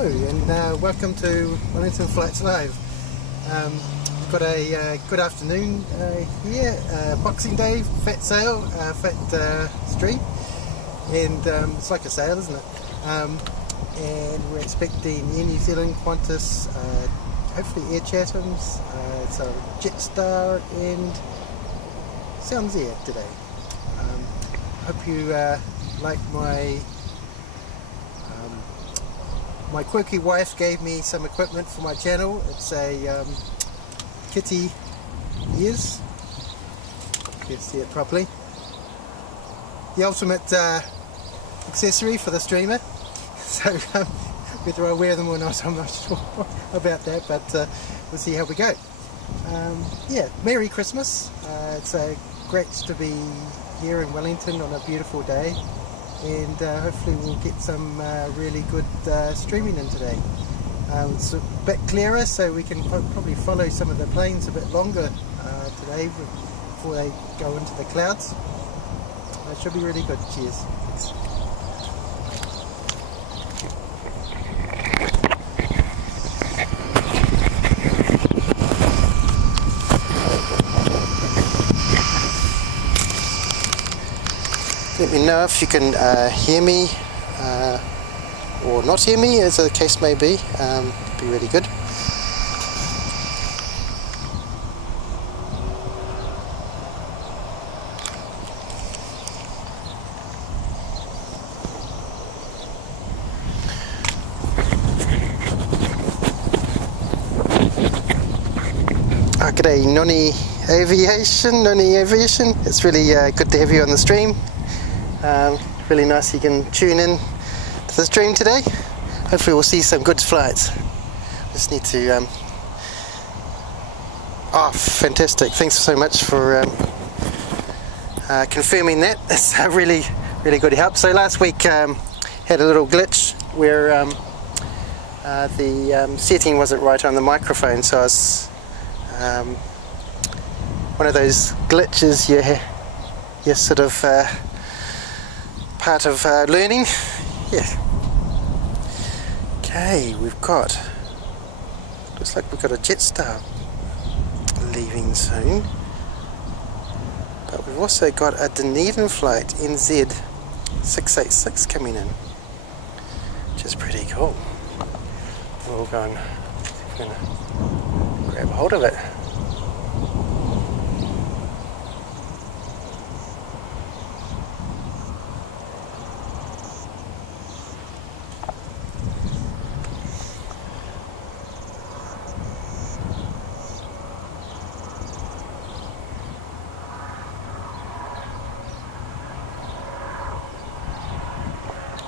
Hello and welcome to Wellington Flights Live. We've got a good afternoon here, Boxing Day, fat sale, fat stream, and it's like a sale, isn't it? And we're expecting Air New Zealand, Qantas, hopefully Air Chatham's, so Jetstar and Sounds Air today. Hope you like my quirky wife gave me some equipment for my channel. It's a kitty ears. You can see it properly. The ultimate accessory for the streamer. So whether I wear them or not, I'm not sure about that, but we'll see how we go. Yeah, Merry Christmas. It's great to be here in Wellington on a beautiful day, and hopefully we'll get some really good streaming in today. It's a bit clearer, so we can probably follow some of the planes a bit longer today before they go into the clouds. It should be really good. Cheers. Thanks. Let me know if you can hear me or not hear me, as the case may be. Be really good. G'day Noni Aviation. It's really good to have you on the stream. Really nice you can tune in to the stream today. Hopefully we'll see some good flights. Just need to fantastic, thanks so much for confirming that. It's really good help. So last week had a little glitch where the setting wasn't right on the microphone, so I was one of those glitches you're sort of part of learning. Yeah. Okay, looks like we've got a Jetstar leaving soon, but we've also got a Dunedin flight NZ 686 coming in, which is pretty cool. We'll go and grab hold of it.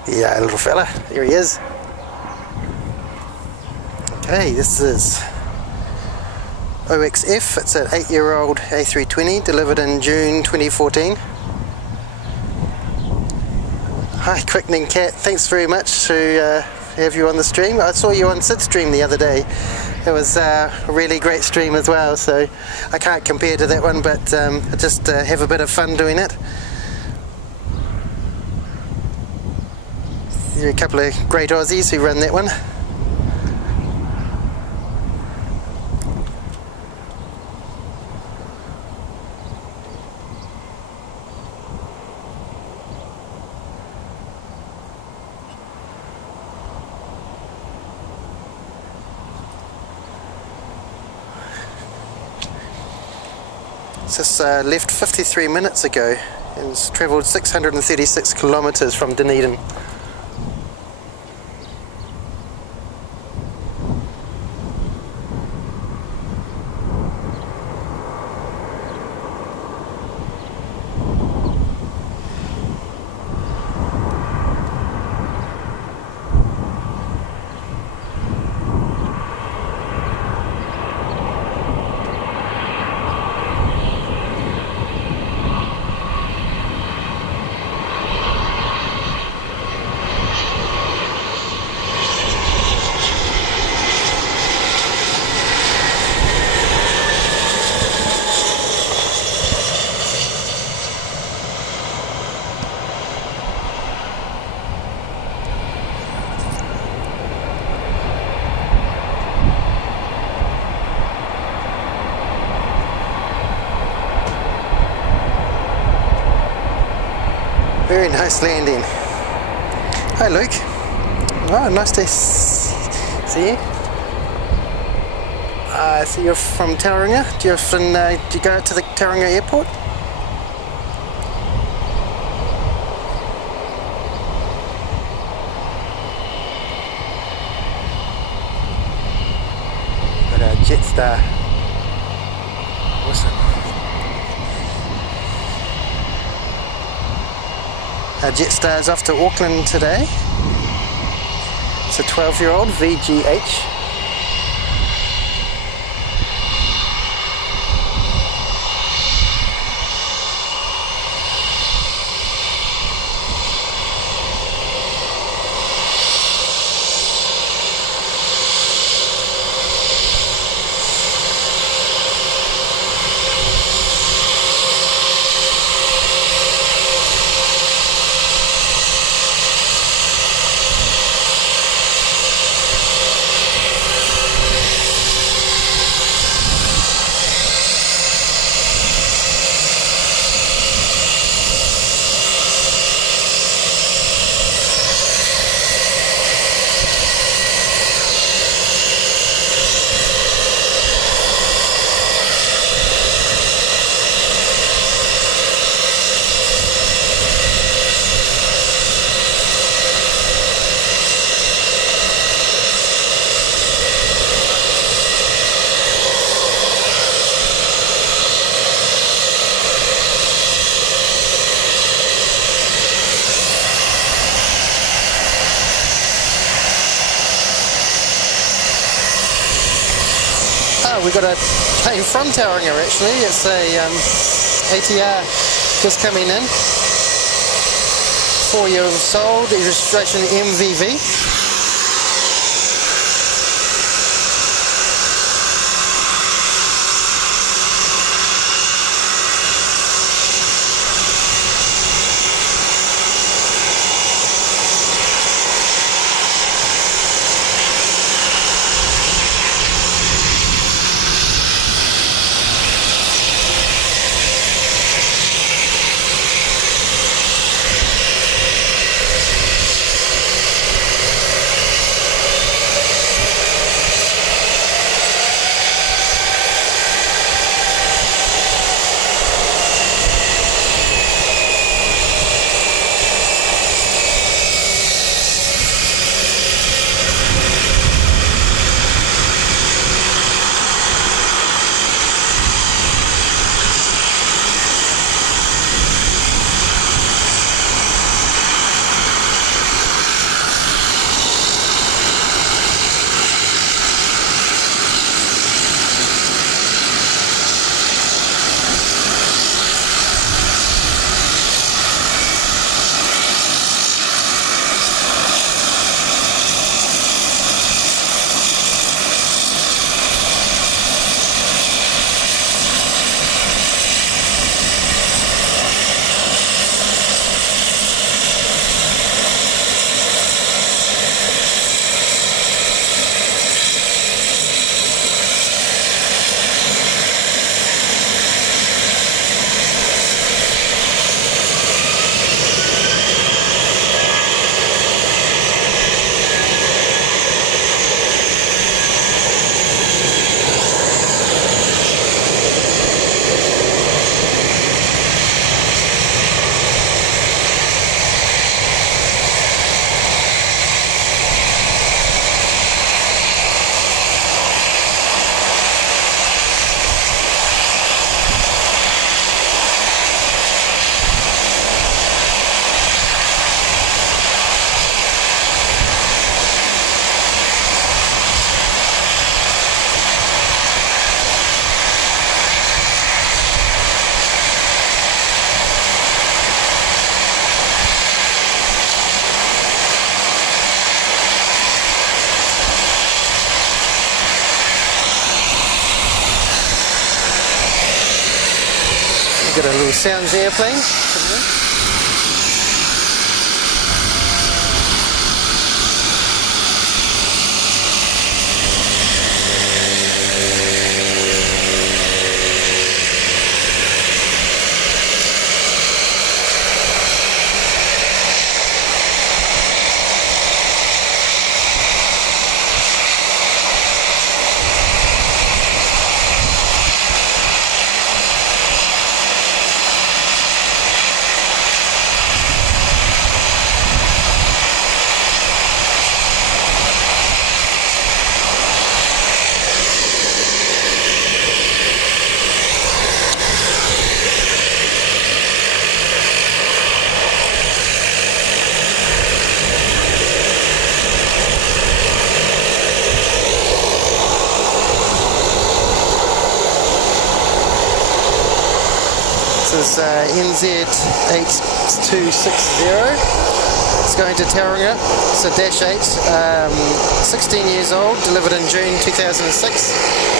Yeah, little fella, here he is. Okay, this is OXF. It's an 8-year-old A320 delivered in June 2014. Hi, Quickening Cat, thanks very much to have you on the stream. I saw you on Sid's stream the other day. It was a really great stream as well, so I can't compare to that one, but I just have a bit of fun doing it. There are a couple of great Aussies who run that one. This left 53 minutes ago and has travelled 636 kilometres from Dunedin. Very nice landing. Hi Luke. Oh, nice to see you. So you're from Tauranga? Do you go to the Tauranga airport? Got a Jetstar. Awesome. Our Jetstar is off to Auckland today. It's a 12-year-old VGH. We got a plane from Tauranga actually. It's a ATR just coming in. 4 years old, registration MVV. Got a little sounds airplane. is NZ8260. It's going to Tauranga. It's a Dash 8, 16 years old, delivered in June 2006.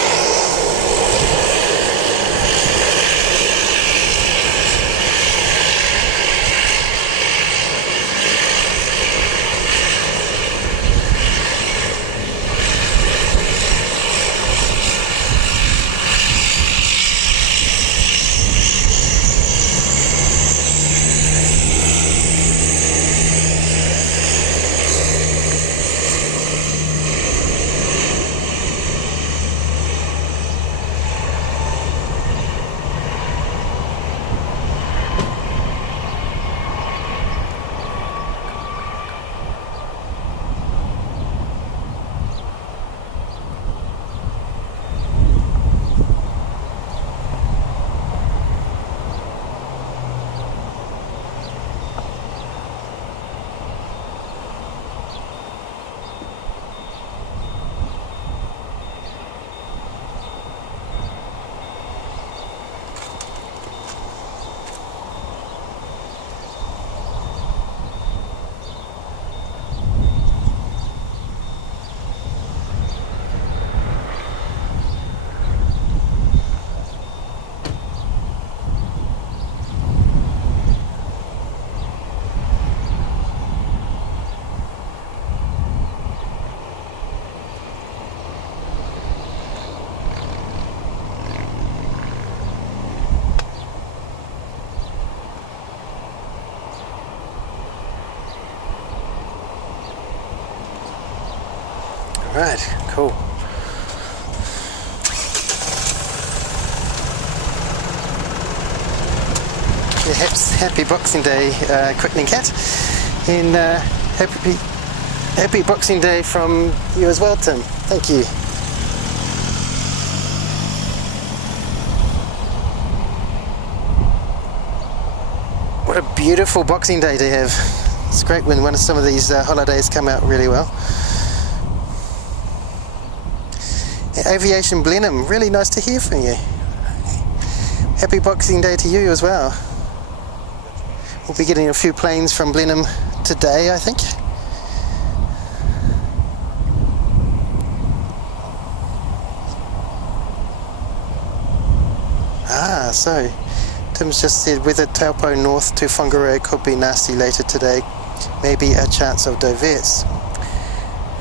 Right, cool. Yeah, happy Boxing Day, Quickening Cat, and happy Boxing Day from you as well, Tim. Thank you. What a beautiful Boxing Day to have. It's great when some of these holidays come out really well. Aviation Blenheim, really nice to hear from you. Happy Boxing Day to you as well. We'll be getting a few planes from Blenheim today, I think. So Tim's just said weather Taupo north to Whangarei could be nasty later today. Maybe a chance of diverts.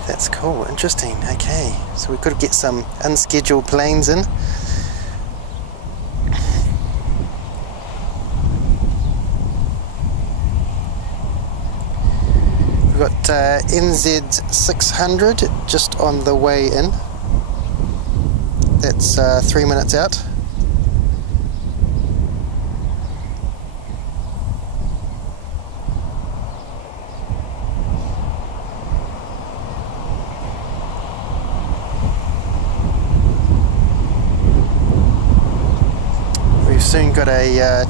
That's cool, interesting. Okay, so we could get some unscheduled planes in. We've got NZ600 just on the way in. That's 3 minutes out. Soon got a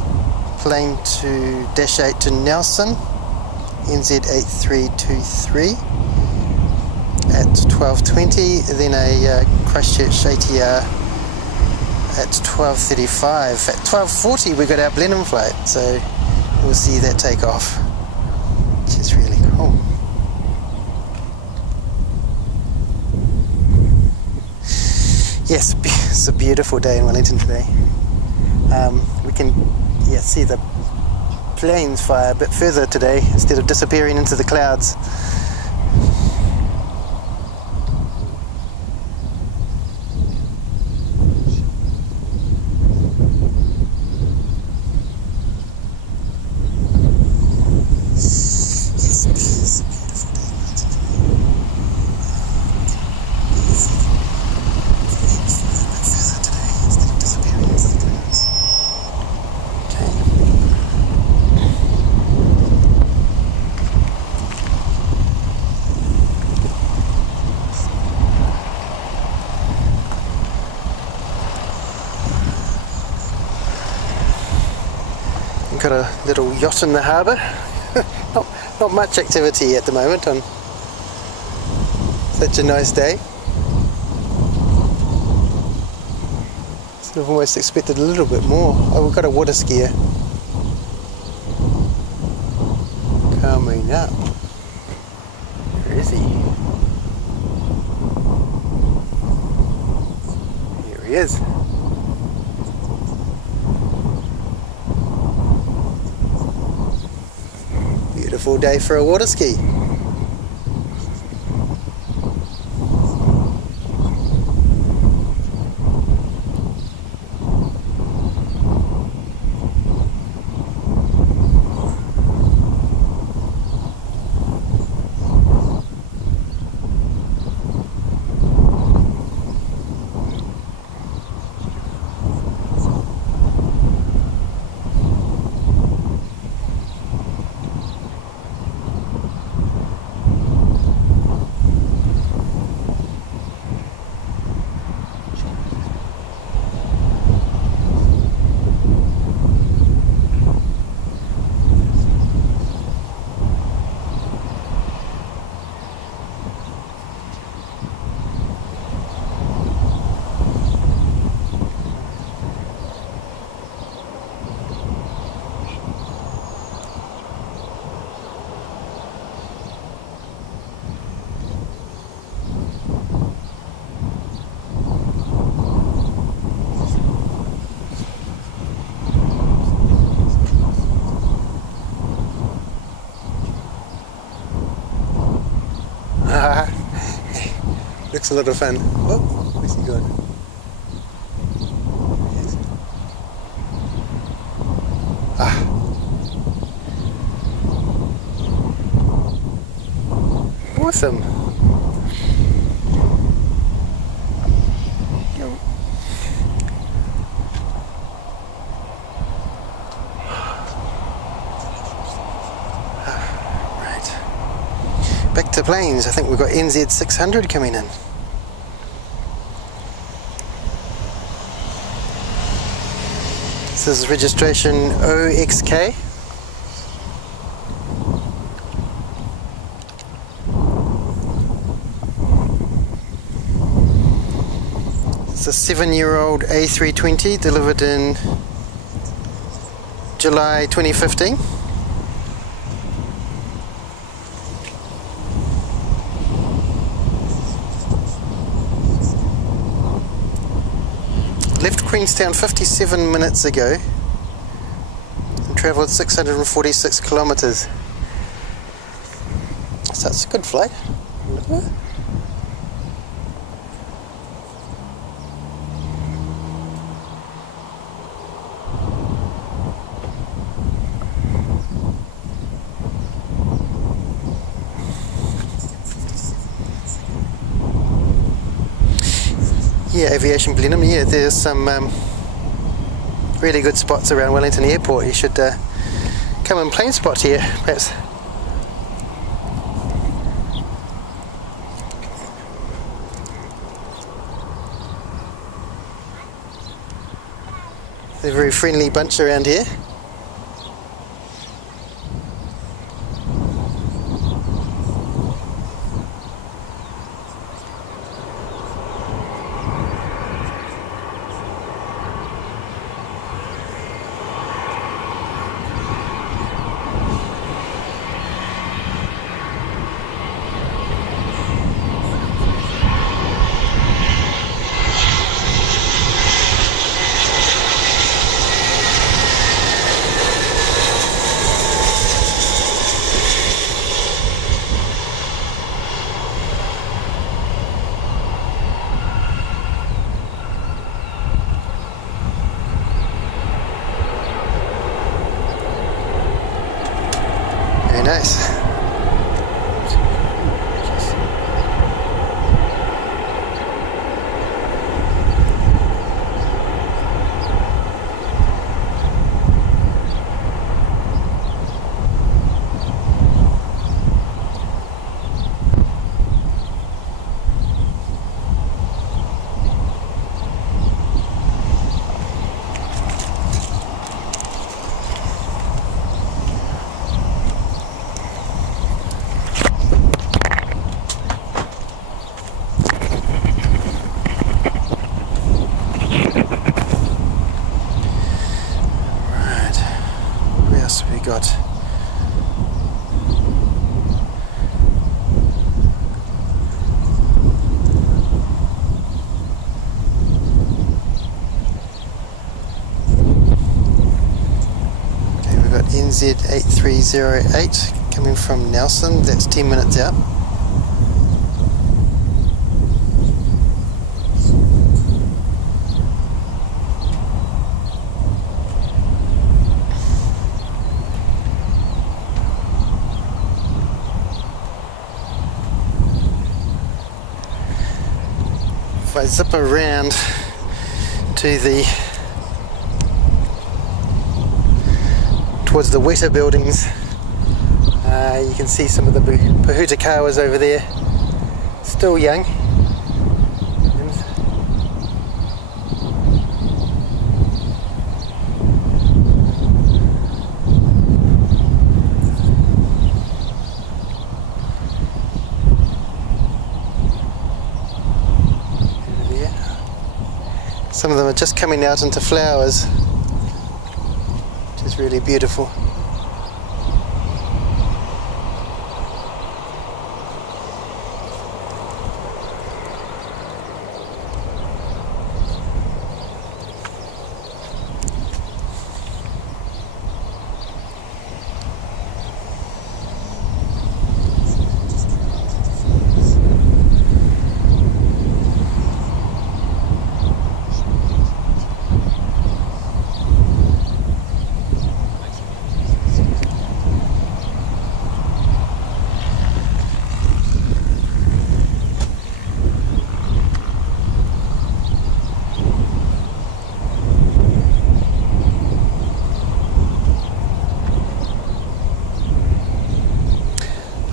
plane to Dash 8 to Nelson, NZ8323 at 12:20, then a Christchurch ATR at 12:35. At 12:40 we got our Blenheim flight, so we'll see that take off, which is really cool. Yes, it's a beautiful day in Wellington today. We can see the planes fly a bit further today instead of disappearing into the clouds. Got a little yacht in the harbour. not much activity at the moment on such a nice day. Sort of almost expected a little bit more. Oh, we've got a water skier. up. Where is he? Here he is. Beautiful day for a water ski. Looks a lot of fun. Oh, where's he going? Yes. Ah. Awesome. Yo. Right. Back to planes. I think we've got NZ 600 coming in. This is registration OXK. It's a 7-year-old A320 delivered in July 2015. Left Queenstown 57 minutes ago and travelled 646 kilometres. So that's a good flight. Yeah, aviation plenum. Yeah, there's some really good spots around Wellington Airport. You should come and plane spot here, perhaps. They're a very friendly bunch around here. Very nice. Got NZ8308 coming from Nelson. That's 10 minutes out. If I zip around to towards the wetter buildings, you can see some of the pahutakawas over there, still young. Some of them are just coming out into flowers, which is really beautiful.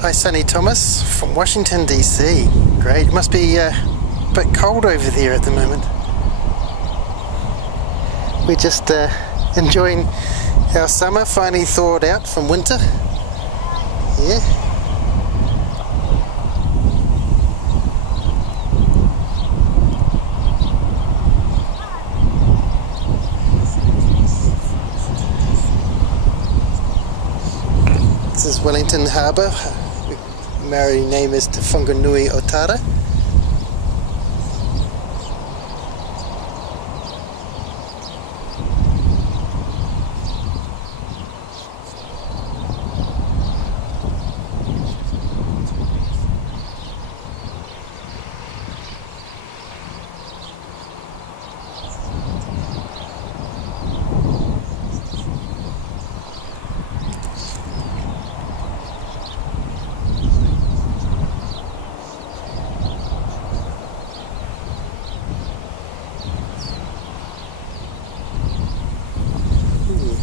Hi, Sonny Thomas from Washington DC. Great, it must be a bit cold over there at the moment. We're just enjoying our summer, finally thawed out from winter. Yeah. This is Wellington Harbour. Maori name is Te Whanganui Otara.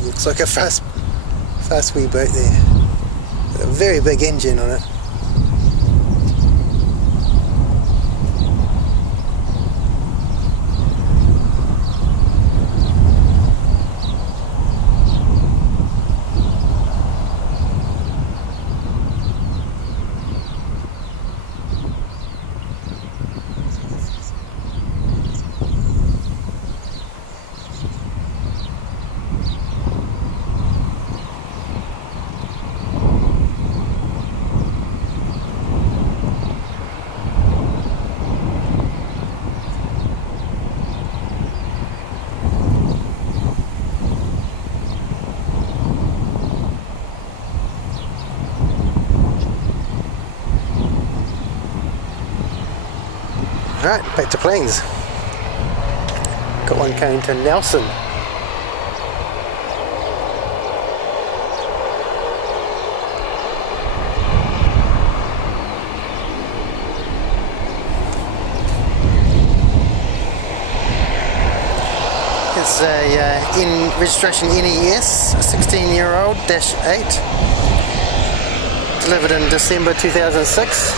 Looks like a fast wee boat there. Got a very big engine on it. Right, back to planes. Got one coming to Nelson. It's a in registration NES, a 16-year-old -8, delivered in December 2006.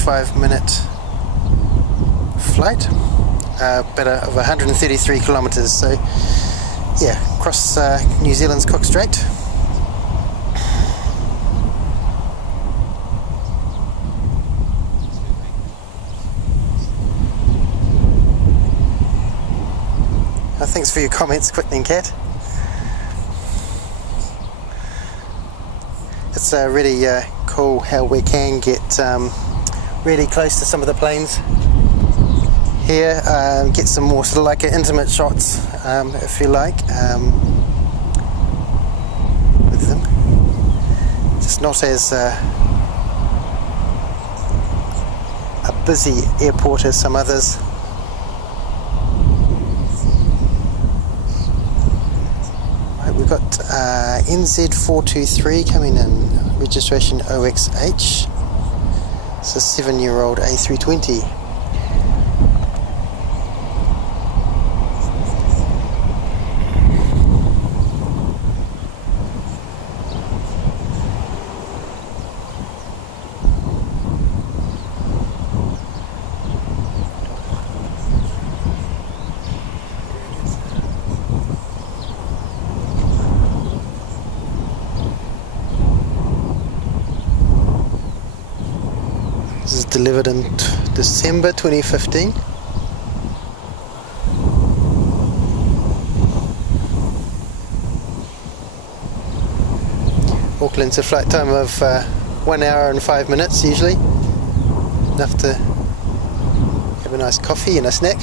5-minute flight, better of 133 kilometres, so yeah, across New Zealand's Cook Strait. Thanks for your comments, quick then, Kat. It's really cool how we can get really close to some of the planes here, get some more sort of like intimate shots, if you like, with them. Just not as a busy airport as some others. We've got NZ423 coming in, registration OXH. It's a 7-year-old A320. This is delivered in December 2015. Auckland's a flight time of 1 hour and 5 minutes usually. Enough to have a nice coffee and a snack.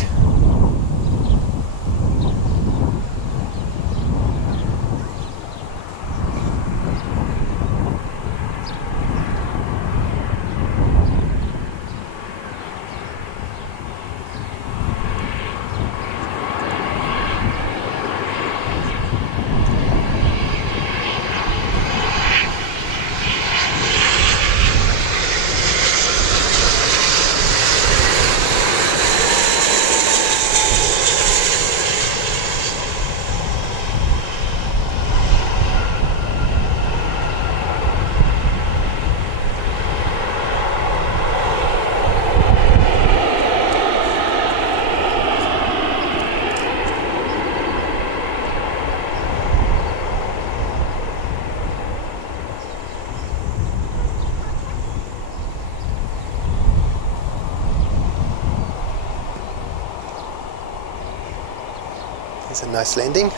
It's a nice landing.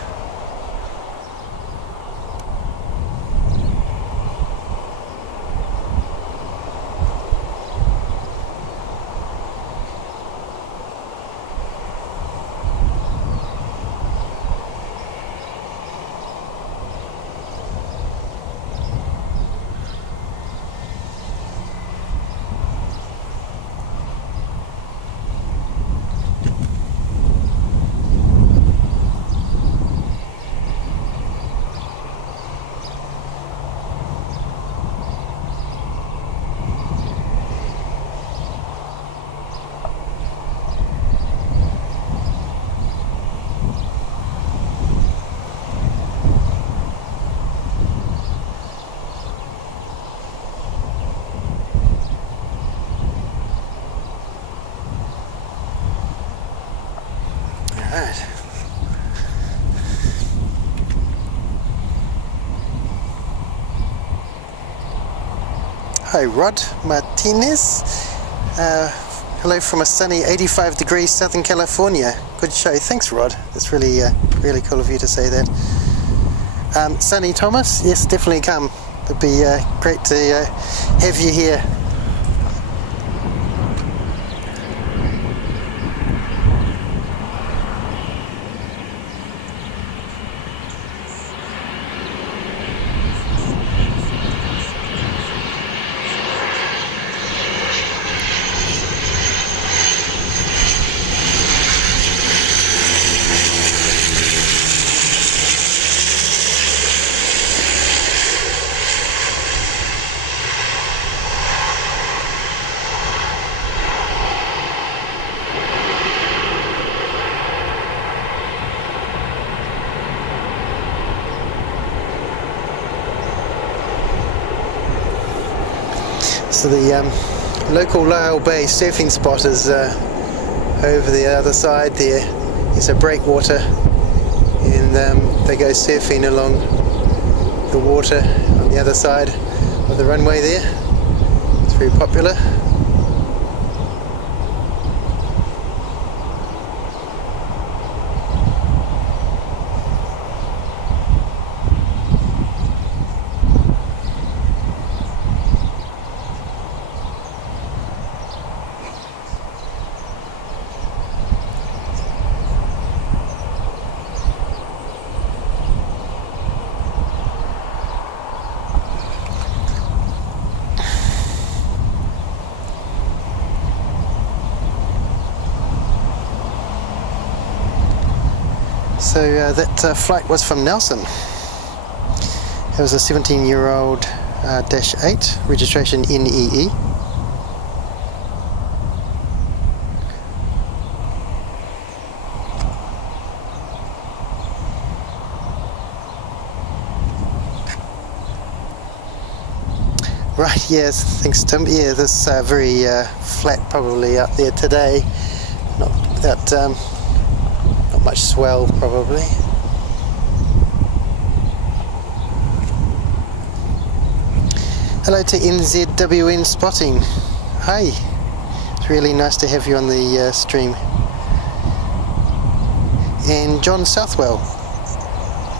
Alright. Hi Rod Martinez. Hello from a sunny 85 degrees Southern California. Good show. Thanks Rod. That's really really cool of you to say that. Sunny Thomas, yes, definitely come. It'd be great to have you here. So the local Lyell Bay surfing spot is over the other side there. It's a breakwater, and they go surfing along the water on the other side of the runway there. It's very popular. So that flight was from Nelson. It was a 17-year-old Dash 8, registration NEE. Right, yes, thanks Tim. Yeah, this very flat probably up there today, not without not much swell probably. Hello to NZWN Spotting. Hi, it's really nice to have you on the stream. And John Southwell,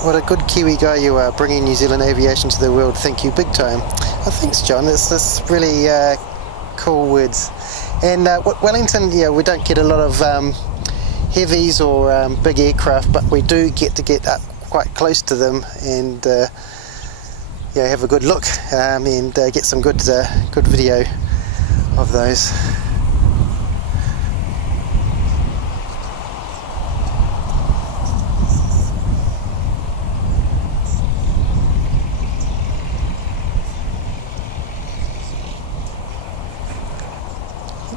what a good Kiwi guy you are, bringing New Zealand aviation to the world. Thank you big time. Oh, thanks John, that's really cool words. And Wellington, yeah, we don't get a lot of heavies or big aircraft, but we do get to get up quite close to them and yeah, have a good look and get some good video of those.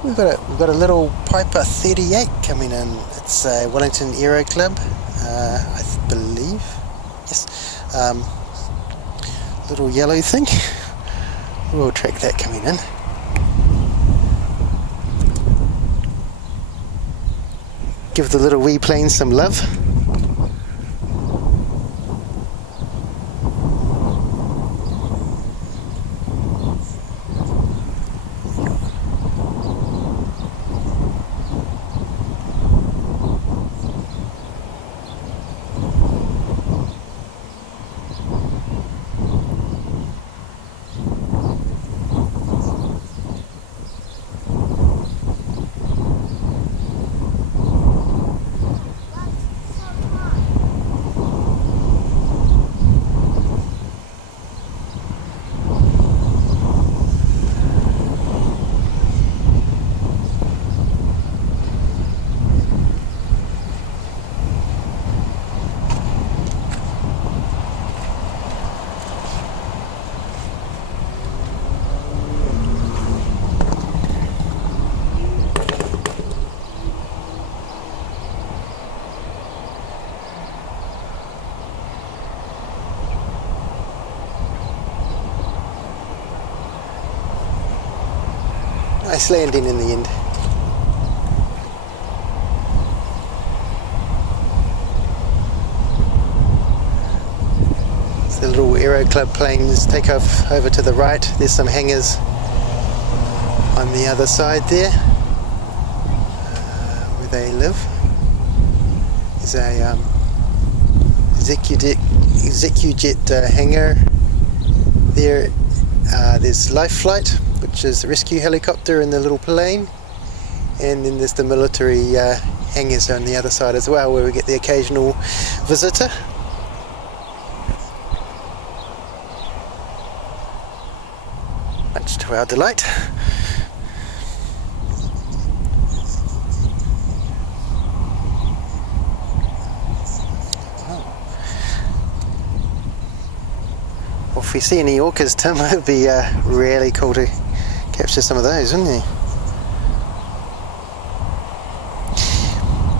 We've got a little Piper 38 coming in. It's a Wellington Aero Club, I believe. Yes, little yellow thing. We'll track that coming in. Give the little wee plane some love. Nice landing in the end. So the little Aero Club planes take off over to the right. There's some hangars on the other side there where they live. There's a ExecuJet hangar there. There's Life Flight, which is a rescue helicopter in the little plane, and then there's the military hangars on the other side as well, where we get the occasional visitor. Much to our delight. Well, if we see any orcas, Tim, it would be really cool to capture some of those, wouldn't it?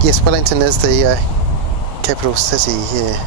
Yes, Wellington is the capital city here.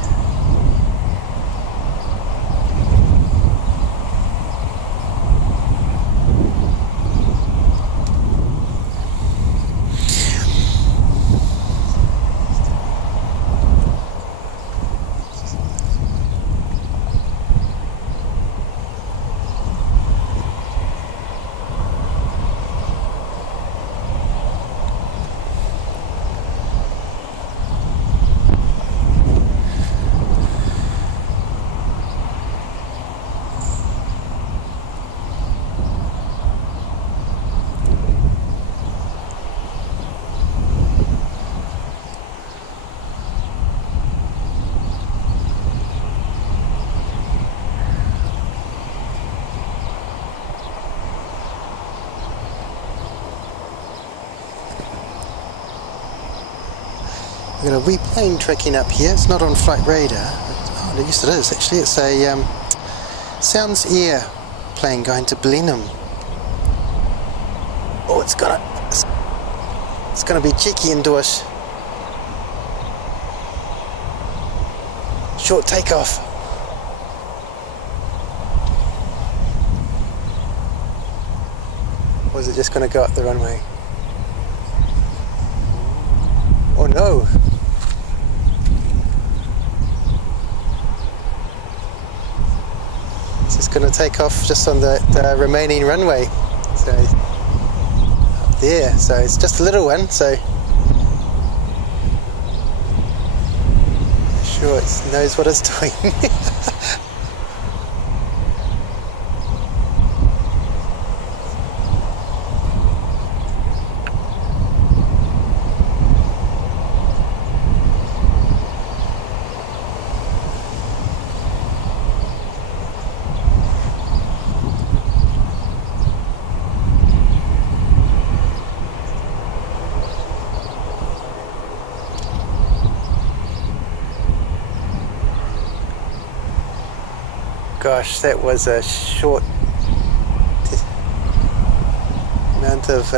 We've got a wee plane trekking up here. It's not on flight radar. Oh, yes it is actually. It's a Sounds Air plane going to Blenheim. Oh, it's gonna be cheeky and do a short takeoff. Or is it just gonna go up the runway? Oh no! It's just going to take off just on the remaining runway. So up there. So it's just a little one. So sure it knows what it's doing. Gosh, that was a short amount of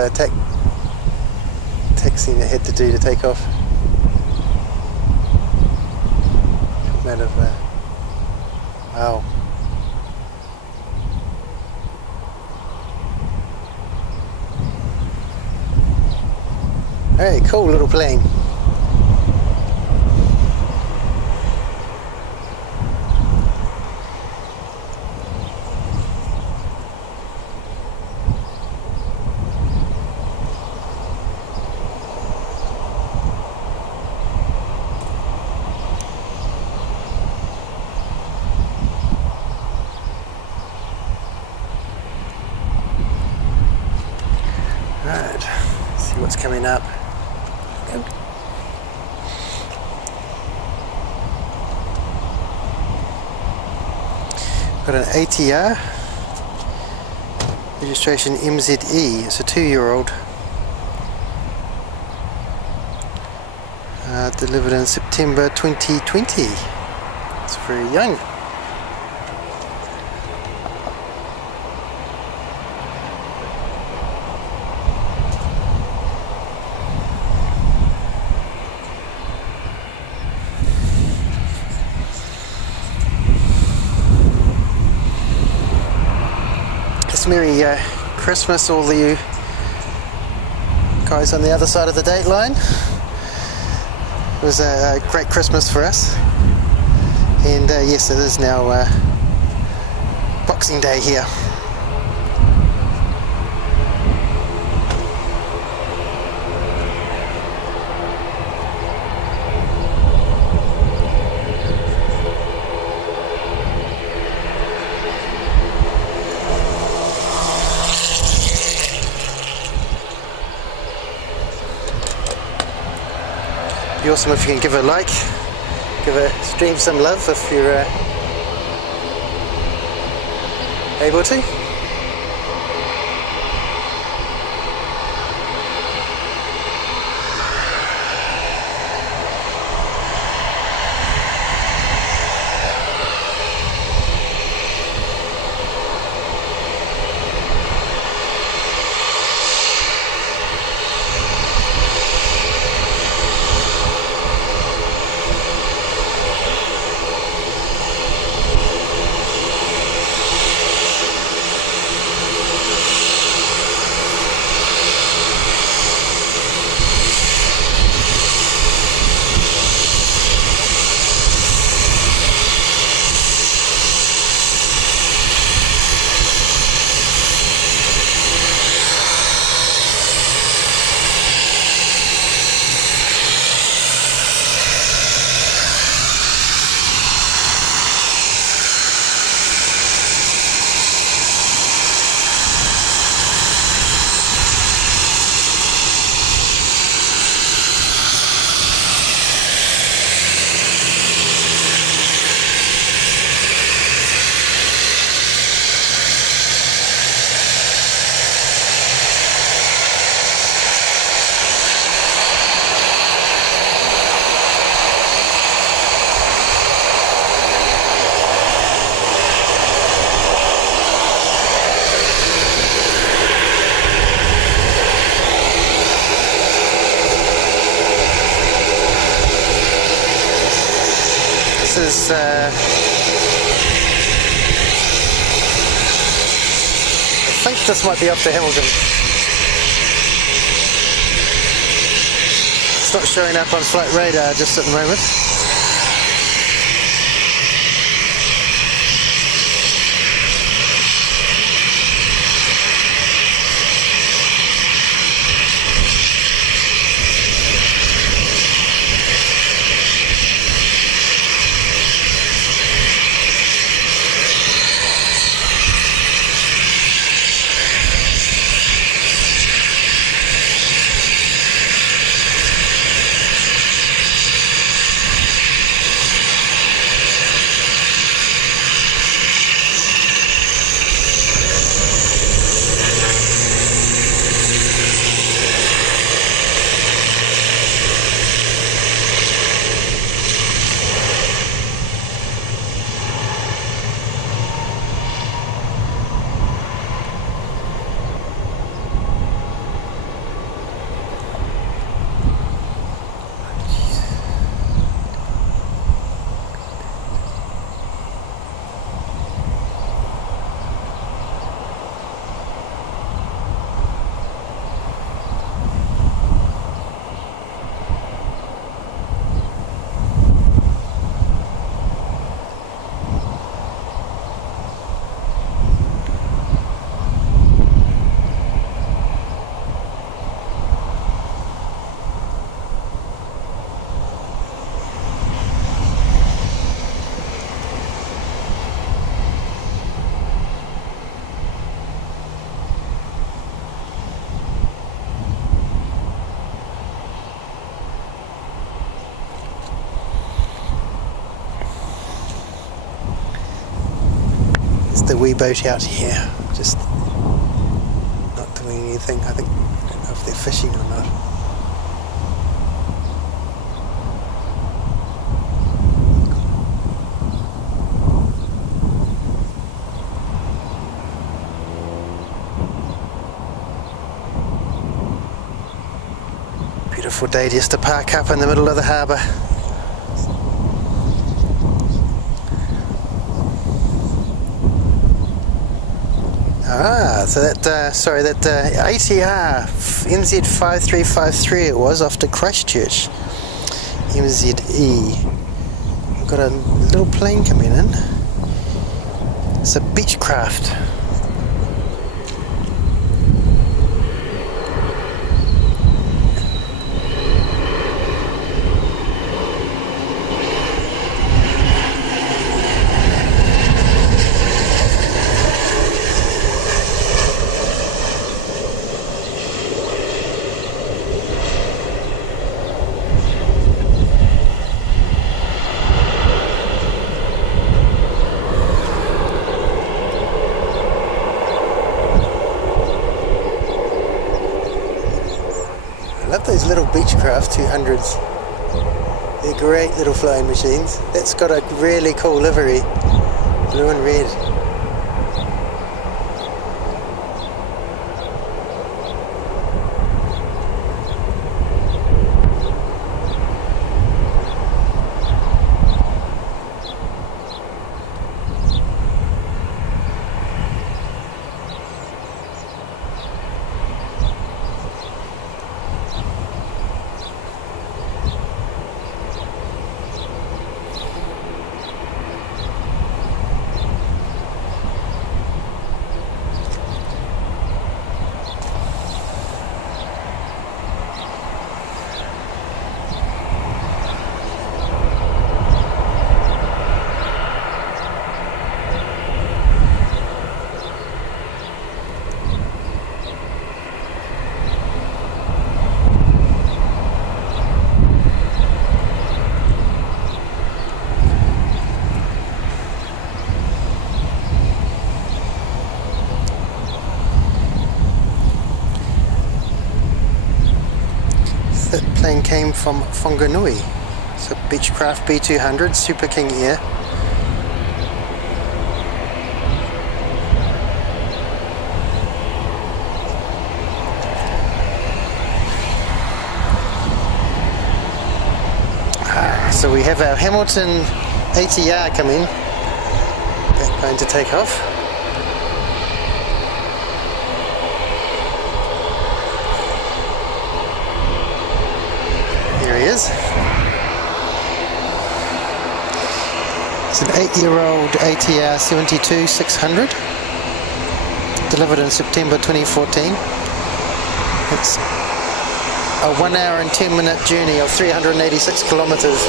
taxiing it had to do to take off. Amount of wow. Hey, cool little plane. Right, see what's coming up. Got an ATR, registration MZE, it's a 2-year-old. Delivered in September 2020. It's very young. Merry Christmas, all you guys on the other side of the date line. It was a great Christmas for us, and yes, it is now Boxing Day here. Be awesome if you can give a like, give a stream some love if you're able to. It's I think this might be up to Hamilton. It's not showing up on flight radar just at the moment. The wee boat out here, just not doing anything. I think, I don't know if they're fishing or not. Beautiful day just to park up in the middle of the harbour. So that, that ATR NZ5353 it was off to Christchurch, MZE. We've got a little plane coming in. It's a Beechcraft. I love those little Beechcraft 200s. They're great little flying machines. That's got a really cool livery, blue and red. That plane came from Whanganui. It's a Beechcraft B200 Super King Air. So we have our Hamilton ATR come in. They're going to take off. Here he is. It's an 8-year-old ATR 72-600, delivered in September 2014. It's a 1 hour and 10 minute journey of 386 kilometers.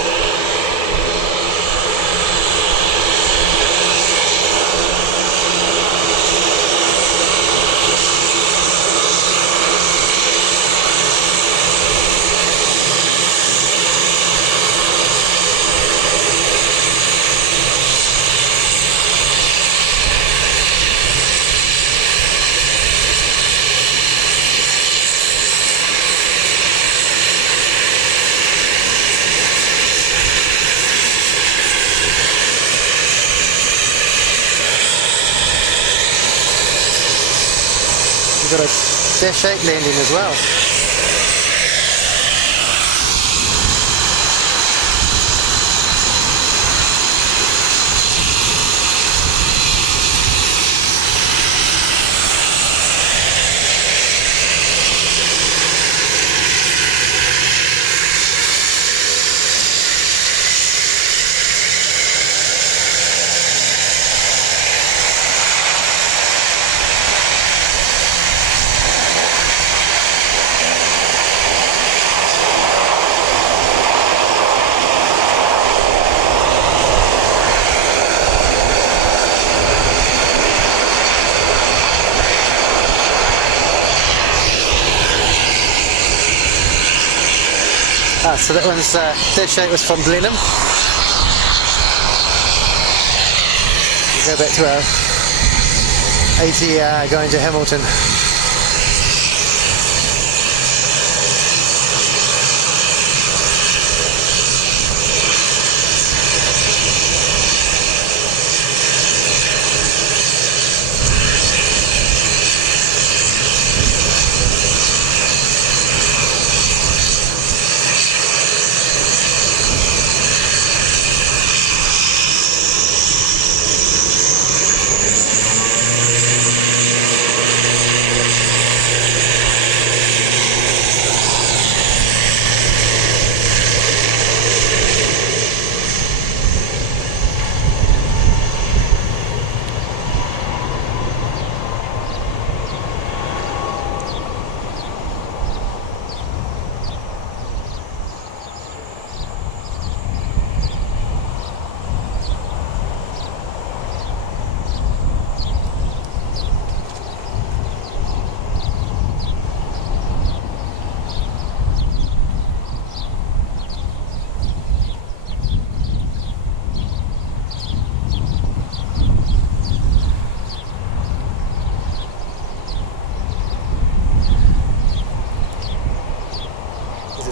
We've got a Dash 8 landing as well. So that one's Dash 8 was from Blenheim. We'll go back to our ATR going to Hamilton.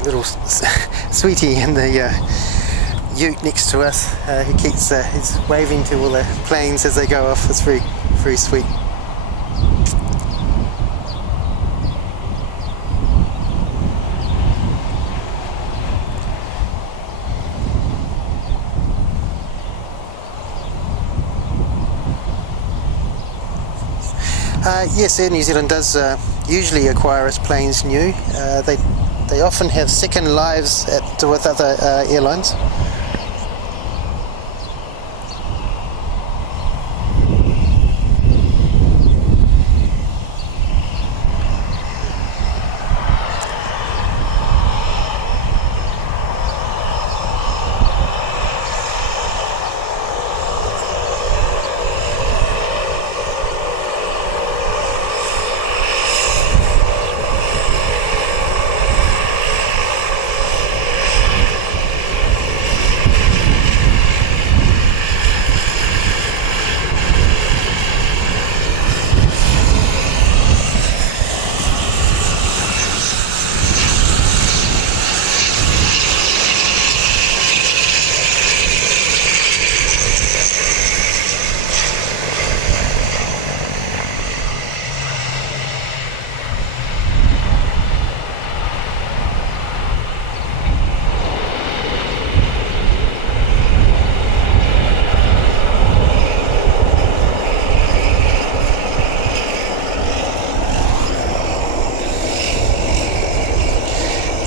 Little sweetie in the ute next to us. He keeps he's waving to all the planes as they go off. It's very, very sweet. Yes, Air New Zealand does usually acquire its planes new. They often have second lives with other airlines.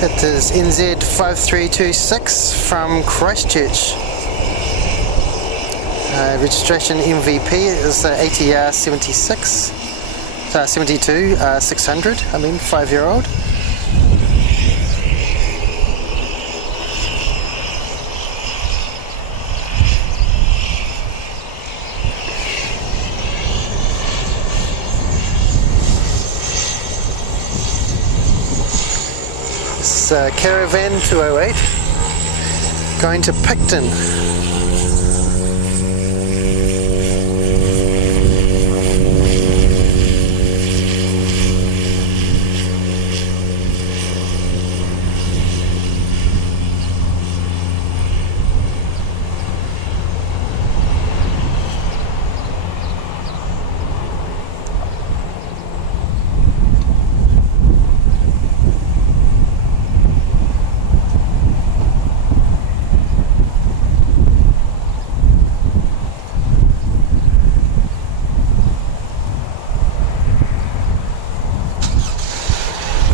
That is NZ 5326 from Christchurch. Registration MVP is ATR 72 600, 5-year-old. This is Caravan 208 going to Picton.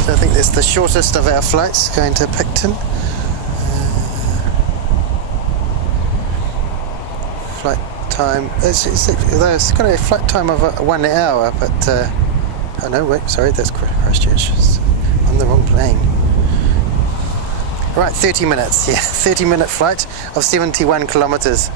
So I think that's the shortest of our flights going to Picton. Flight time, it's got a flight time of 1 hour, but oh no, wait, sorry, that's Christchurch. It's on the wrong plane. Right, 30 minutes, yeah, 30-minute flight of 71 kilometres.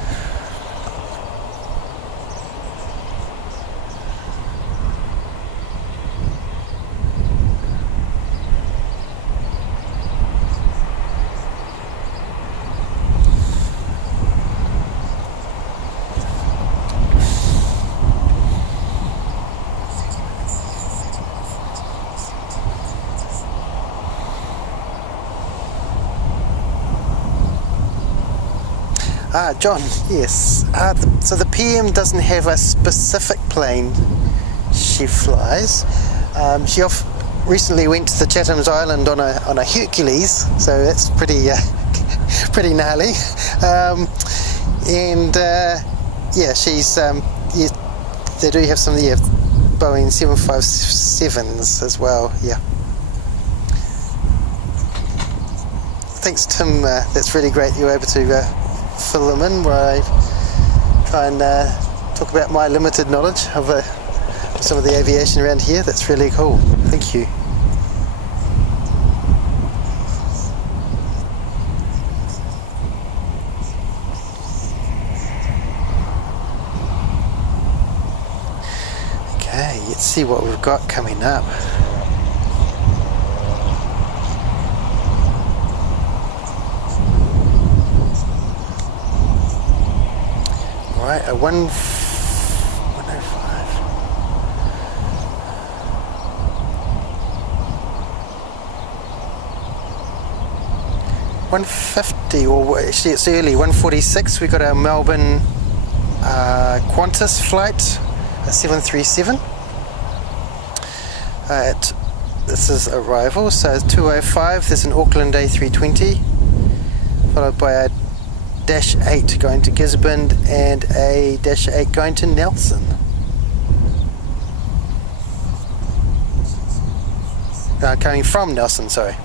John, yes. So the PM doesn't have a specific plane she flies. She recently went to the Chatham's Island on a Hercules, so that's pretty pretty gnarly. Yeah, she's they do have some Boeing 757s as well. Yeah. Thanks, Tim. That's really great. You were able to fill them in where I try and talk about my limited knowledge of some of the aviation around here. That's really cool. Thank you. Okay, let's see what we've got coming up. Right, a 105. 150, or actually it's early, 146. We got our Melbourne Qantas flight, a 737. This is arrival, so 205. There's an Auckland A320, followed by a Dash 8 going to Gisborne and a Dash 8 going to Nelson. Coming from Nelson, sorry.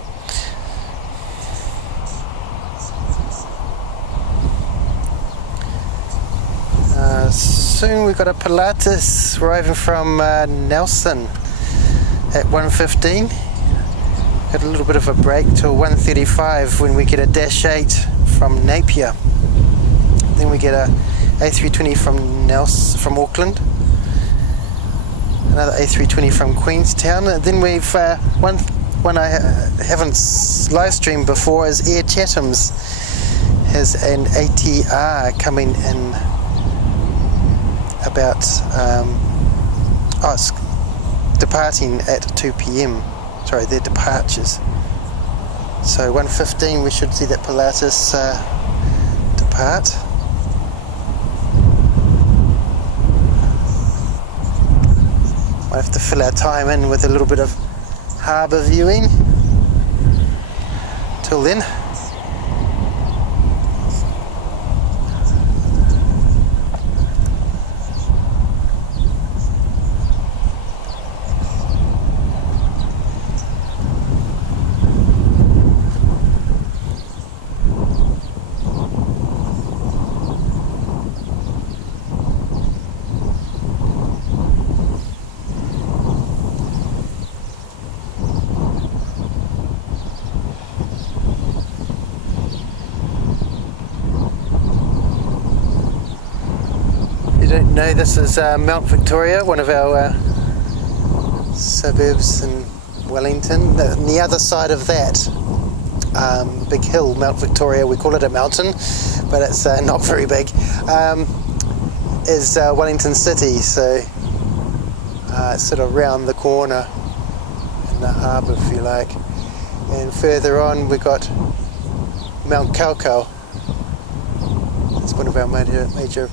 Soon we've got a Pilatus arriving from Nelson at 1:15. Got a little bit of a break till 1:35 when we get a Dash 8 from Napier. Then we get a A320 from Auckland, another A320 from Queenstown, and then we've one I haven't live streamed before is Air Chatham's has an ATR coming in about it's departing at 2 p.m. Sorry, their departures. So 1:15 we should see that Pilatus depart. Might have to fill our time in with a little bit of harbour viewing. Till then. don't know, this is Mount Victoria, one of our suburbs in Wellington. On the other side of that big hill, Mount Victoria, we call it a mountain, but it's not very big, is Wellington City, so it's sort of round the corner in the harbour, if you like. And further on we got Mount Kaukau. It's one of our major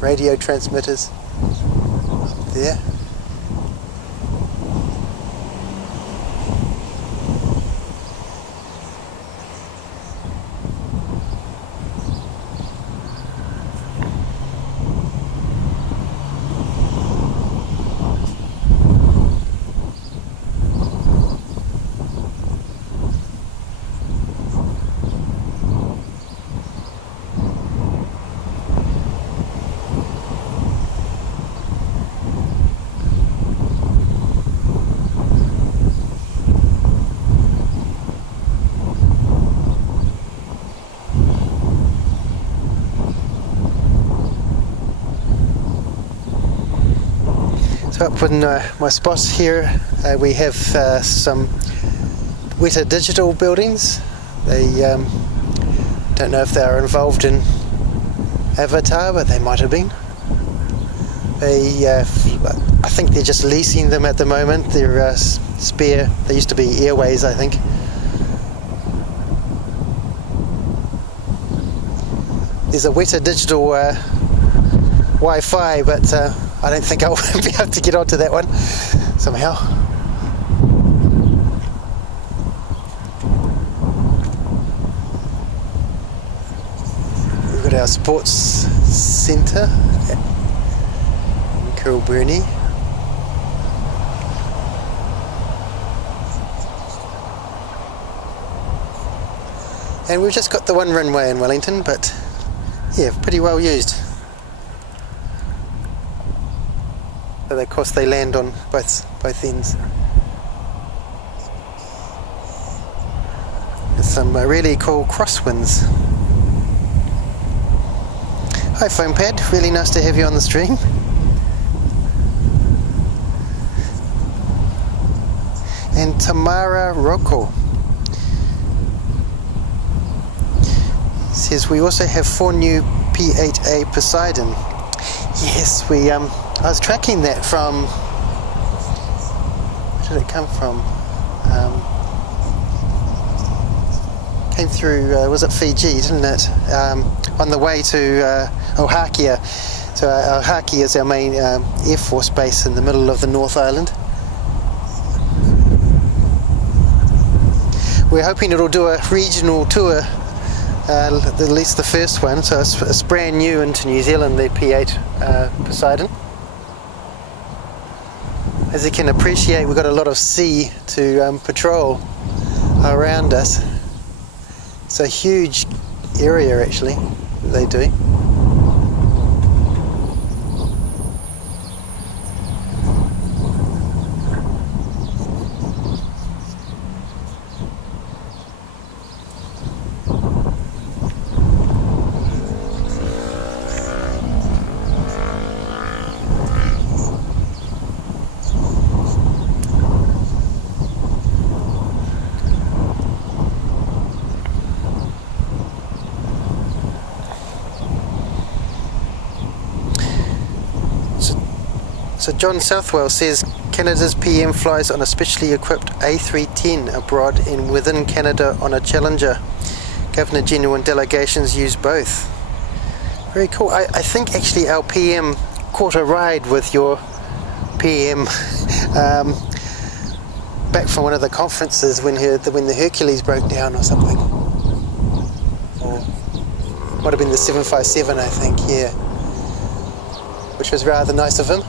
radio transmitters up there. Up in my spot here, we have some Weta Digital buildings. They don't know if they are involved in Avatar, but they might have been. I think they're just leasing them at the moment. They're spare. They used to be Airways, I think. There's a Weta Digital Wi-Fi, but I don't think I'll be able to get onto that one somehow. We've got our sports centre in Kilburnie. And we've just got the one runway in Wellington, but yeah, pretty well used. Of course they land on both ends. There's some really cool crosswinds. Hi Foam Pad, really nice to have you on the stream. And Tamara Rocco says we also have 4 new P8A Poseidon. Yes, I was tracking that from, where did it come from? Came through, was it Fiji, didn't it? On the way to Ohakia. So Ohakia is our main Air Force base in the middle of the North Island. We're hoping it'll do a regional tour, at least the first one, so it's brand new into New Zealand, the P8 Poseidon. As you can appreciate, we've got a lot of sea to patrol around us. It's a huge area actually that they do. So John Southwell says Canada's PM flies on a specially equipped A310 abroad and within Canada on a Challenger. Governor General and delegations use both. Very cool. I think actually our PM caught a ride with your PM back from one of the conferences when the Hercules broke down or something. Or might have been the 757, I think, yeah. Which was rather nice of him.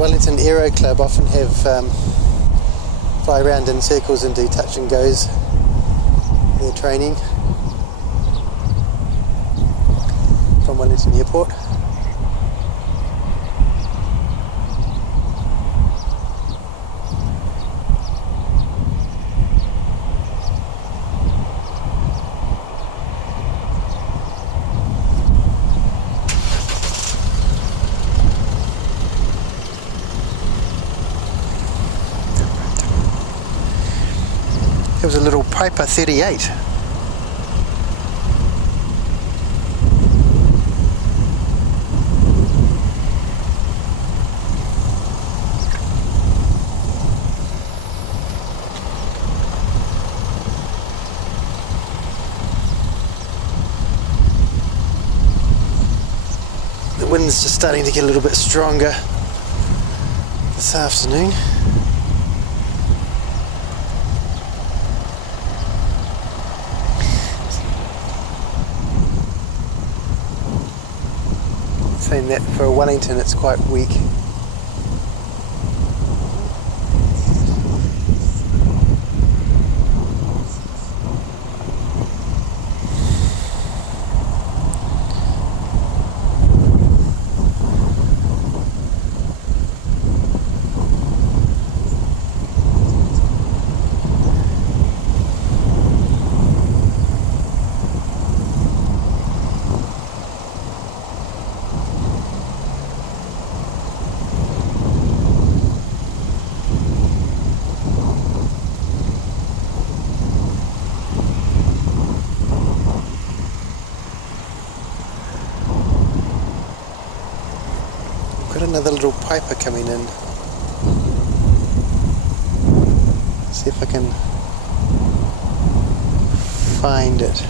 Wellington Aero Club often have fly around in circles and do touch and goes. Their training from Wellington Airport. There was a little Piper 38. The wind's just starting to get a little bit stronger this afternoon. Saying that for Wellington it's quite weak. Got another little Piper coming in. See if I can find it.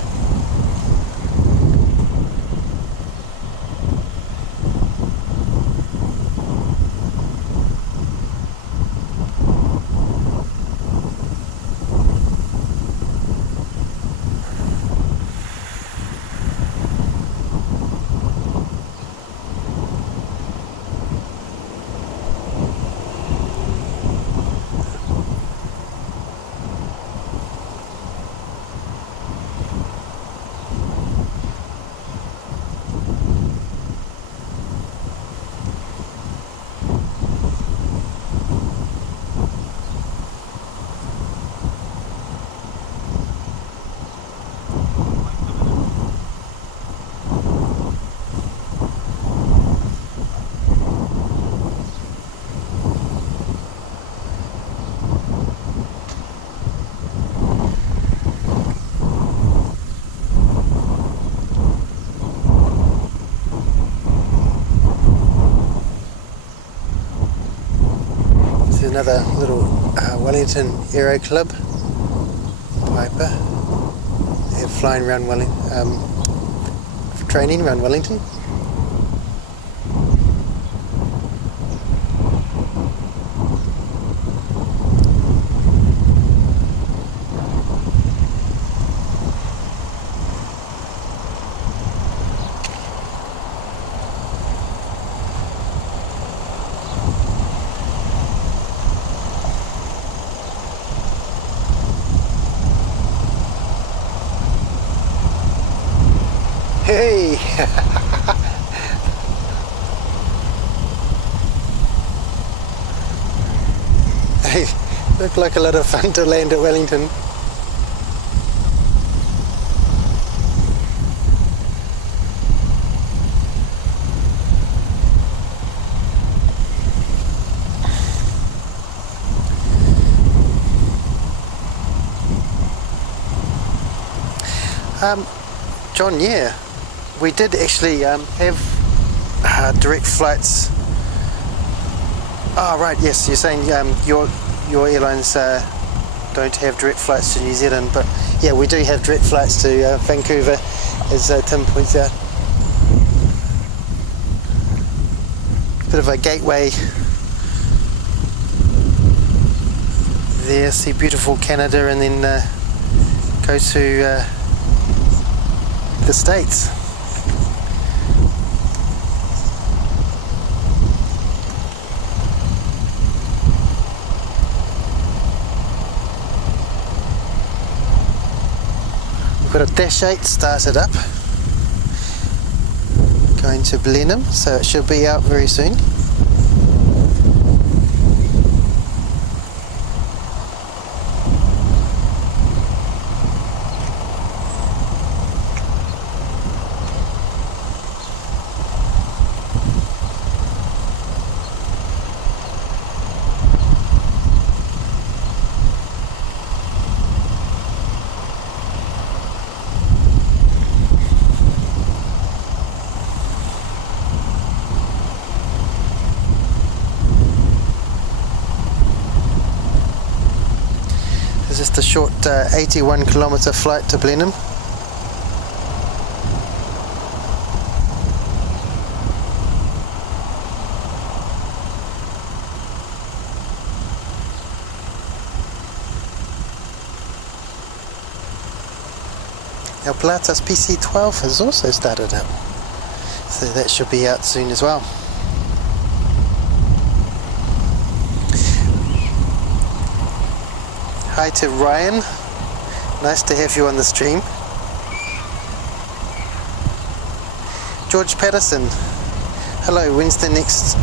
Another little Wellington Aero Club Piper. They're flying around training around Wellington. Hey! Hey, look like a lot of fun to land at Wellington. John, yeah. We did actually have direct flights. Oh right, yes, you're saying your airlines don't have direct flights to New Zealand, but yeah, we do have direct flights to Vancouver, as Tim points out. Bit of a gateway there, see beautiful Canada, and then go to the States. Got a Dash 8 started up. Going to Blenheim, so it should be out very soon. It's just a short 81 kilometre flight to Blenheim. Our Pilatus PC-12 has also started up, so that should be out soon as well. Hi to Ryan, nice to have you on the stream. George Patterson, hello, when's the next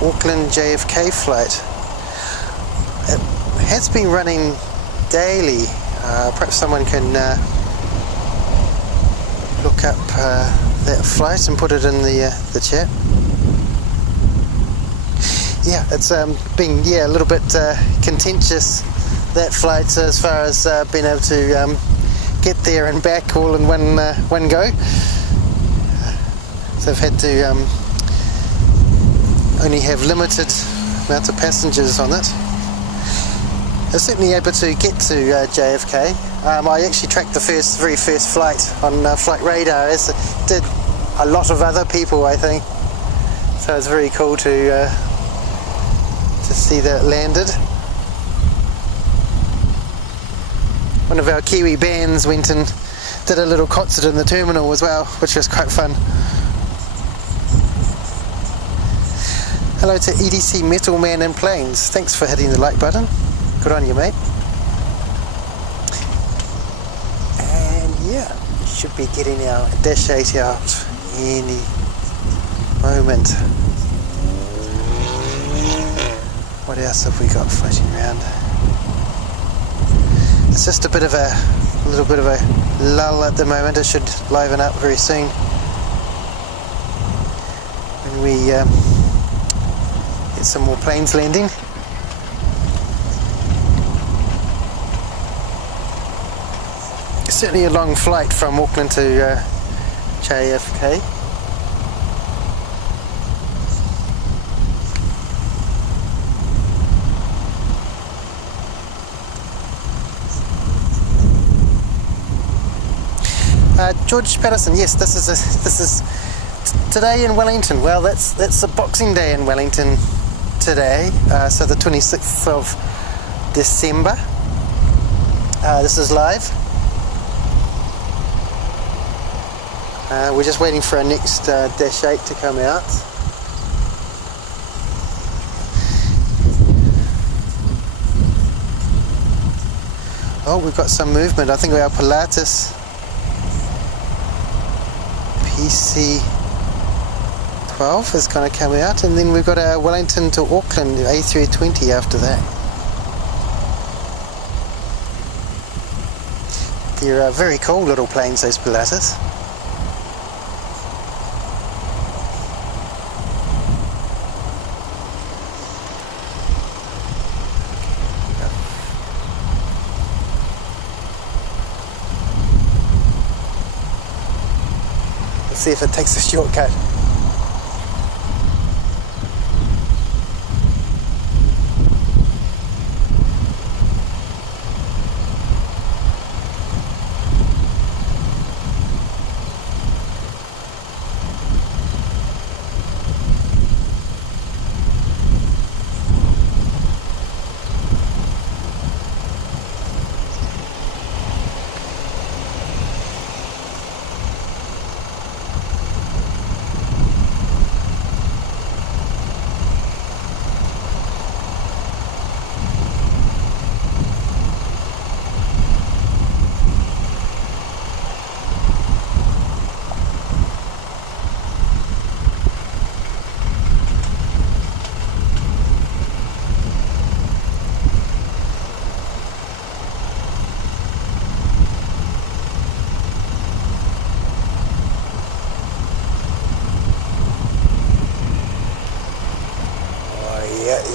Auckland JFK flight? It has been running daily. Perhaps someone can look up that flight and put it in the chat. Yeah, it's been a little bit contentious, that flight, as far as being able to get there and back all in one go. So I've had to only have limited amount of passengers on it. I was certainly able to get to JFK. I actually tracked the very first flight on Flight Radar, as did a lot of other people, I think. So it's very cool to see that it landed. One of our Kiwi bands went and did a little concert in the terminal as well, which was quite fun. Hello to EDC Metal Man and Planes. Thanks for hitting the like button. Good on you, mate. And yeah, we should be getting our Dash 8 out any moment. What else have we got floating around? It's just a little bit of a lull at the moment. It should liven up very soon when we get some more planes landing. It's certainly a long flight from Auckland to JFK. George Patterson, yes, this is today in Wellington. Well, that's a Boxing Day in Wellington today, so the 26th of December. This is live. We're just waiting for our next Dash 8 to come out. Oh, we've got some movement. I think our Pilatus PC-12 is going to come out, and then we've got our Wellington to Auckland A320 after that. They're very cool little planes, those Pilatus. See if it takes a shortcut.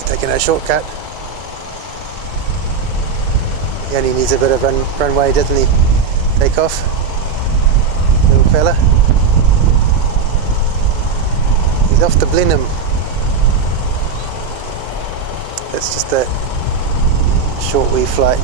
taking a shortcut. He only needs a bit of runway, doesn't he? Take off, little fella. He's off to Blenheim. It's just a short wee flight.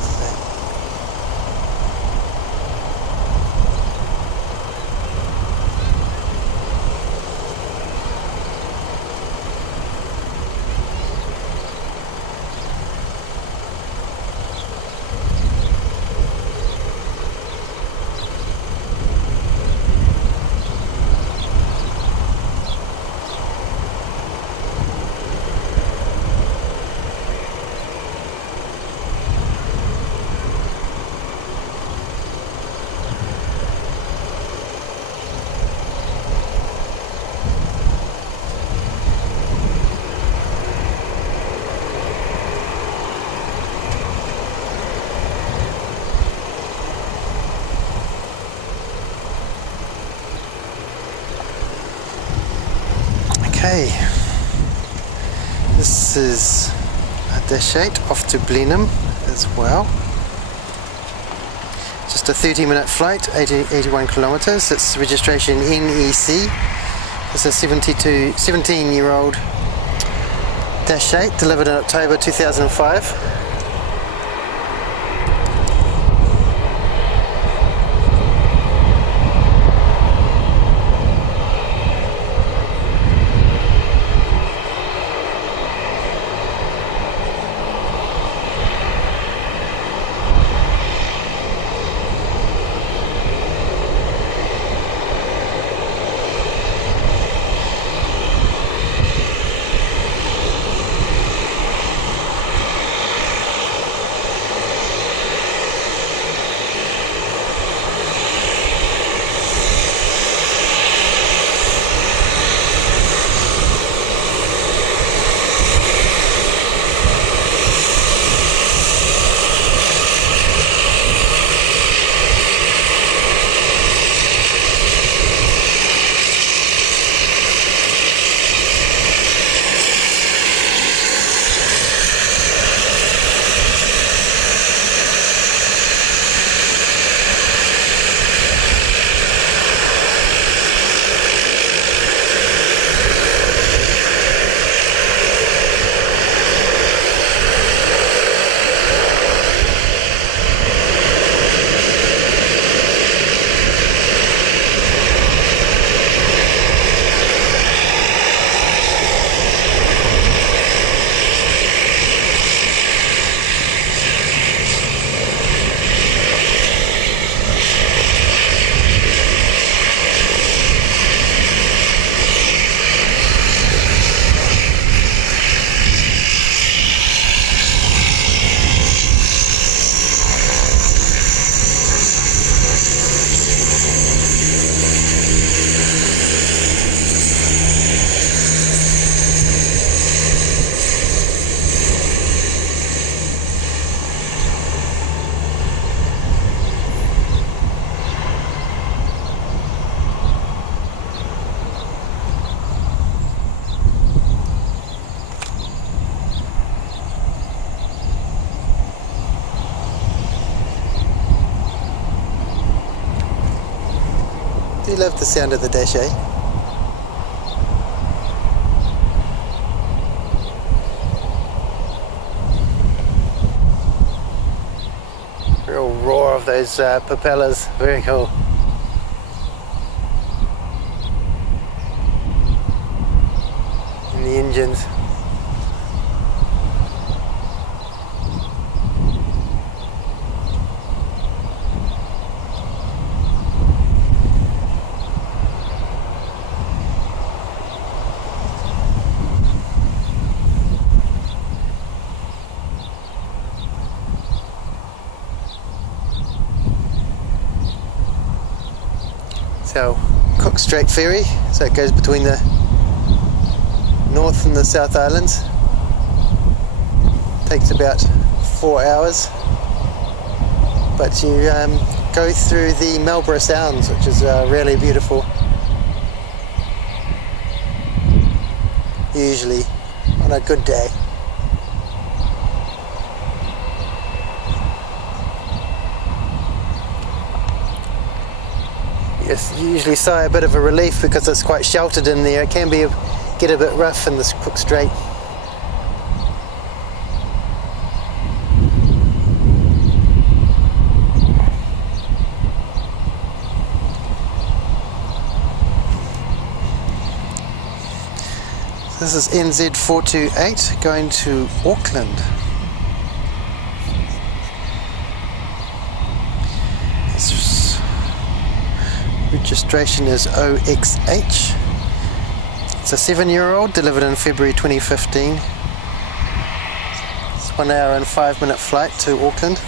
Okay, this is a dash 8 off to Blenheim as well. Just a 30-minute flight, 81 kilometers. It's registration NEC. It's a 17-year-old dash 8 delivered in October 2005. Do you love the sound of the dash, eh? Real roar of those propellers, very cool. And the engines. So, Cook Strait Ferry, so it goes between the North and the South Islands. Takes about 4 hours, but you go through the Marlborough Sounds, which is really beautiful. Usually, on a good day. usually sigh a bit of a relief because it's quite sheltered in there. It can get a bit rough in this Cook Strait. This is NZ428 going to Auckland. This registration is OXH. It's a 7-year-old delivered in February 2015. It's 1 hour and 5-minute flight to Auckland.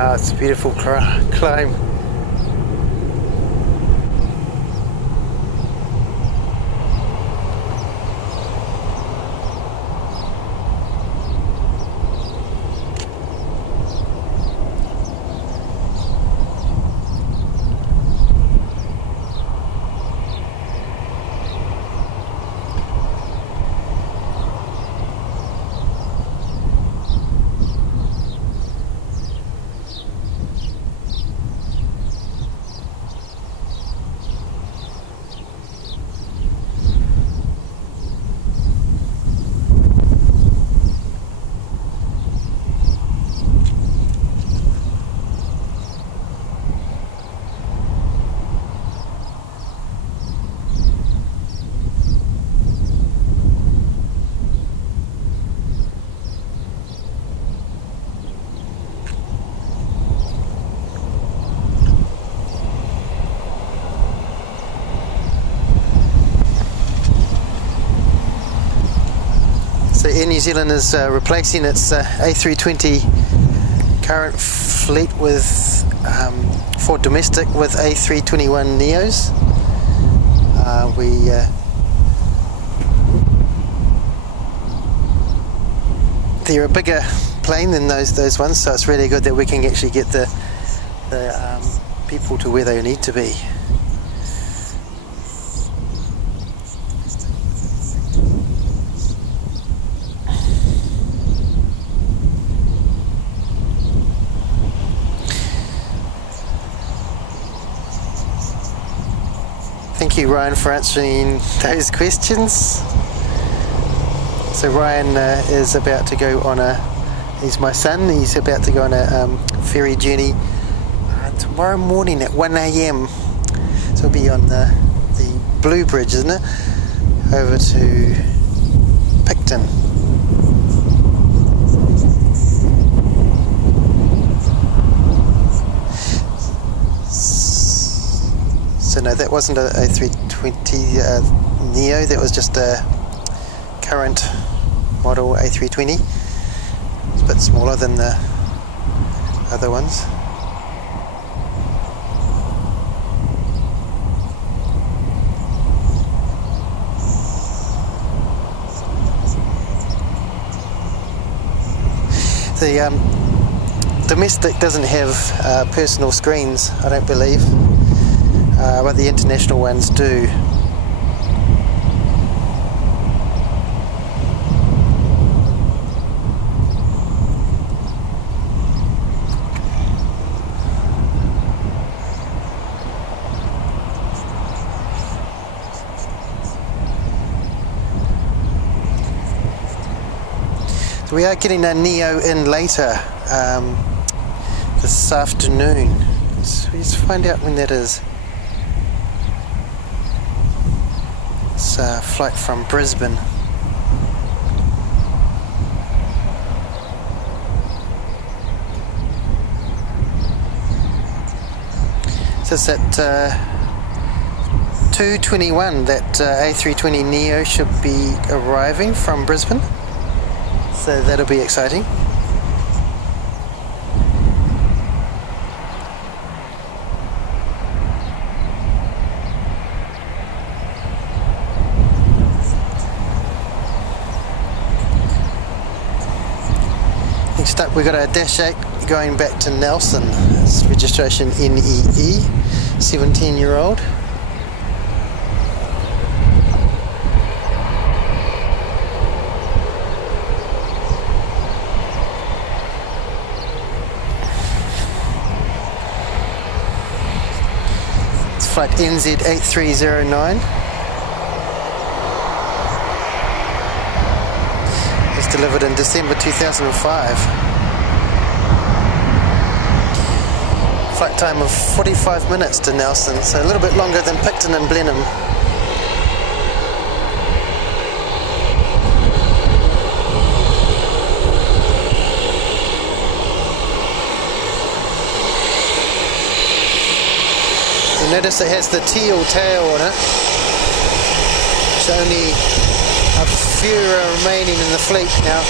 Ah, it's a beautiful climb. So Air New Zealand is replacing its A320 current fleet with for domestic with A321 Neos. They're a bigger plane than those ones, so it's really good that we can actually get the people to where they need to be. Thank you, Ryan, for answering those questions. So Ryan is about to go on he's my son, he's about to go on a ferry journey tomorrow morning at 1 AM. So he'll be on the Blue Bridge, isn't it? Over to Picton. So So no, that wasn't a A320 Neo, that was just a current model A320. It's a bit smaller than the other ones. The domestic doesn't have personal screens, I don't believe, but the international ones do. So we are getting a Neo in later this afternoon. Let's find out when that is. It's a flight from Brisbane. So it's at 2:21 that A320 Neo should be arriving from Brisbane. So that'll be exciting. Next up, we've got a Dash 8 going back to Nelson. It's registration NEE, 17-year-old. Flight NZ8309. It's delivered in December 2005. Flight time of 45 minutes to Nelson, so a little bit longer than Picton and Blenheim. Notice it has the teal tail on it. There's only a few remaining in the fleet now.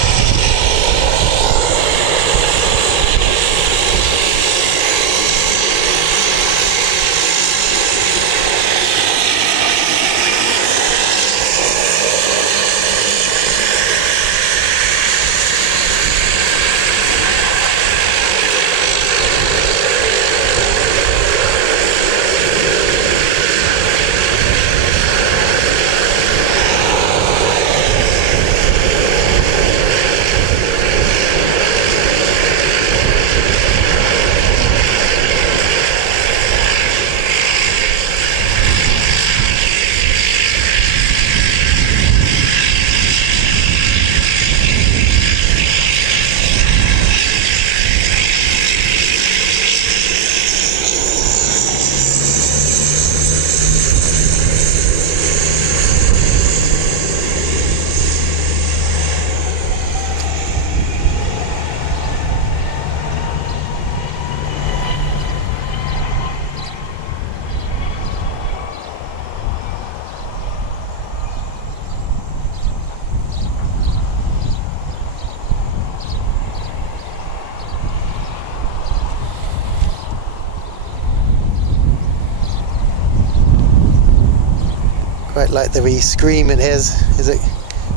Quite like the wee scream it has as it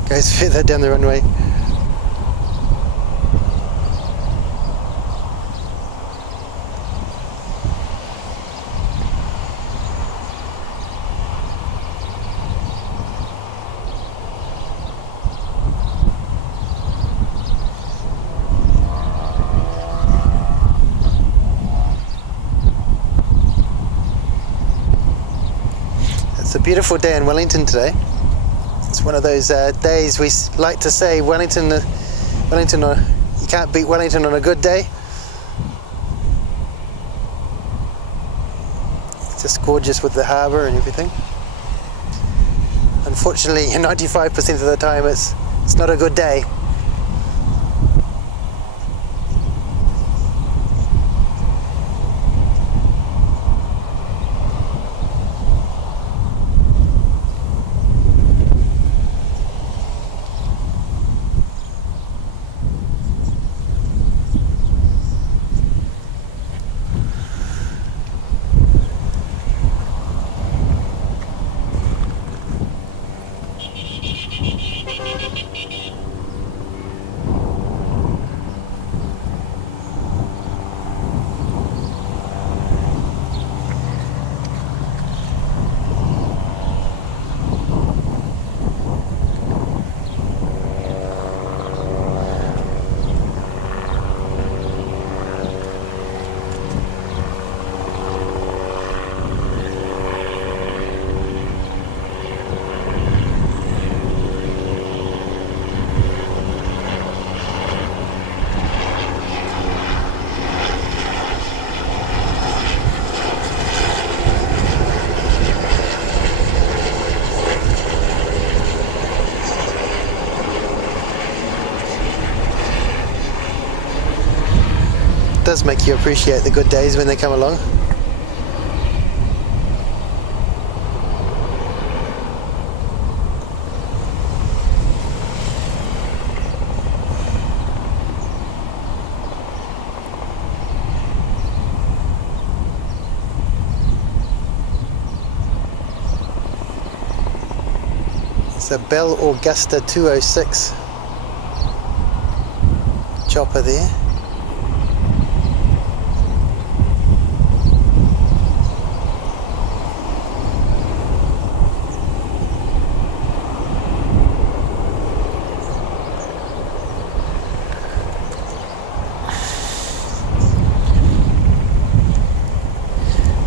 goes further down the runway. It's a beautiful day in Wellington today. It's one of those days we like to say Wellington, you can't beat Wellington on a good day. It's just gorgeous with the harbour and everything. Unfortunately, 95% of the time it's not a good day. does make you appreciate the good days when they come along. It's a Bell Augusta 206 chopper there.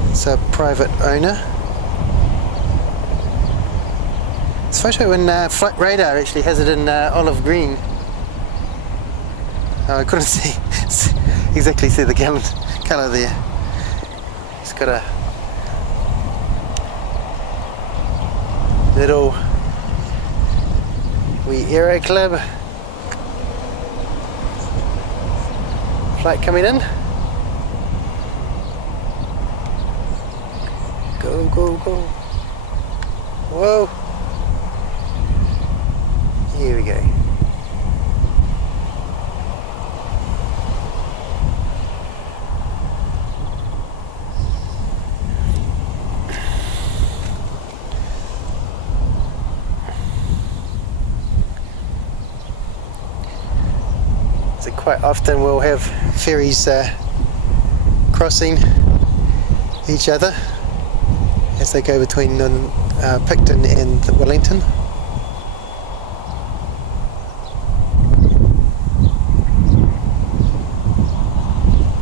It's a private owner. This photo in Flight Radar actually has it in olive green. I couldn't exactly see the colour there. It's got a little wee Aero Club flight coming in. Go, go, go. Whoa. Here we go. So quite often we'll have ferries crossing each other as they go between Picton and Wellington.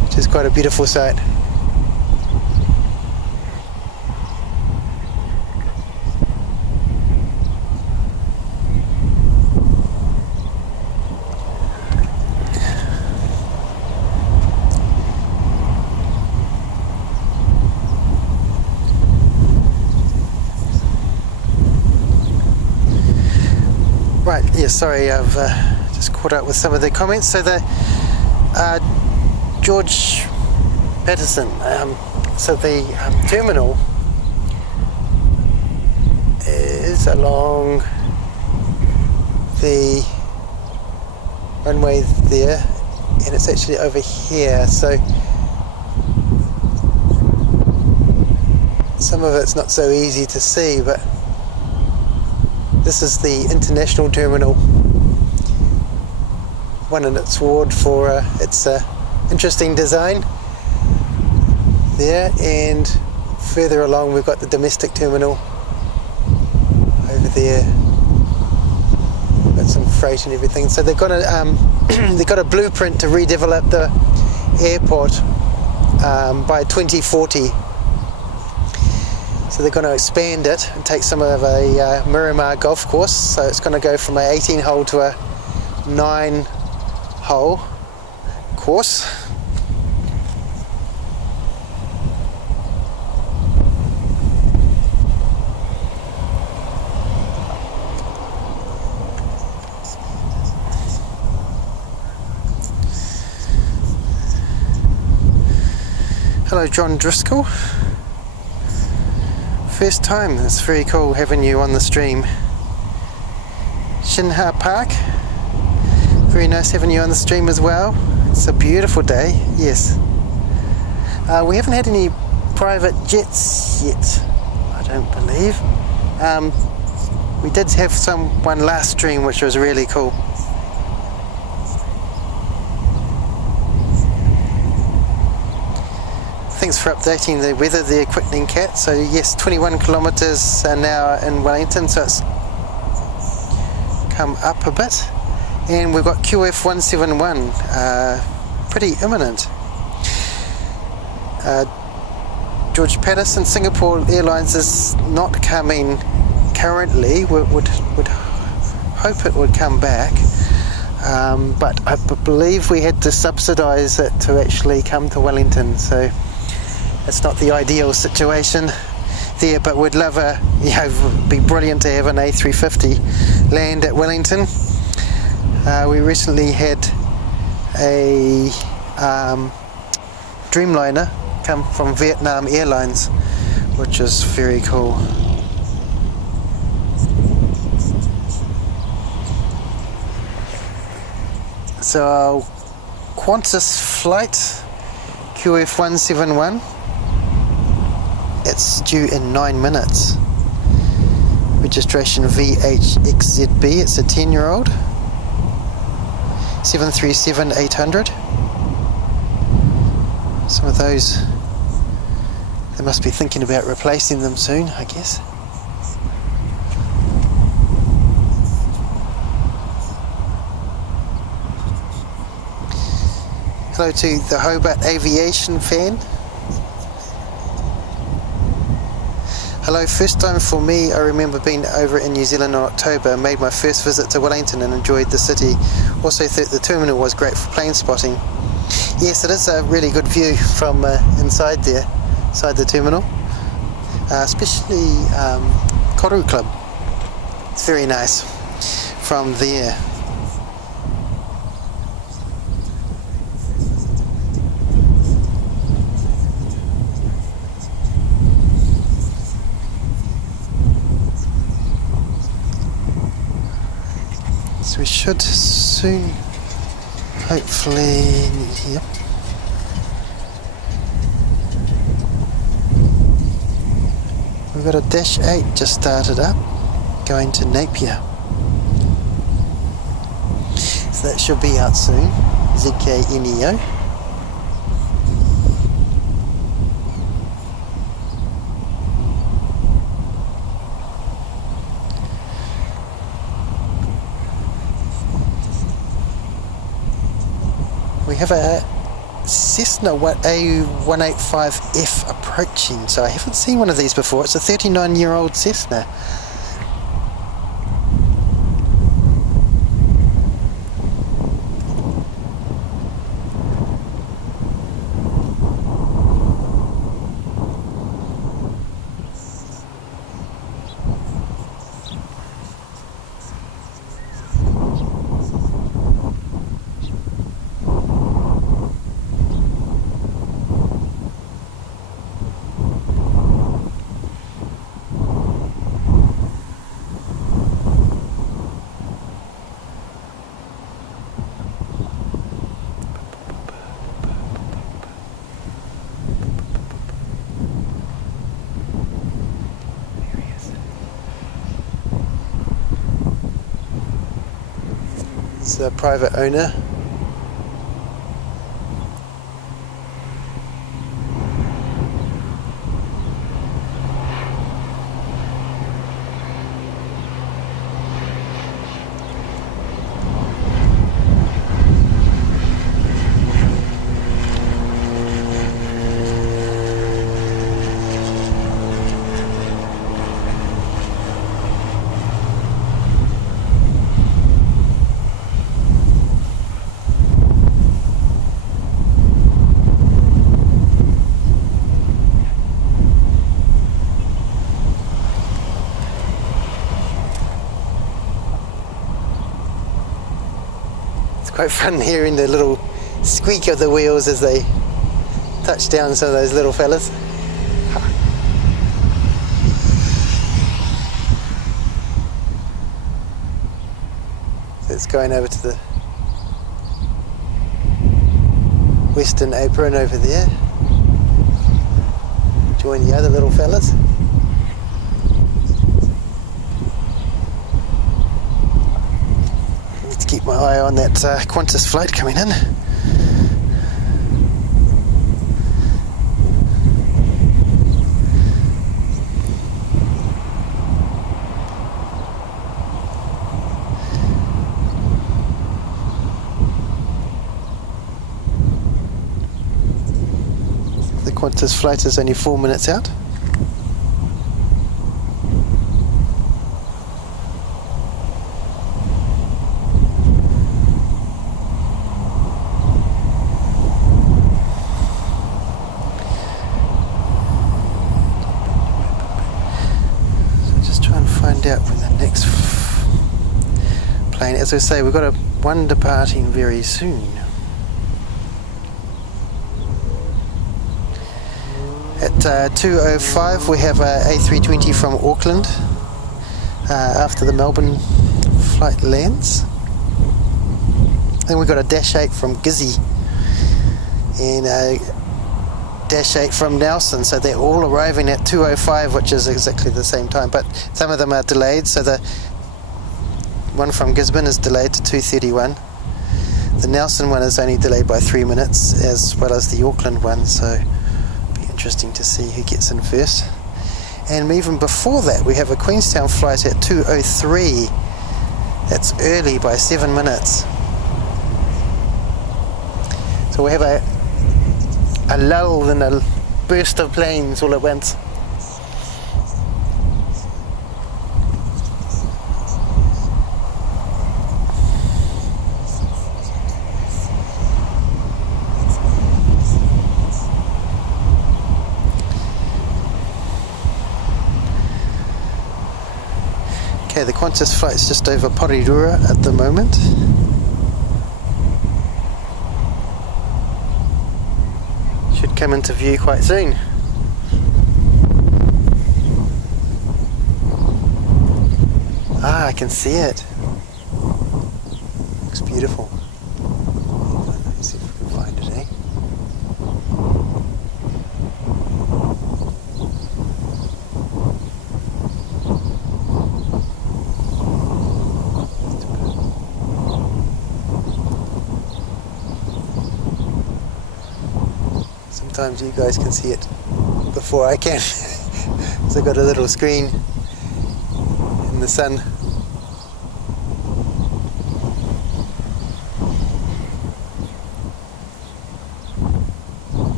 Which is quite a beautiful sight. Right, yeah, sorry, I've just caught up with some of the comments. So the George Patterson, so the terminal is along the runway there, and it's actually over here, so some of it's not so easy to see, but this is the international terminal, one in its ward for its interesting design there, and further along we've got the domestic terminal over there. Got some freight and everything. So they've got a blueprint to redevelop the airport by 2040. So they're going to expand it and take some of a Miramar golf course. So it's going to go from an 18 hole to a 9 hole course. Hello John Driscoll. First time, it's very cool having you on the stream. Shinha Park, very nice having you on the stream as well. It's a beautiful day, yes. We haven't had any private jets yet, I don't believe. We did have one last stream which was really cool. Thanks for updating the weather there, Quickening Cat. So yes, 21 kilometres an hour in Wellington, so it's come up a bit. And we've got QF 171, pretty imminent. George Patterson, Singapore Airlines is not coming currently. We would hope it would come back. But I believe we had to subsidise it to actually come to Wellington, so it's not the ideal situation there, but we'd love it'd be brilliant to have an A350 land at Wellington. We recently had a Dreamliner come from Vietnam Airlines, which is very cool. So our Qantas flight QF171, it's due in 9 minutes. Registration VHXZB, it's a 10-year-old. 737-800. Some of those, they must be thinking about replacing them soon, I guess. Hello to the Hobart Aviation fan. Hello, first time for me. I remember being over in New Zealand in October, made my first visit to Wellington and enjoyed the city. Also thought the terminal was great for plane spotting. Yes, it is a really good view from inside there, inside the terminal. Especially Aero Club. It's very nice from there. So we should soon, hopefully, yep. We've got a Dash 8 just started up, going to Napier. So that should be out soon, ZKNEO. We have a Cessna A185F approaching, so I haven't seen one of these before. It's a 39-year-old Cessna. It's a private owner. Quite fun hearing the little squeak of the wheels as they touch down some of those little fellas. So it's going over to the western apron over there. Join the other little fellas. Keep my eye on that Qantas flight coming in. The Qantas flight is only 4 minutes out. Out when the next plane, as I say, we've got one departing very soon. At 2:05 we have a A320 from Auckland after the Melbourne flight lands. Then we got a Dash 8 from Gizzy and a Dash 8 from Nelson, so they're all arriving at 2:05, which is exactly the same time, but some of them are delayed. So the one from Gisborne is delayed to 2:31. The Nelson one is only delayed by 3 minutes, as well as the Auckland one, so it'll be interesting to see who gets in first. And even before that we have a Queenstown flight at 2:03. That's early by 7 minutes. So we have a lull and a burst of planes all at once. Okay, the Qantas flight's just over Porirua at the moment. Should come into view quite soon. Ah, I can see it. Looks beautiful. Let's see if we can find it, eh? Sometimes you guys can see it before I can. So I've got a little screen in the sun.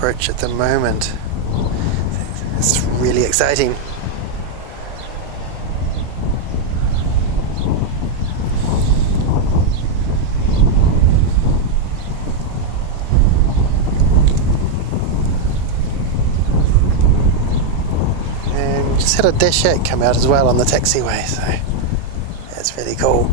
Approach at the moment. It's really exciting. And we just had a Dash 8 come out as well on the taxiway, so that's really cool.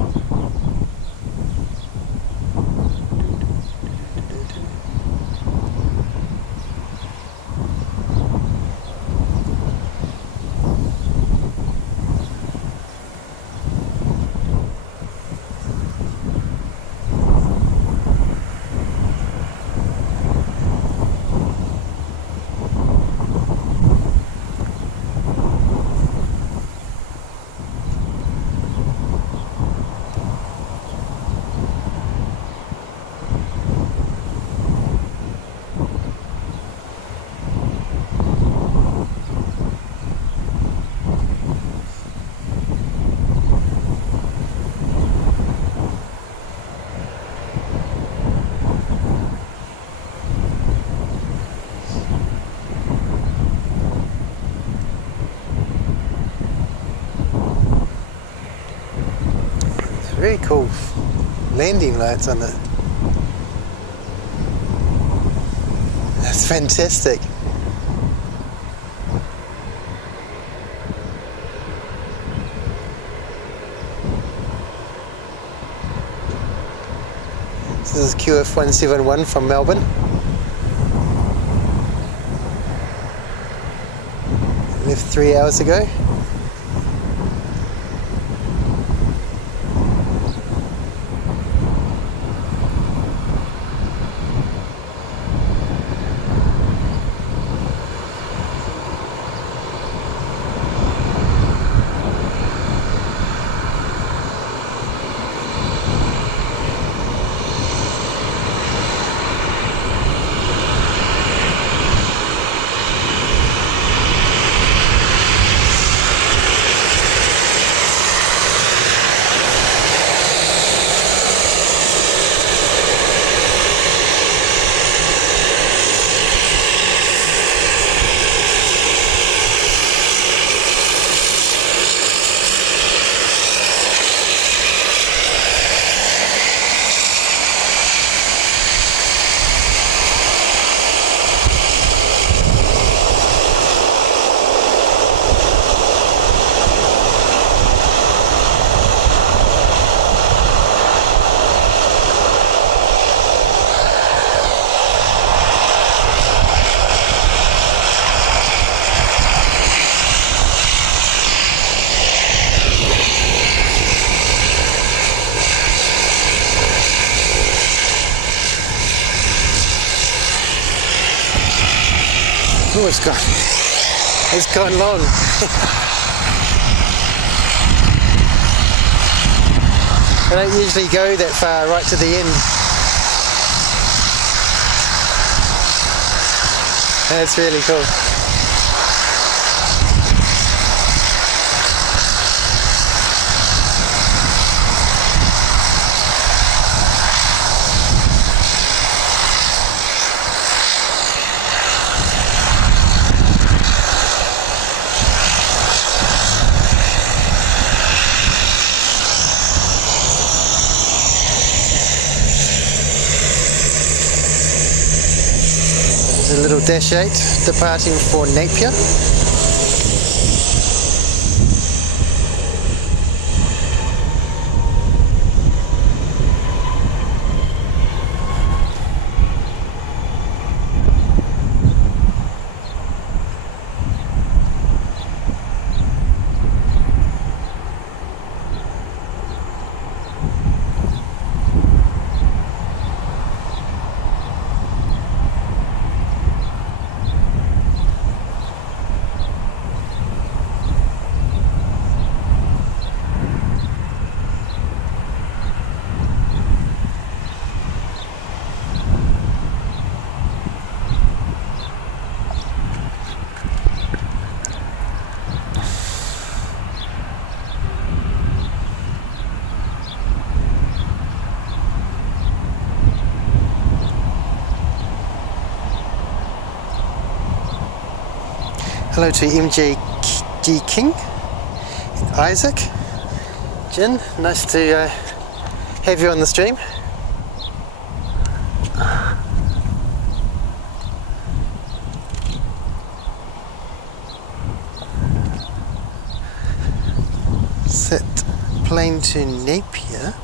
Very cool landing lights on it. That's fantastic. This is QF 171 from Melbourne. Left 3 hours ago. Oh, it's gone. It's gone long. I don't usually go that far, right to the end. That's really cool. There's a little Dash 8 departing for Napier. Hello to MJG King, Isaac, Jin, nice to have you on the stream. Set plane to Napier.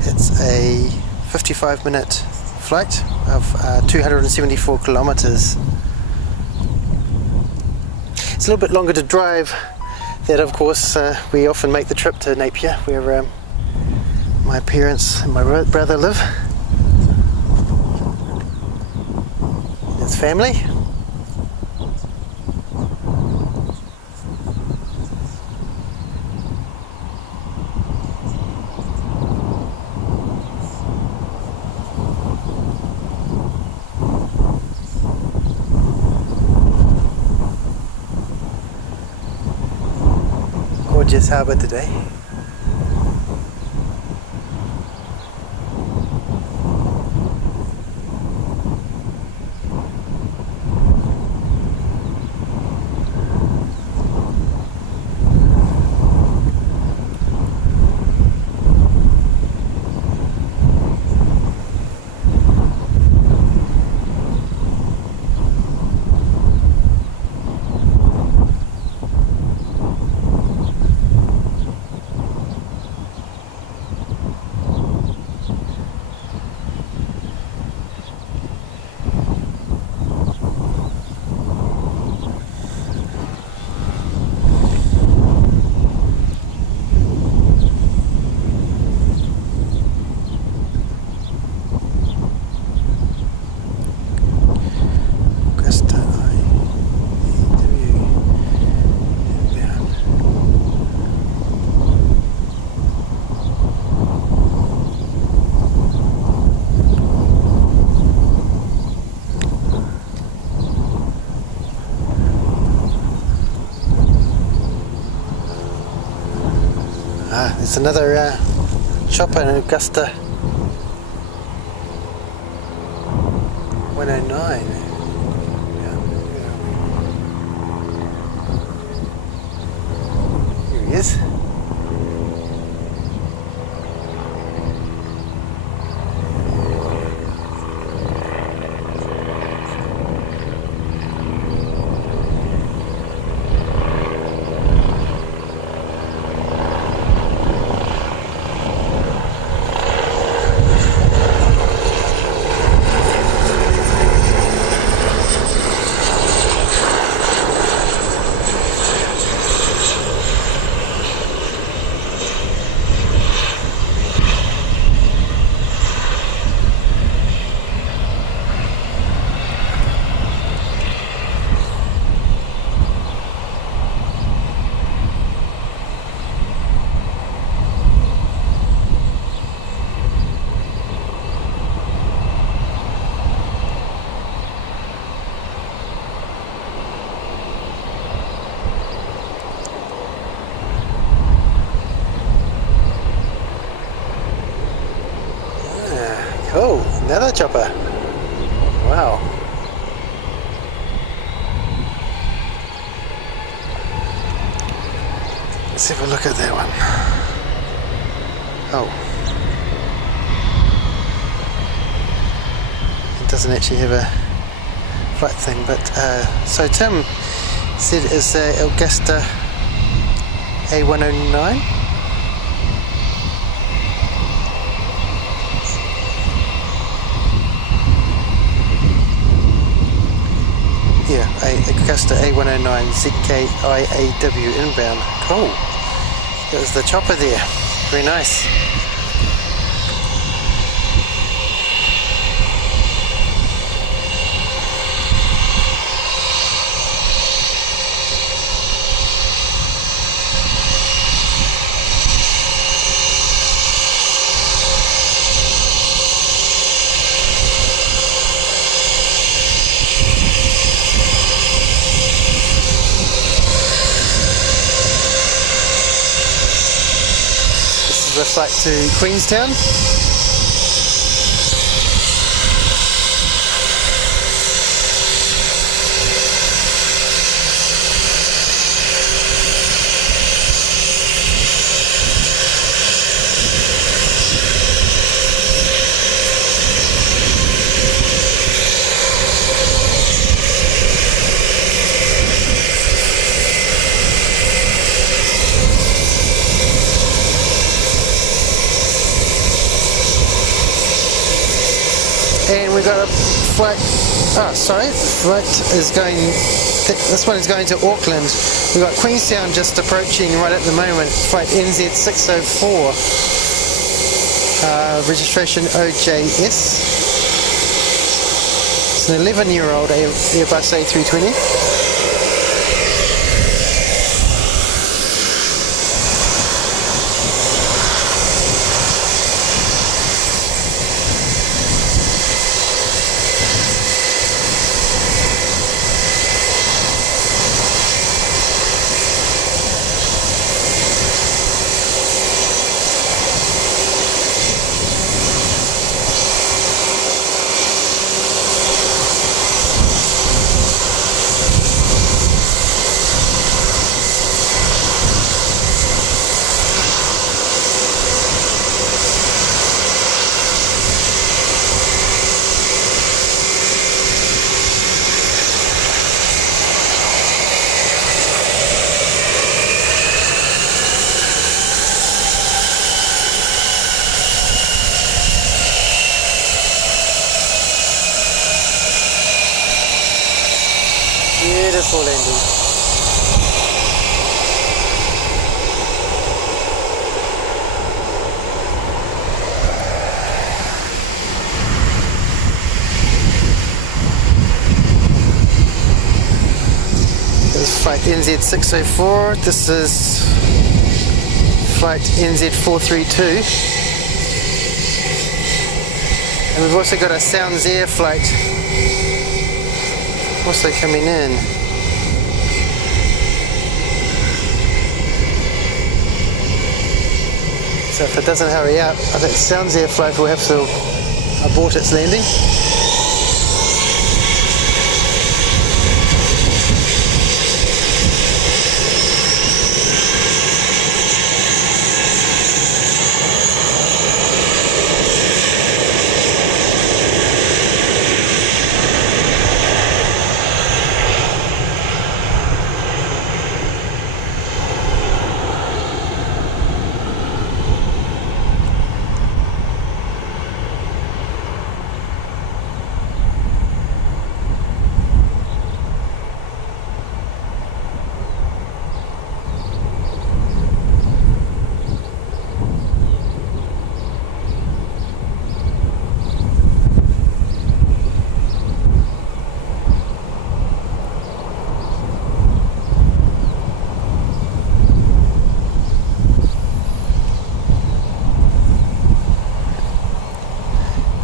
It's a 55-minute flight of 274 kilometers. It's a little bit longer to drive. That, of course, we often make the trip to Napier, where my parents and my brother live. His family. Gorgeous harbour today. There's another chopper in Augusta 109. Here he is. chopper. Wow. Let's have a look at that one. Oh. It doesn't actually have a flight thing, but so Tim said it's a Augusta A109. Yeah, Augusta A109 ZKIAW inbound. Cool. There's the chopper there. Very nice. The flight to Queenstown. And we've got a flight, flight is going, this one is going to Auckland. We've got Queenstown just approaching right at the moment, flight NZ604, registration OJS. It's an 11-year-old Airbus A320. Beautiful landing. This is flight NZ604. This is flight NZ432. And we've also got a Sounds Air flight also coming in. So if it doesn't hurry up, I think Sounds Air flight will have to abort its landing.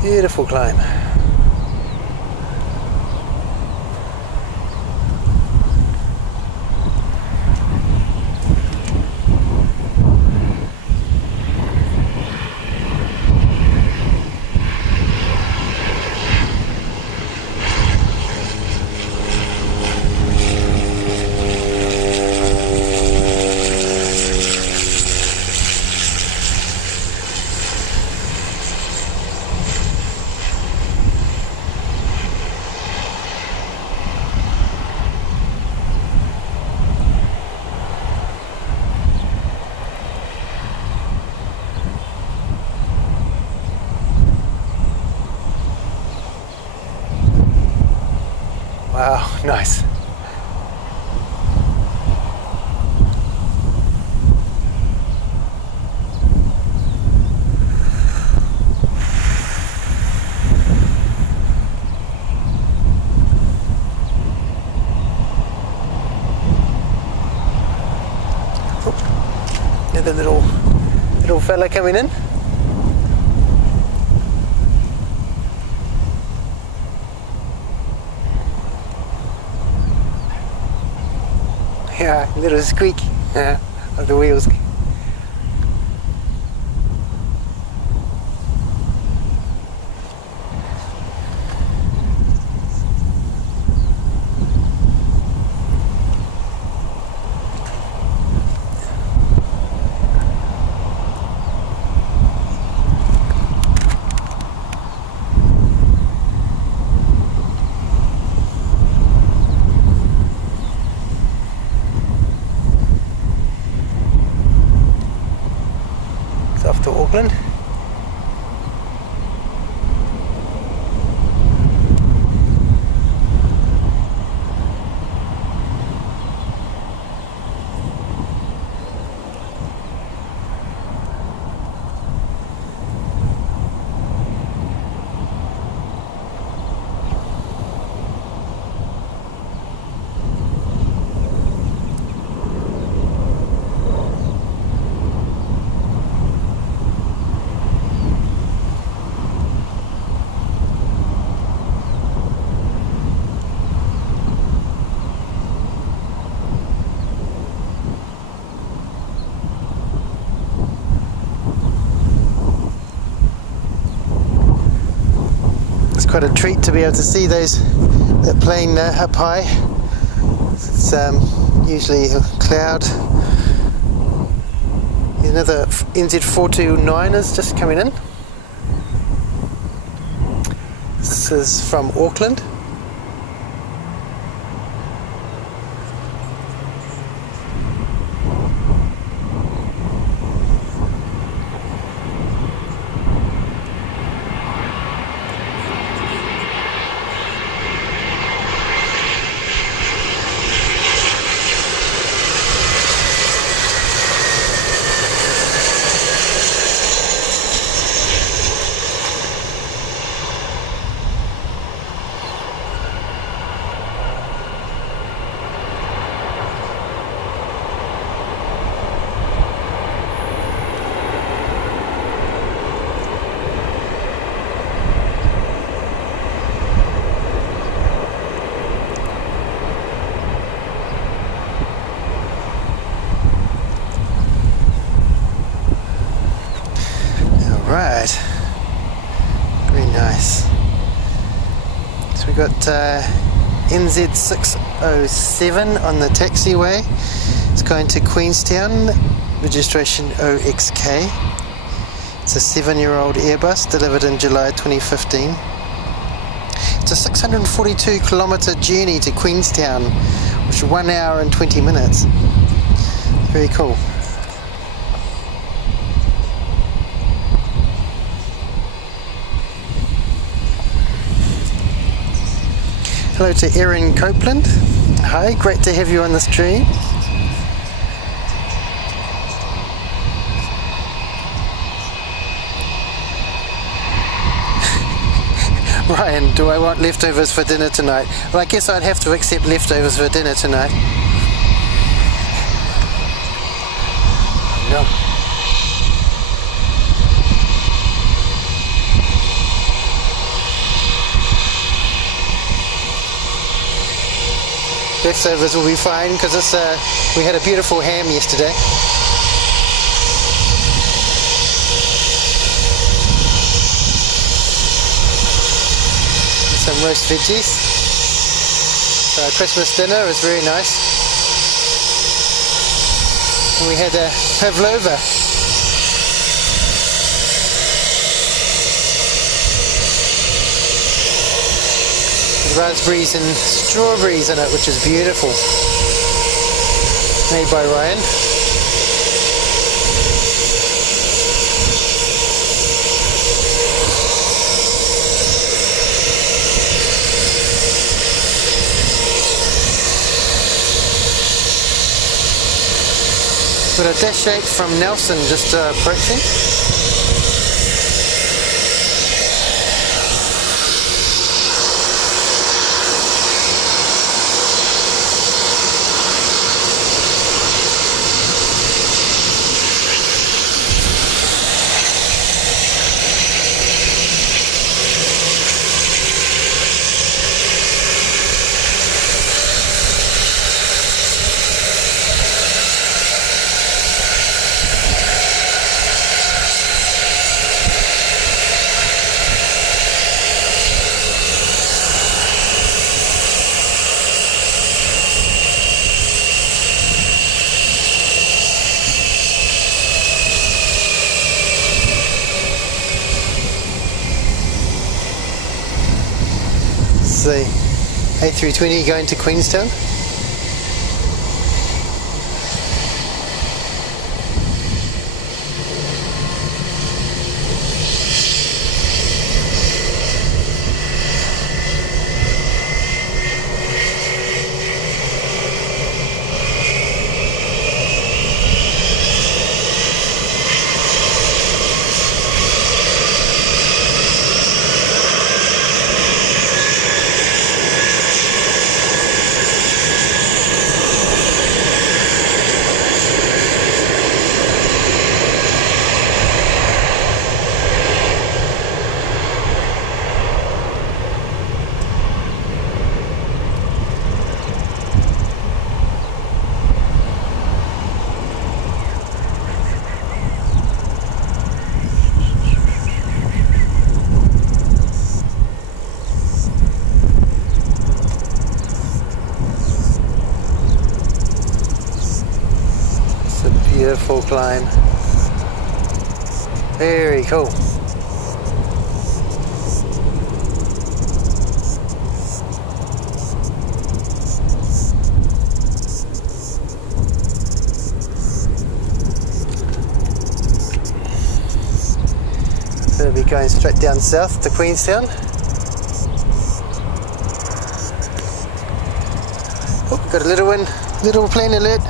Beautiful climb. Wow, nice. The little fella coming in. Yeah, little squeak of the wheels. Off to Auckland. Quite a treat to be able to see that plane up high. It's usually a cloud. Another NZ429 is just coming in. This is from Auckland. Right, very nice. So we got NZ607 on the taxiway. It's going to Queenstown, registration OXK. It's a 7-year-old Airbus delivered in July 2015. It's a 642 kilometre journey to Queenstown, which is 1 hour and 20 minutes. Very cool. Hello to Erin Copeland. Hi, great to have you on the stream. Ryan, do I want leftovers for dinner tonight? Well, I guess I'd have to accept leftovers for dinner tonight. No. Leftovers will be fine because we had a beautiful ham yesterday. And some roast veggies. So our Christmas dinner was very nice. And we had a pavlova. Raspberries and strawberries in it, which is beautiful. Made by Ryan. Got a dash 8 from Nelson just approaching. The A320 going to Queenstown. Beautiful climb. Very cool. So we'll be going straight down south to Queenstown. Oh, got a little one, little plane alert.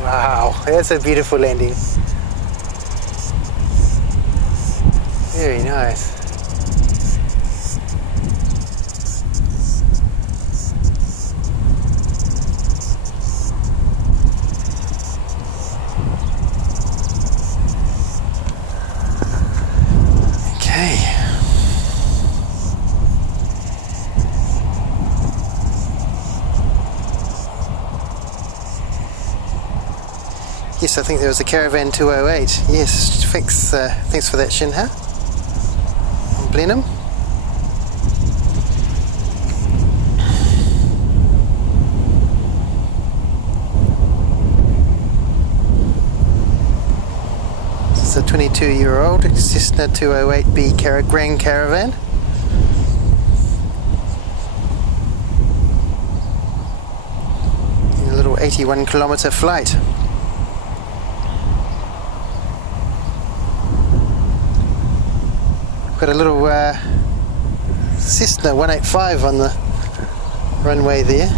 Wow, that's a beautiful landing. Very nice. Okay. Yes, I think there was a Caravan 208. Yes, thanks for that, Shinha. Blenheim. It's a 22-year-old Cessna 208B Grand Caravan. A little 81-kilometre flight. Got a little Cessna 185 on the runway there.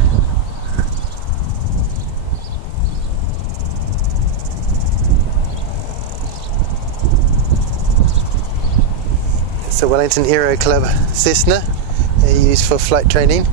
It's a Wellington Aero Club Cessna used for flight training.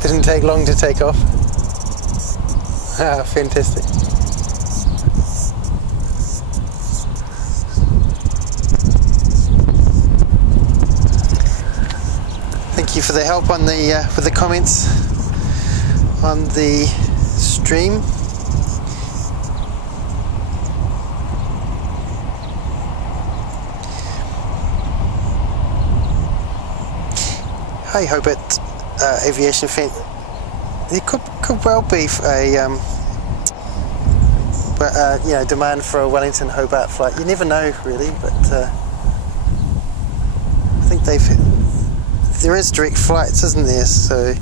Didn't take long to take off. Ah, fantastic. for the help on the for the comments on the stream. Hey Hobart aviation fan, there could well be a you know, demand for a Wellington Hobart flight. You never know really, but I think there is direct flights, isn't there? So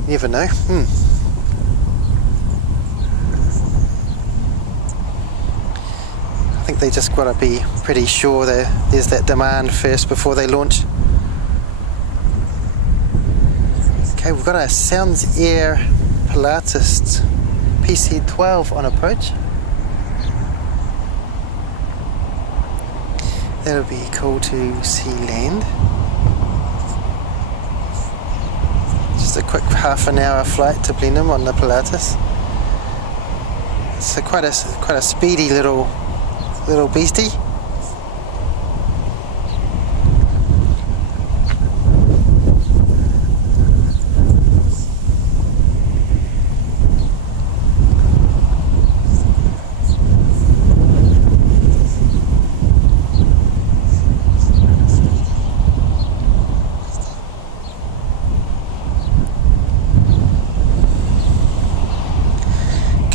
you never know. I think they just got to be pretty sure there's that demand first before they launch. Okay, we've got a Sounds Air Pilatus PC-12 on approach. That'll be cool to see land. Just a quick half an hour flight to Blenheim on the Pilatus. It's quite a speedy little beastie.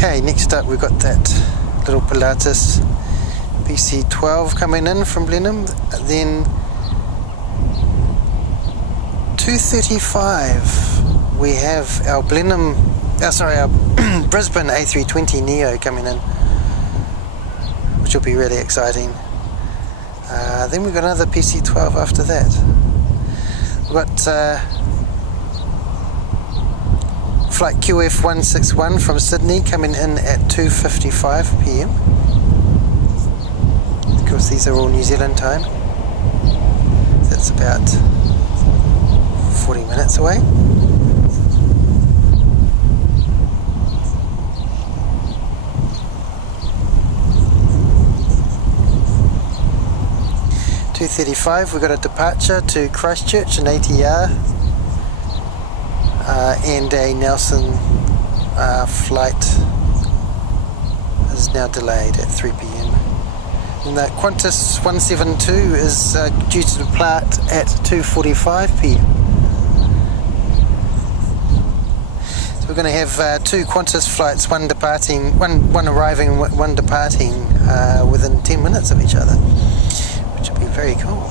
Okay, next up we've got that little Pilatus PC-12 coming in from Blenheim. Then 2:35 we have our our Brisbane A320 Neo coming in, which will be really exciting. Then we've got another PC-12 after that. We've got flight QF161 from Sydney coming in at 2:55 PM. Of course, these are all New Zealand time. That's about 40 minutes away. .235, we've got a departure to Christchurch and ATR. And a Nelson flight is now delayed at 3 PM. And the Qantas 172 is due to depart at 2:45 PM. So we're going to have two Qantas flights, one arriving, one departing within 10 minutes of each other, which will be very cool.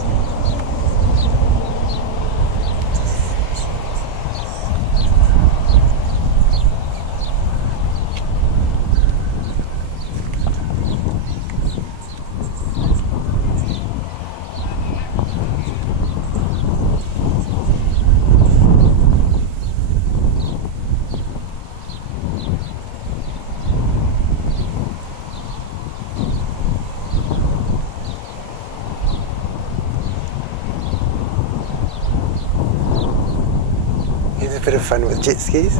A bit of fun with jet skis.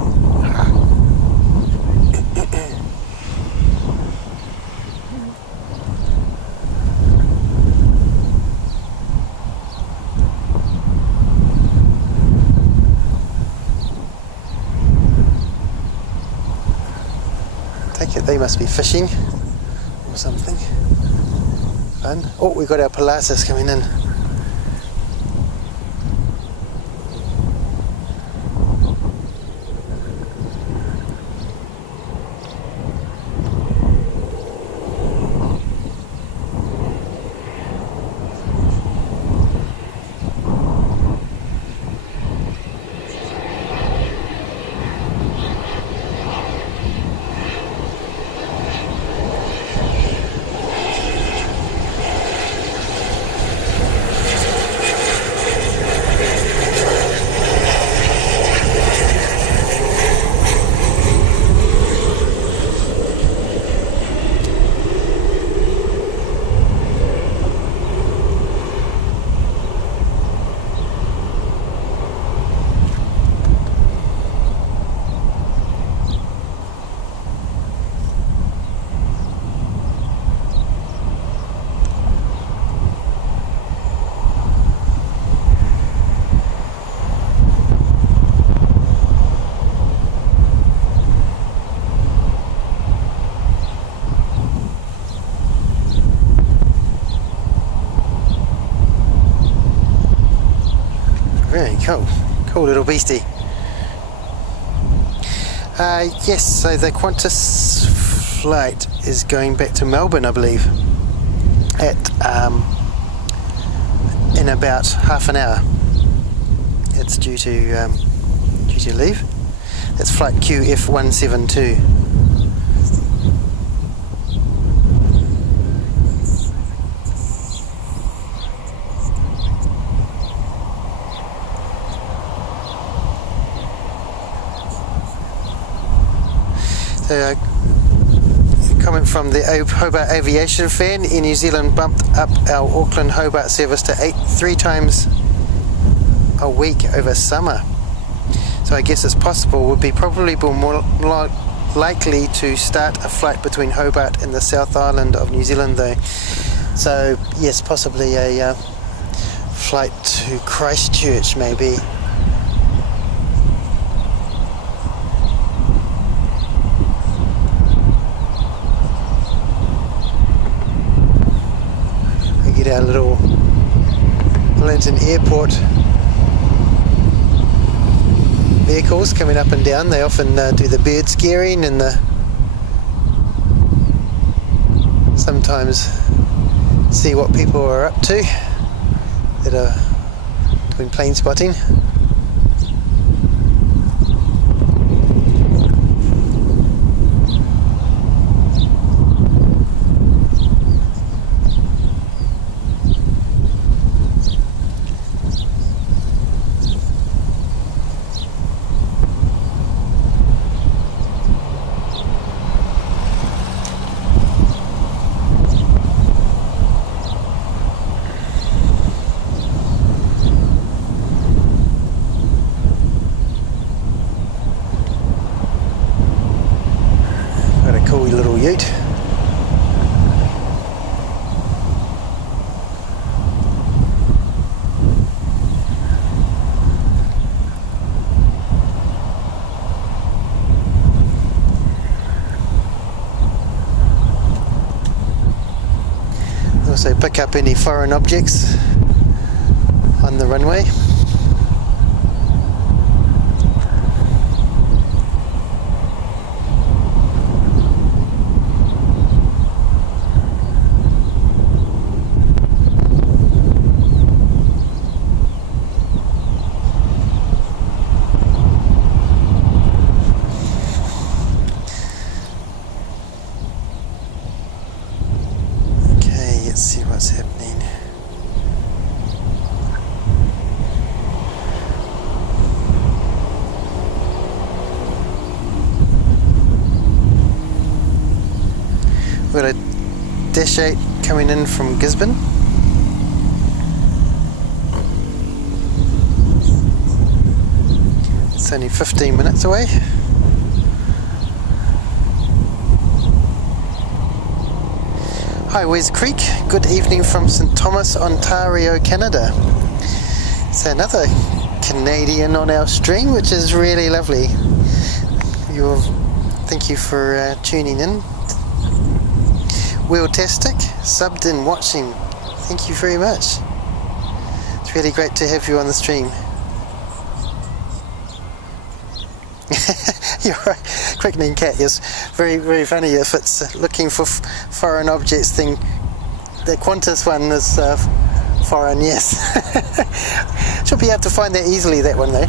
Take it they must be fishing or something. Fun. Oh, we've got our Pilatus coming in. Very cool. Cool little beastie. Yes, so the Qantas flight is going back to Melbourne, I believe, at in about half an hour. It's due to leave. That's flight QF172. So, comment from the Hobart Aviation fan: Air New Zealand bumped up our Auckland Hobart service to 3 times a week over summer. So I guess it's possible. Would be probably more likely to start a flight between Hobart and the South Island of New Zealand though. So yes, possibly a flight to Christchurch maybe. We get our little Wellington Airport vehicles coming up and down. They often do the bird scaring and sometimes see what people are up to that are doing plane spotting. Cool little ute. Also pick up any foreign objects on the runway. Let's see what's happening. We've got a Dash 8 coming in from Gisborne. It's only 15 minutes away. Hi, where's Creek? Good evening from St. Thomas, Ontario, Canada. It's another Canadian on our stream, which is really lovely. Thank you for tuning in. Wheeltastic, subbed and watching. Thank you very much. It's really great to have you on the stream. You're right. Quickening cat, yes. Very, very funny. If it's looking for foreign objects thing, the Qantas one is foreign, yes. Should be able to find that easily, that one though.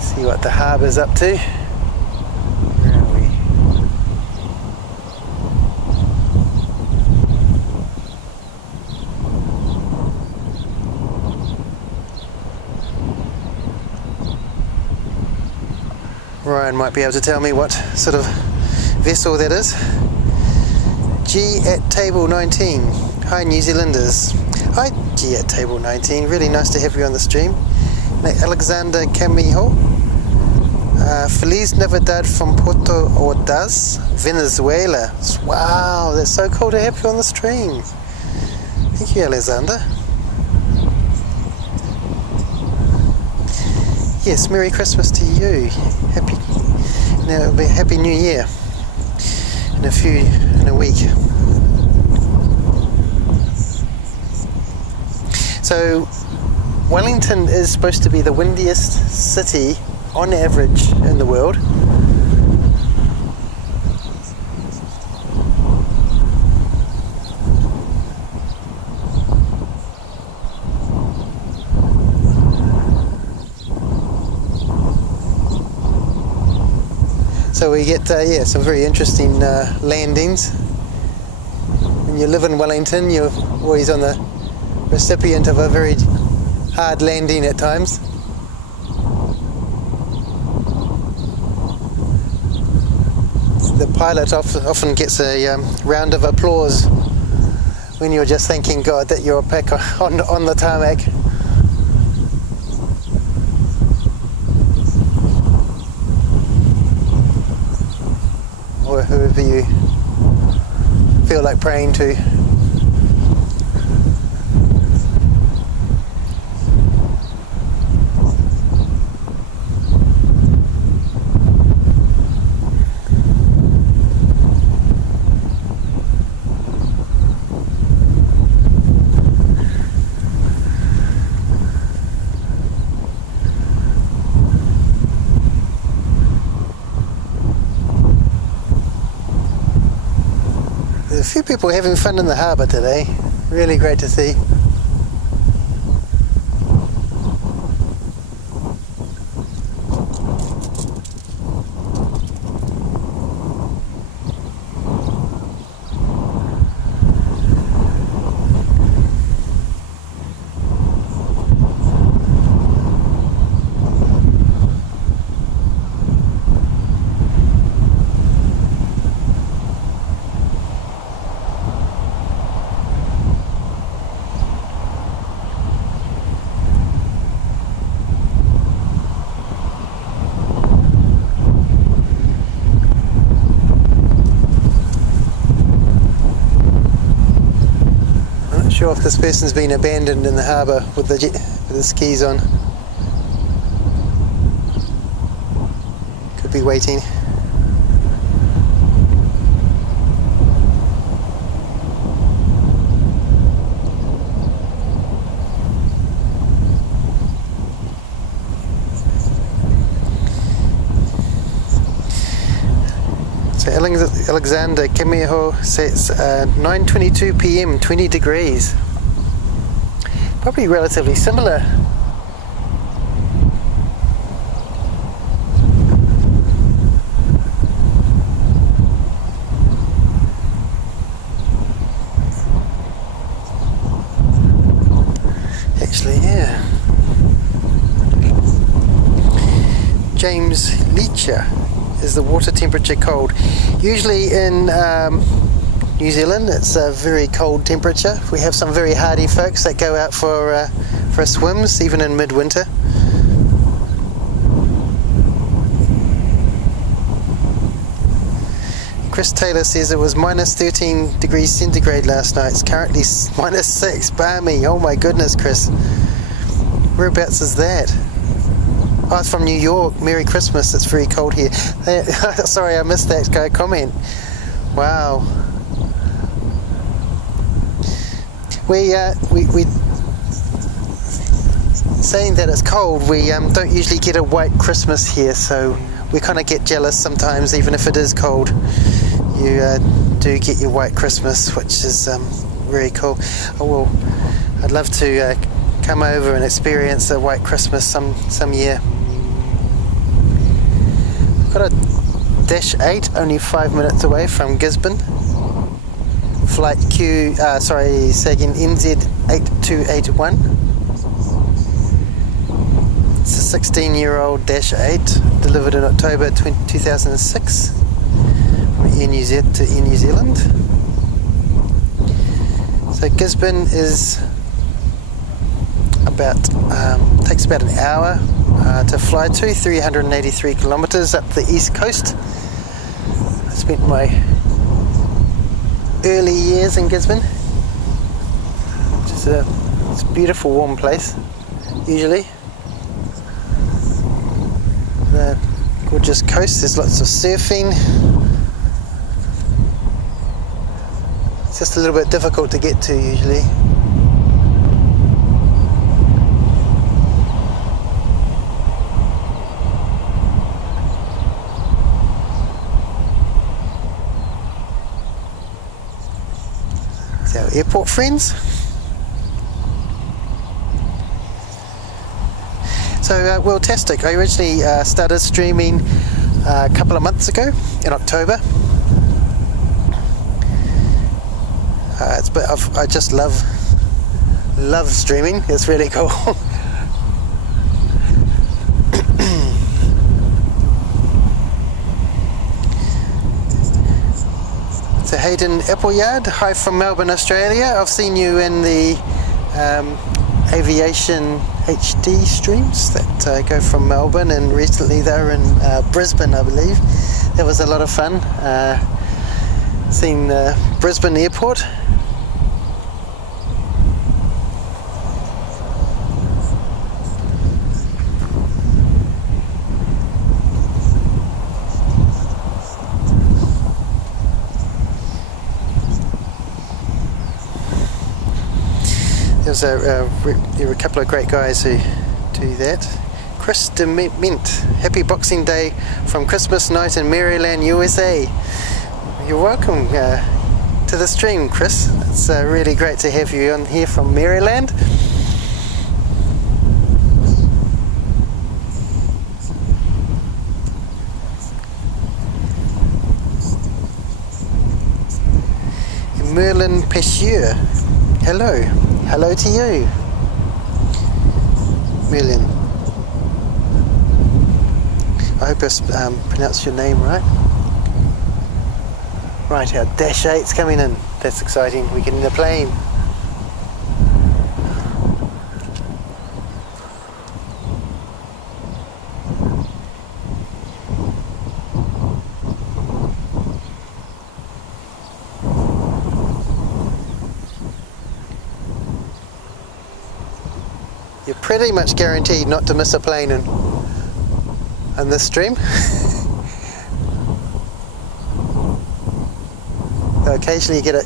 See what the harbour's up to. Where are we? Ryan might be able to tell me what sort of vessel that is. G at table 19. Hi New Zealanders. Hi G at table 19. Really nice to have you on the stream. Alexander Camijo. Feliz Navidad from Puerto Ordaz, Venezuela. Wow, that's so cool to have you on the stream. Thank you, Alexander. yes, Merry Christmas to you. Now it'll be Happy New Year in a week. So Wellington is supposed to be the windiest city on average in the world. So we get some very interesting landings. When you live in Wellington, you're always on the recipient of a very hard landing at times. The pilot often gets a round of applause when you're just thanking God that you're back on the tarmac. Or whoever you feel like praying to. A few people having fun in the harbour today. Really great to see. Sure if this person's been abandoned in the harbour with the skis on. Could be waiting. So Alexander Kemiho says 9:22 p.m. 20 degrees. Probably relatively similar. Actually, yeah. James Leacher. Is the water temperature cold? Usually in New Zealand it's a very cold temperature. We have some very hardy folks that go out for swims even in midwinter. Chris Taylor says it was minus 13 degrees centigrade last night. It's currently minus 6. Balmy. Oh my goodness, Chris. Whereabouts is that? Oh, it's from New York. Merry Christmas. It's very cold here. Sorry, I missed that guy comment. Wow. We saying that it's cold. We don't usually get a white Christmas here, so we kind of get jealous sometimes, even if it is cold. You do get your white Christmas, which is very cool. Oh well, I'd love to come over and experience a white Christmas some year. Got a Dash 8 only 5 minutes away from Gisborne. Flight NZ 8281. It's a 16-year-old Dash 8 delivered in October 2006 from Air New Z to Air New Zealand. So Gisborne is takes about an hour to fly to, 383 kilometres up the east coast. I spent my early years in Gisborne, which is it's a beautiful warm place usually. the gorgeous coast. There's lots of surfing. It's just a little bit difficult to get to usually. It's our airport friends. So Welltastic, I originally started streaming a couple of months ago in October. I just love streaming. It's really cool. So Hayden Appleyard, hi from Melbourne, Australia. I've seen you in the aviation HD streams that go from Melbourne, and recently they were in Brisbane, I believe. That was a lot of fun. Seen Brisbane Airport. There were a couple of great guys who do that. Chris DeMint, happy Boxing Day from Christmas night in Maryland, USA. You're welcome to the stream, Chris. It's really great to have you on here from Maryland. Merlin Pecheur, hello. Hello to you, Merlin. I hope I pronounced your name right. Right, our Dash 8's coming in. That's exciting. We get in the plane. You're pretty much guaranteed not to miss a plane on this stream. So occasionally you get a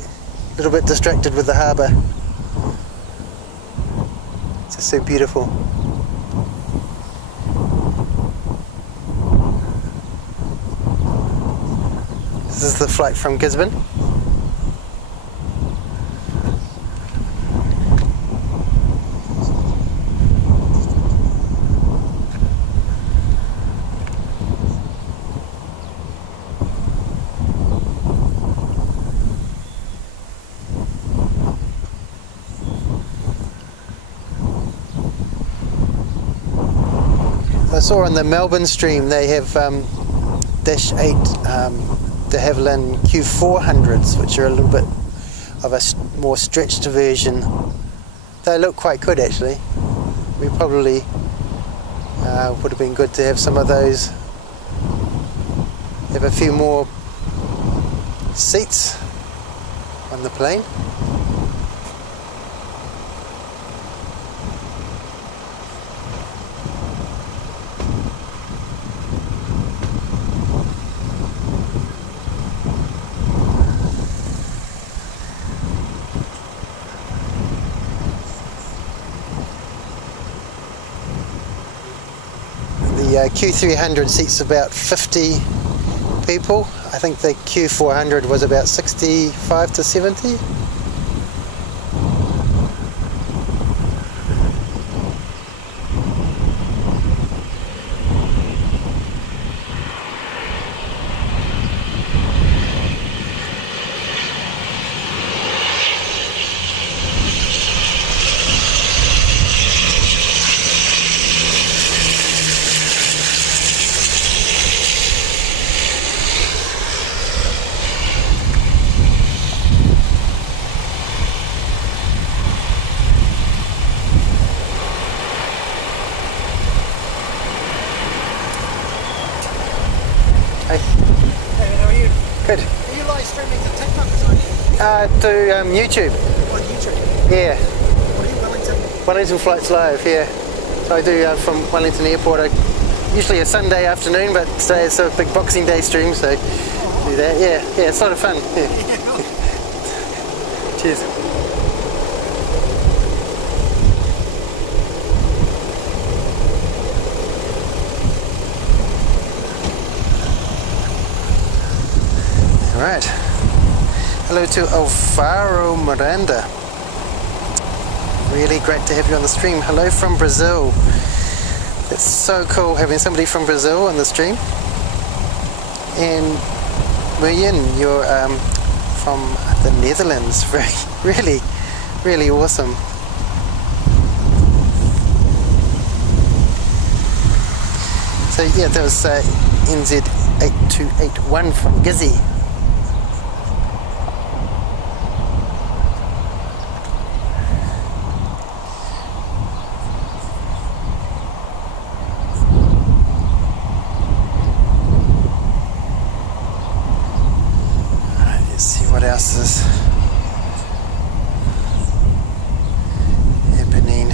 little bit distracted with the harbour. It's just so beautiful. This is the flight from Gisborne. I saw on the Melbourne stream they have Dash 8 de Havilland Q400s, which are a little bit of a more stretched version. They look quite good actually. We probably would have been good to have some of those. Have a few more seats on the plane. The Q300 seats about 50 people. I think the Q400 was about 65 to 70. Good. Are you live streaming to TikTok or something? To YouTube. On YouTube? Yeah. What are you, Wellington? Wellington Flights Live, yeah. So I do from Wellington Airport. I usually a Sunday afternoon, but today it's a big Boxing Day stream, so do that. Yeah, it's a lot of fun. Yeah. Cheers. Alright. Hello to Alvaro Miranda. Really great to have you on the stream. Hello from Brazil. It's so cool having somebody from Brazil on the stream. And William, you're from the Netherlands. Really awesome. So yeah, that was NZ8281 from Gizzy. What else is happening?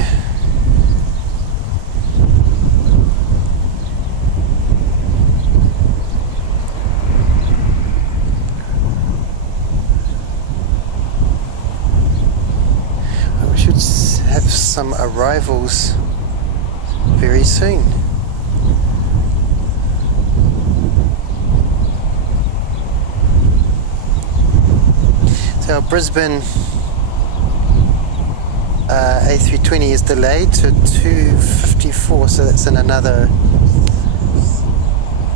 We should have some arrivals very soon. Our Brisbane A320 is delayed to 2:54, so that's in another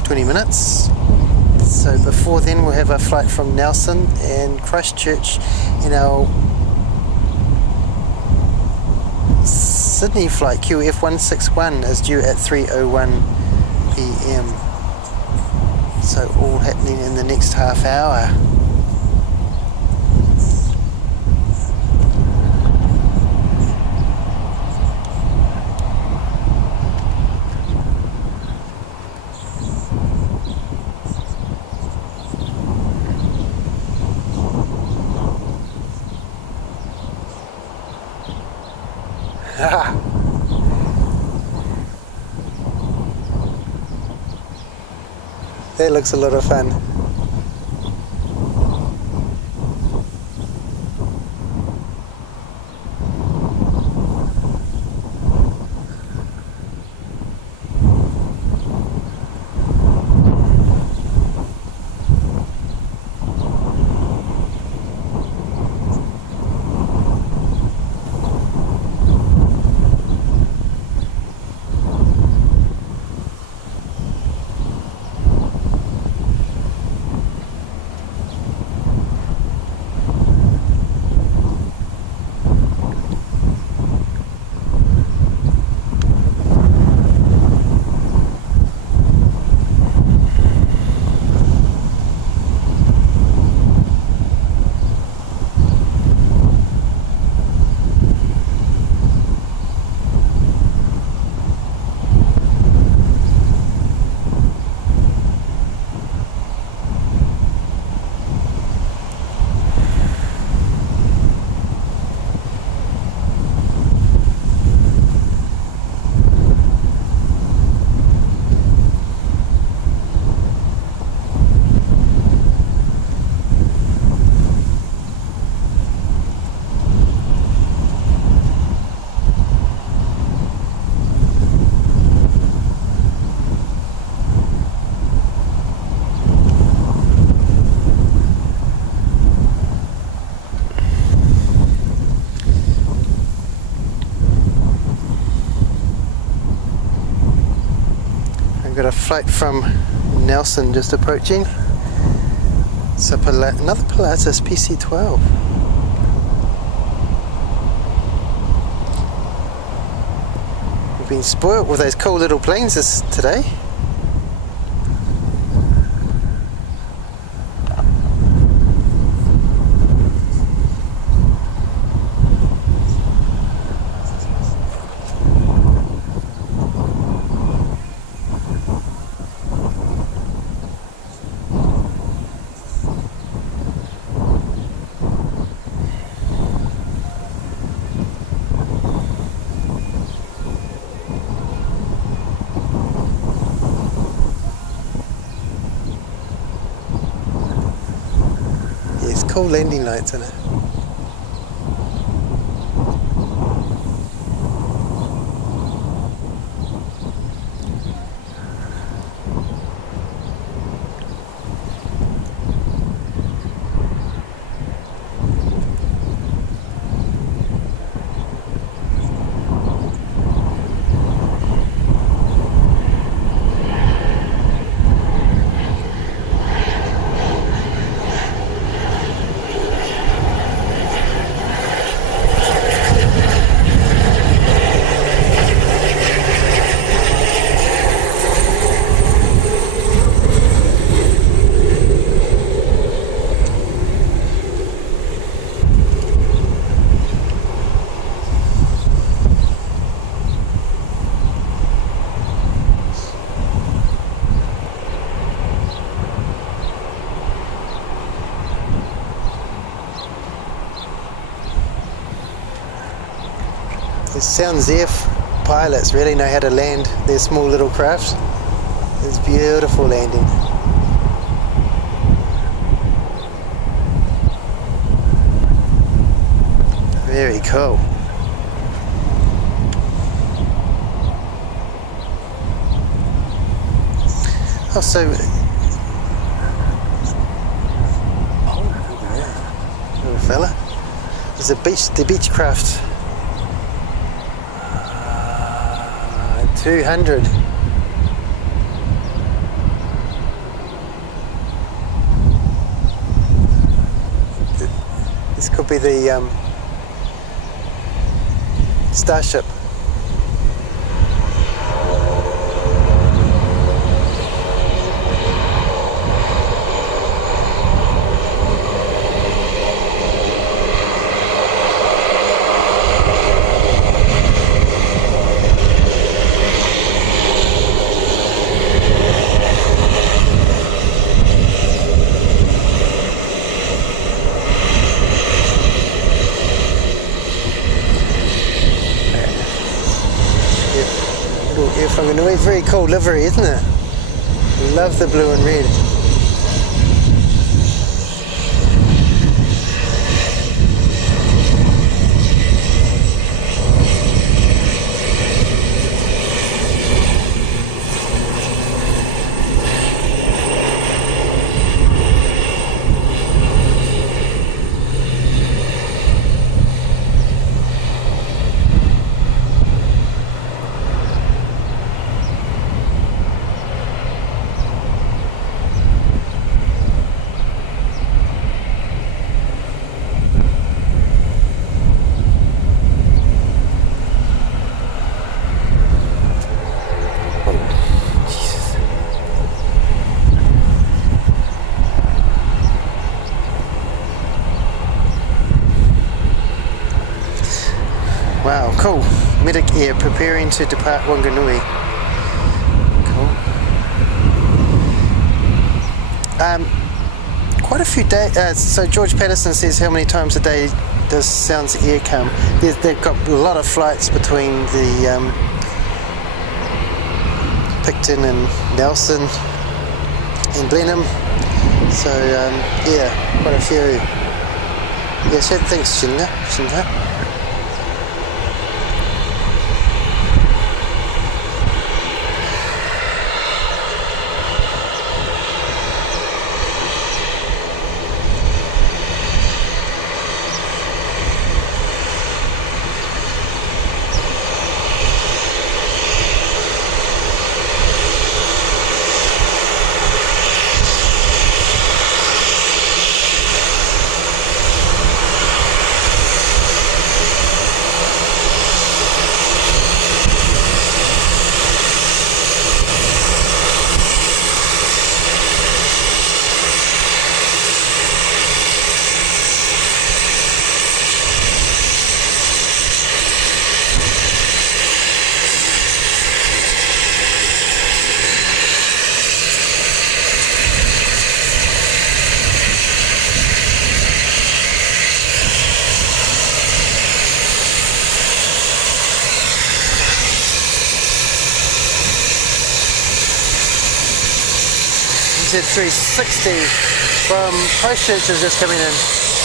20 minutes. So before then we'll have a flight from Nelson and Christchurch, and our Sydney flight QF161 is due at 3:01 PM. So all happening in the next half hour. That looks a lot of fun. I've got a flight from Nelson just approaching. It's another Pilatus PC-12. We've been spoilt with those cool little planes today. cool landing lights in it. The Sounds F pilots really know how to land their small little craft. It's beautiful landing. Very cool. Oh, so little fella. There's a Beechcraft 200. This could be the Starship. Very cool livery, isn't it? Love the blue and red. Wow, cool. Medic Air preparing to depart Wanganui. Cool. Quite a few days. So George Patterson says how many times a day does Sounds Air come? They've got a lot of flights between the Picton and Nelson and Blenheim. So yeah, quite a few. Yeah, so thanks, Shinga. Z360 from Christchurch is just coming in.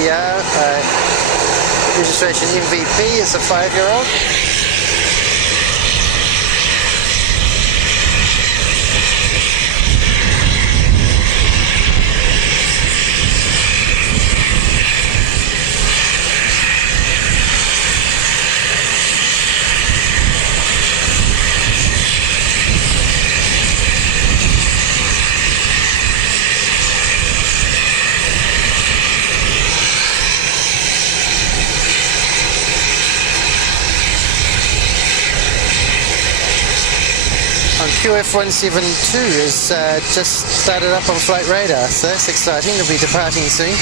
ATR, registration MVP, it's a 5-year-old. On QF172 is just started up on flight radar, so that's exciting. It'll be departing soon.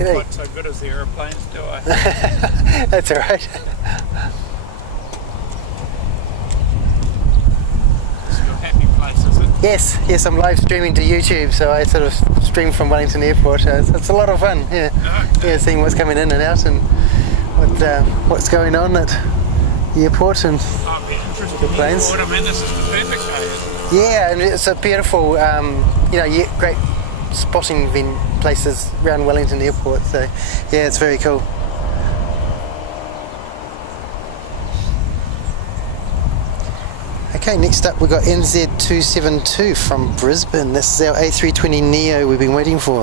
Not so good as the aeroplanes, do I? That's alright. This is your happy place, is it? Yes, I'm live streaming to YouTube, so I sort of stream from Wellington Airport. It's a lot of fun, yeah. Okay. Yeah, seeing what's coming in and out and what's going on at the airport and I'd be interested the in planes. the I mean, this is the perfect day, isn't it? Yeah, and it's a beautiful, great spotting places around Wellington Airport. So, yeah, it's very cool. Okay, next up we've got NZ272 from Brisbane. This is our A320neo we've been waiting for.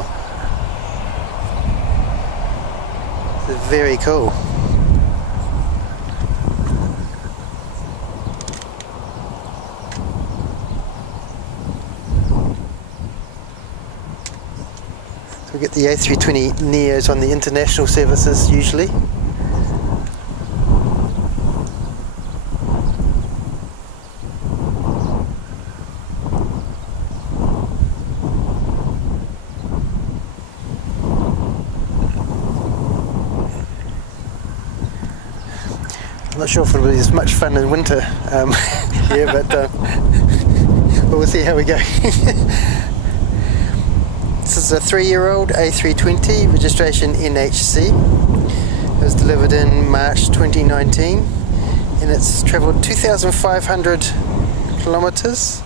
It's very cool. We get the A320neos on the international services usually. I'm not sure if it'll be as much fun in winter here, but we'll see how we go. This is a 3-year-old A320, registration NHC. It was delivered in March 2019 and it's travelled 2,500 kilometres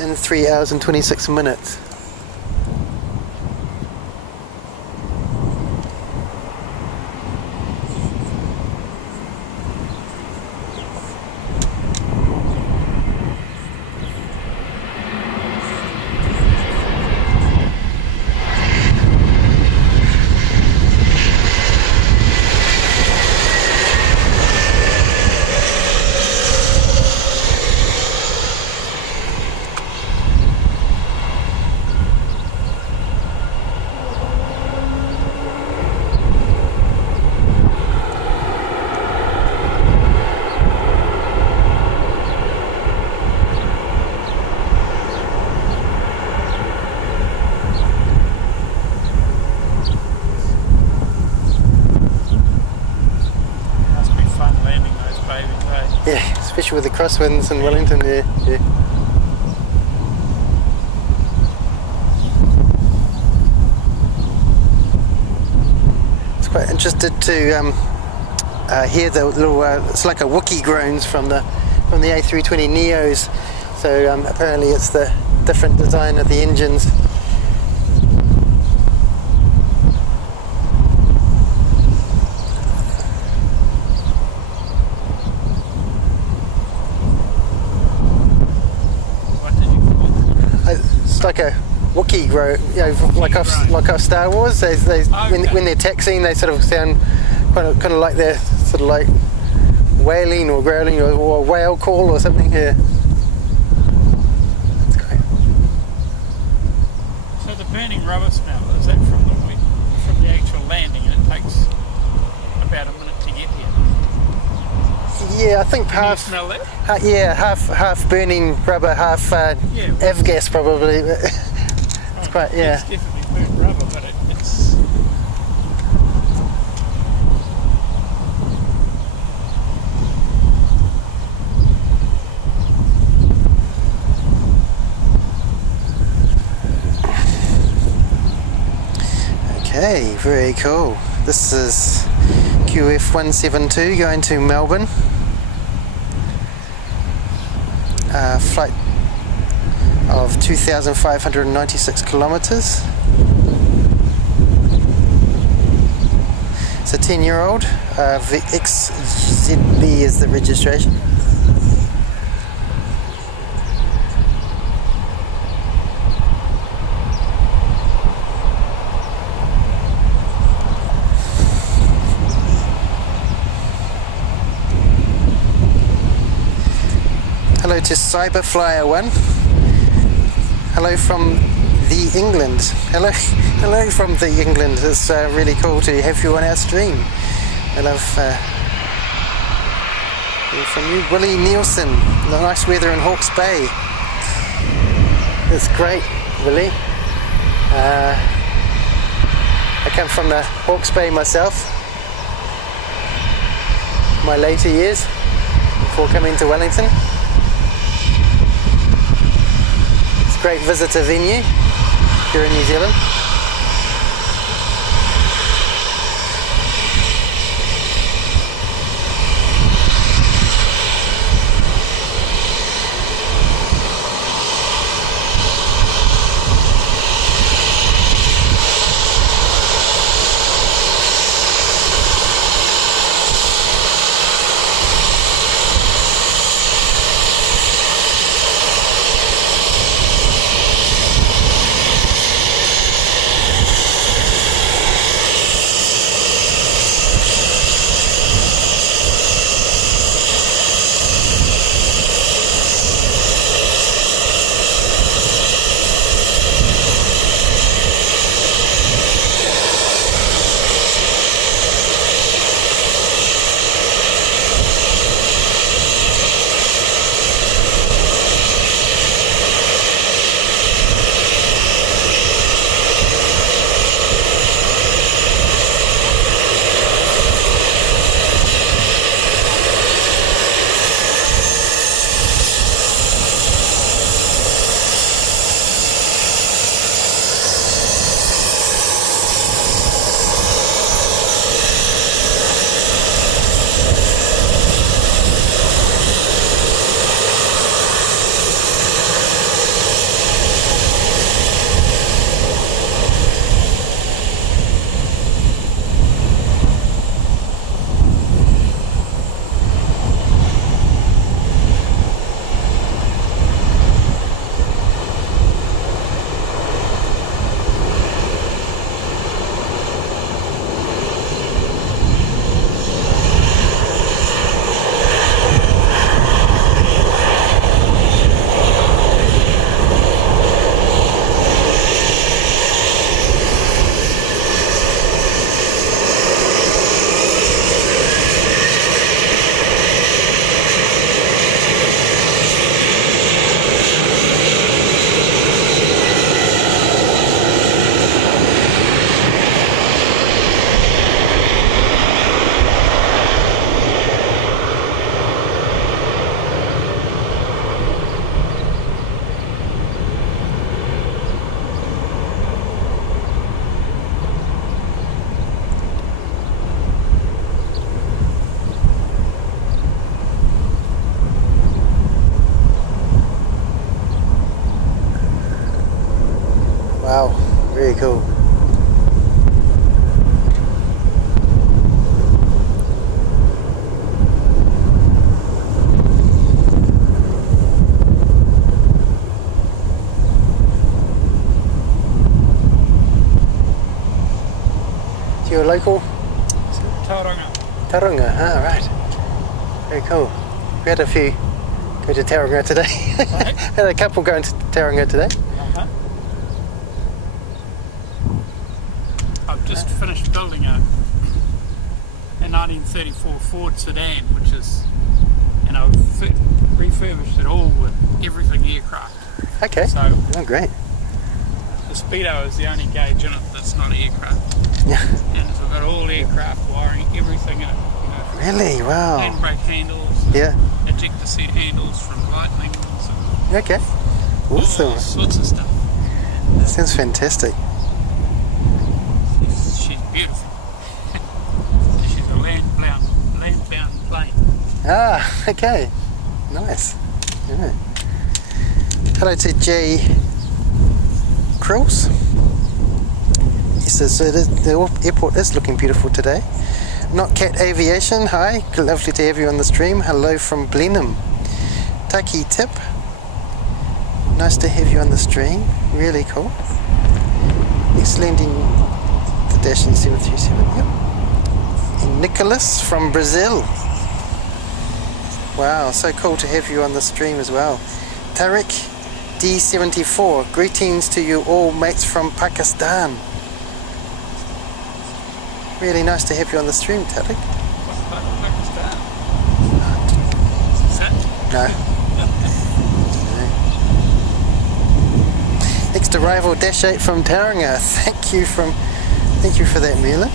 in 3 hours and 26 minutes. Yeah, especially with the crosswinds in Wellington there. Yeah. It's quite interested to hear the little. It's like a Wookiee groans from the A320neos. So apparently it's the different design of the engines. It's like a Wookiee groan, like off Star Wars. When they're taxiing, they sort of sound kind of like they're sort of like wailing or growling or a whale call or something. Yeah. So the burning rubber smell, is that from from the actual landing, and it takes about a minute to get here. Yeah, I think Can you half. smell that? Yeah, half burning rubber, half Yeah. avgas probably. But it's quite, yeah. It's definitely burnt rubber, but it's... Okay, very cool. This is QF 172 going to Melbourne. Flight of 2,596 kilometres. It's a 10-year-old. XZB is the registration. Hello to Cyberflyer1. Hello from the England. Hello from the England. It's really cool to have you on our stream. I love hearing from you. Willie Nielsen. Nice weather in Hawke's Bay. It's great, Willie. I come from the Hawke's Bay myself. My later years before coming to Wellington. Great visitor venue here in New Zealand. Wow, very cool. So you're a local? Tauranga. Tauranga, ah, right. Very cool. We had a few go to Tauranga today. Right. Had a couple going to Tauranga today. I've just finished building a 1934 Ford sedan, which is, you know, refurbished it all with everything aircraft. Okay. So, oh, great. The Speedo is the only gauge in it that's not aircraft. Yeah. And so we've got all aircraft wiring, everything in it. You know, Really? Wow. handbrake handles, Yeah. ejector seat handles from Lightning, so Okay. Awesome. all sorts of stuff. Sounds fantastic. She's beautiful. She's a land-bound plane. Ah, okay. Nice. Yeah. Hello to Jay Krills. He says the airport is looking beautiful today. Not Cat Aviation, hi. Lovely to have you on the stream. Hello from Blenheim. Taki Tip. Nice to have you on the stream. Really cool. Next landing the Dash 737. Yep. And Nicholas from Brazil. Wow, so cool to have you on the stream as well. Tariq D74. Greetings to you all mates from Pakistan. Really nice to have you on the stream, Tariq. What's Pakistan? Is that? No. Next arrival Dash 8 from Tauranga. Thank you for that, Merlin.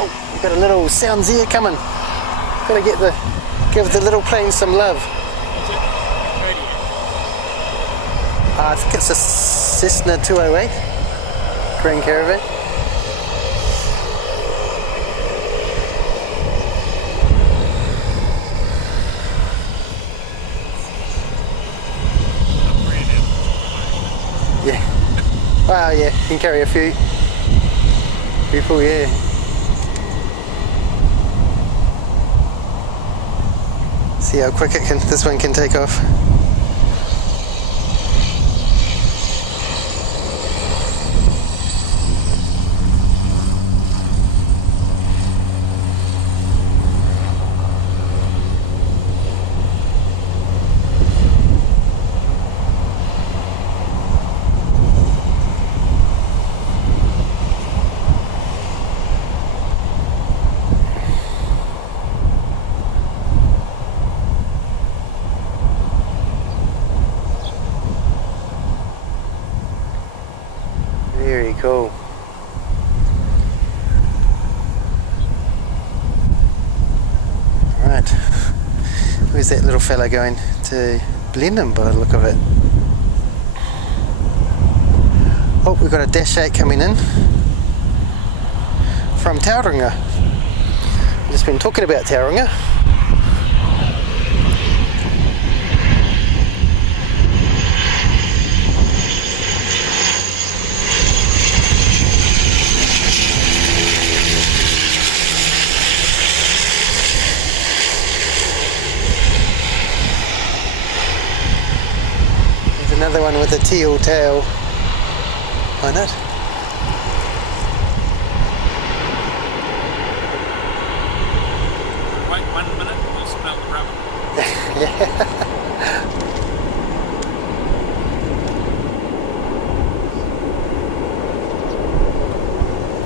Oh, we've got a little sounds here coming. Gotta give the little plane some love. Is it radio? I think it's a Cessna 208 Green Caravan. Yeah. Wow, yeah, you can carry a few people, yeah. See how quick this one can take off. Very cool. Right. Where's that little fella going? To Blenheim by the look of it. Oh, we've got a Dash 8 coming in from Tauranga. I've just been talking about Tauranga. Another one with a teal tail on it. Wait 1 minute, we'll smell the rubber. Yeah.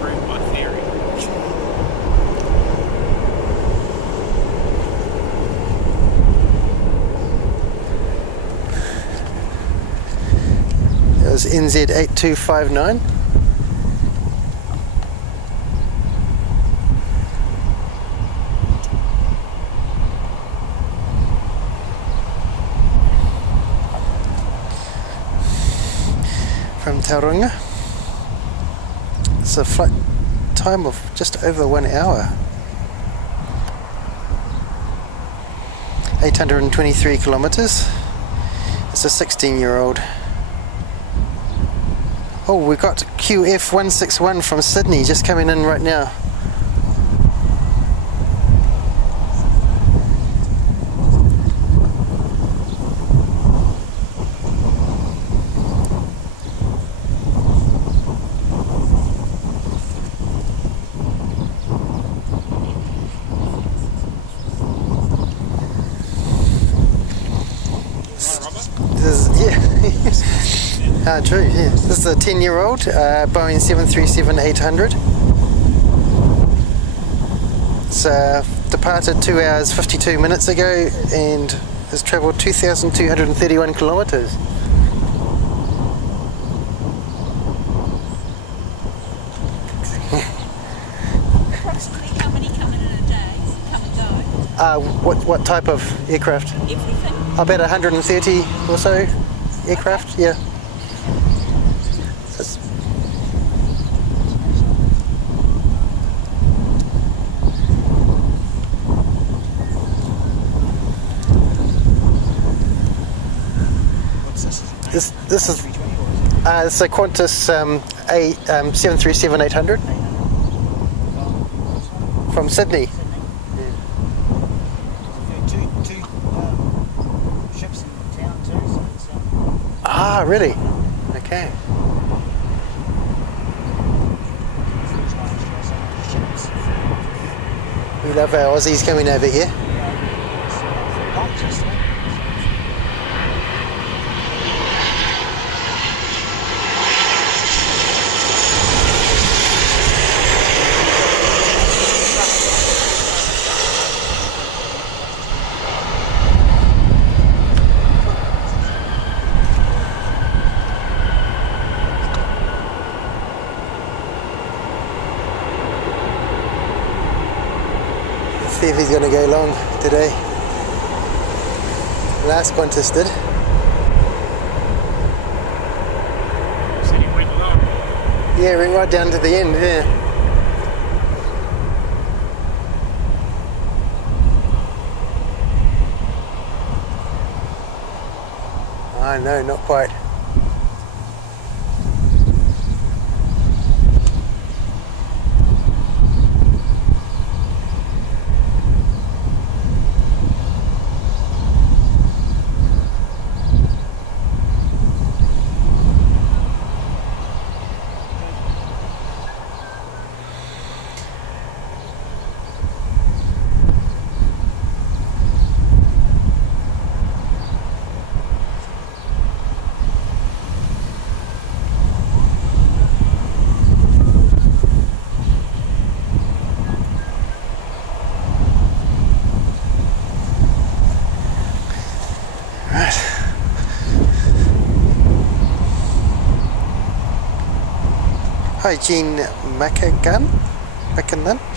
Prove my theory. That was NZ8259. From Tauranga. It's a flight time of just over 1 hour. 823 kilometers. It's a 16-year-old. Oh, we've got QF161 from Sydney just coming in right now. Ah, true, yeah. This is a 10-year-old Boeing 737-800. It's departed 2 hours 52 minutes ago and has travelled 2,231 kilometres. Approximately how many come in a day? Come and go? What type of aircraft? Everything? About 130 or so aircraft, yeah. So this is it's a Qantas 737-800 from Sydney. Two ships in town too, so it's Ah, really? Okay. We love our Aussies coming over here. See if he's going to go long today. Last Qantas did. Said he went long. Yeah, right down to the end, yeah. Oh no, not quite. Hi, Jean Makagan.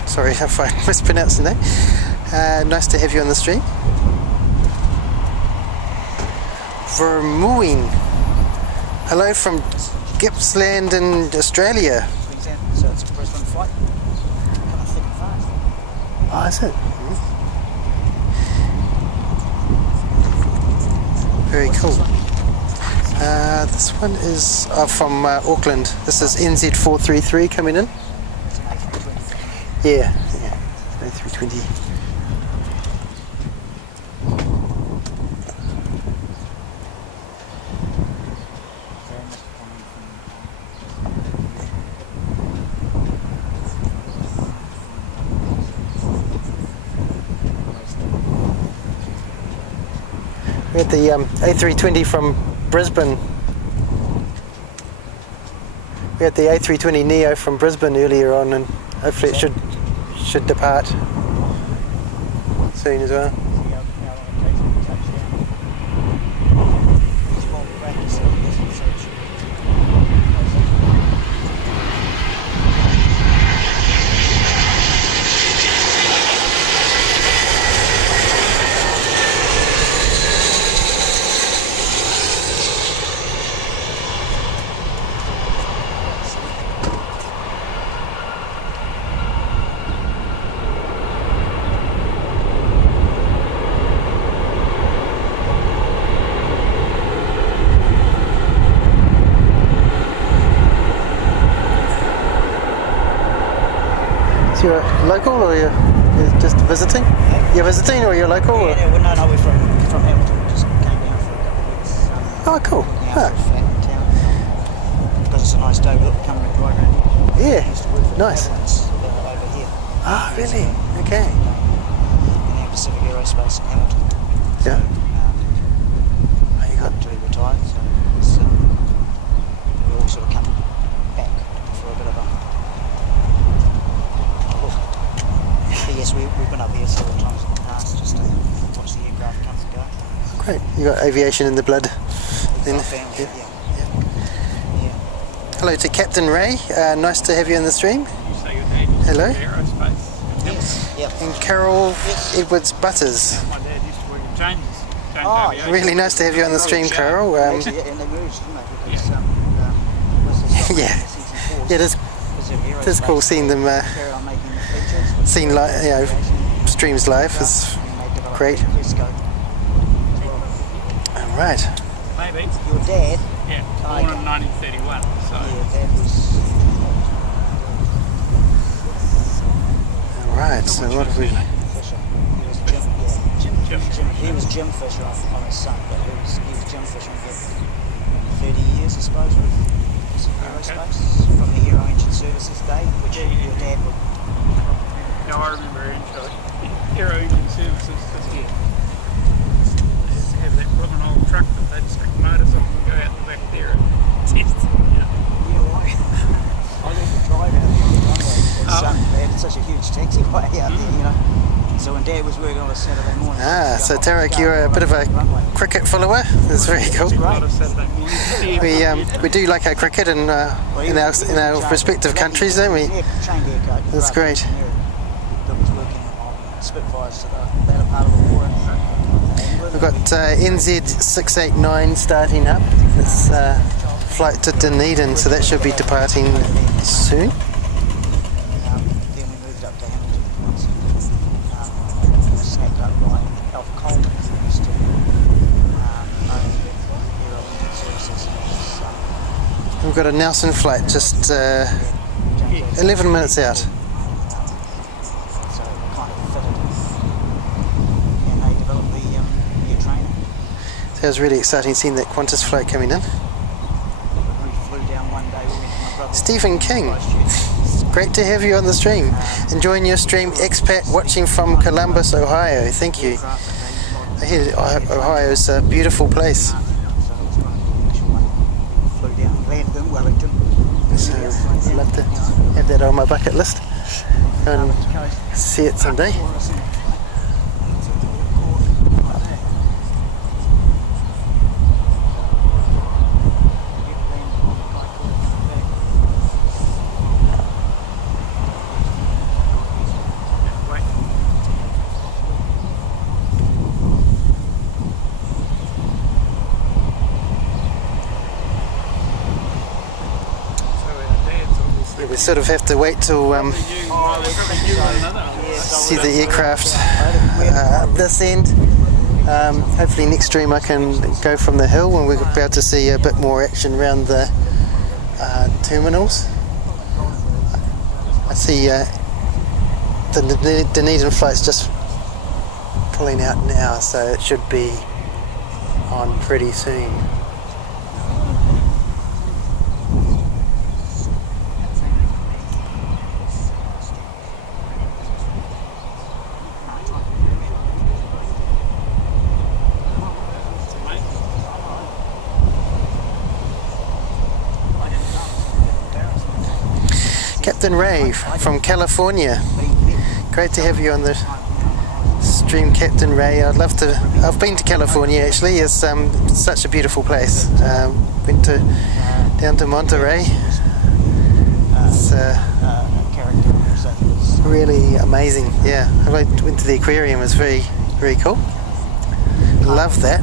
Sorry if I mispronounced the name. Nice to have you on the stream. Vermooing. Hello from Gippsland in Australia. So it's a Brisbane flight. Coming thick and fast. Oh, is it? Very cool. This one is from Auckland. This is NZ433 coming in. It's an A320. Yeah. A320. We had the A320 from Brisbane. We had the A320 Neo from Brisbane earlier on, and hopefully it should depart soon as well. So you're local or you're just visiting? Yeah. You're visiting or you're local? Or? Yeah, well, no, we're from Hamilton. Just came down for a couple of weeks. Oh, cool. Now Ah. for a flat in town. Because it's a nice day, we're coming right around here. Yeah, I used to work for nice. Airlines, over here. Ah, really? Okay. In our Pacific Aerospace in Hamilton. Yeah. So, Oh, you got until he retired, so it's we sort of come back for a bit of a look. But yes, we've been up here several times in the past just to watch the aircraft come and go. Great. You got aviation in the blood. Then. Family, Yeah. yeah. Hello to Captain Ray. Nice to have you in the stream. You say your dad used Hello. to work in aerospace. Yes, yep. And Carol Edwards Butters. My dad used to work in Changes. Oh, Aviation. Really nice to have you on the stream, Carol. Actually, and they moved, didn't they? Because, Yeah. Yeah, it is cool seeing them, carry on making the features. seeing streams live. It's great. Alright. Maybe. Your dad, Yeah, born in 1931. So Dad was Alright, so what have we... Fisher. He was Jim. He was Jim Fisher on his son, but he was Jim Fisher for 30 years, I suppose, with aerospace from the Aero Engine Services day, which your dad would. no, I remember Aero Engine Services just here. They used to have that blooming old truck that they'd stick motors on and go out the back there and test. I got to drive out there. They had such a huge taxiway out there, you know. So when Dad was working on a Saturday morning. So Tarek, you're a bit of a cricket follower. That's very cool. A lot of Saturday mornings. We do like our cricket in our respective countries, don't we? That's great. That was working on Spitfires to the latter part of the war. We've got NZ689 starting up. It's flight to Dunedin, so that should be departing soon. Then we moved up to Hamilton once. Snapped up by Alf Coleman, who used to own Aero Engine Services. We've got a Nelson flight just 11 minutes out. So it kind of fitted. And they developed the trainer. So it was really exciting seeing that Qantas flight coming in. We flew down one day with my brother. Stephen King, great to have you on the stream. Enjoying your stream, expat watching from Columbus, Ohio. Thank you. I hear Ohio's a beautiful place. So that was one of the initial one. Flew down, landed in Wellington. So I'd love to have that on my bucket list. Go and see it someday. We sort of have to wait till see the aircraft at this end. Hopefully next stream I can go from the hill and we'll be able to see a bit more action around the terminals. I see the Dunedin flight's just pulling out now, so it should be on pretty soon. Captain Ray from California. Great to have you on the stream, Captain Ray. I'd love to. I've been to California actually. It's such a beautiful place. Went down to Monterey. It's really amazing. Yeah, I went to the aquarium. It was very, very cool. Love that.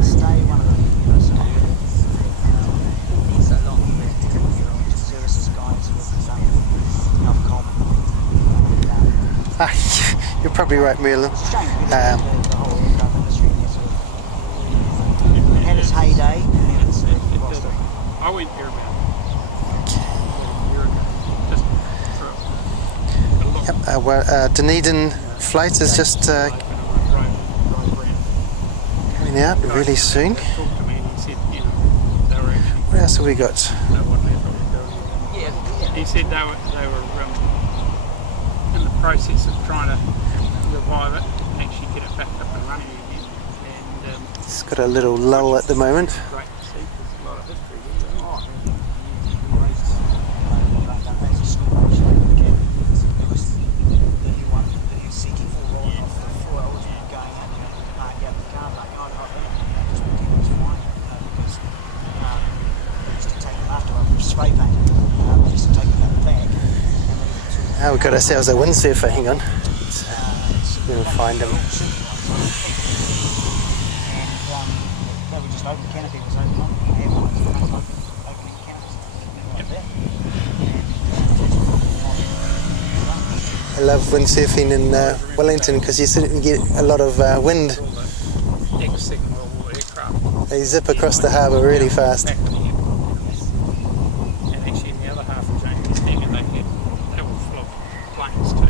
You're probably right, Merlin. Had its heyday, and it's lost it. I went here about a year ago, just for a look. Yep, Dunedin flight is just coming out really soon. What else have we got? He said they were in the process of trying to revive it and actually get it back up and running again. And It's got a little lull at the moment. great to see, there's a lot of history there. We've got ourselves a windsurfer, hang on. We'll find him. And they were just open, canopy was open up. Everyone's opening canopies like that. I love windsurfing in Wellington because you certainly get a lot of wind. Ex-Second World War aircraft. They zip across the harbour really fast. Back in the airport. And actually in the other half of James Thing, they would flog planes too,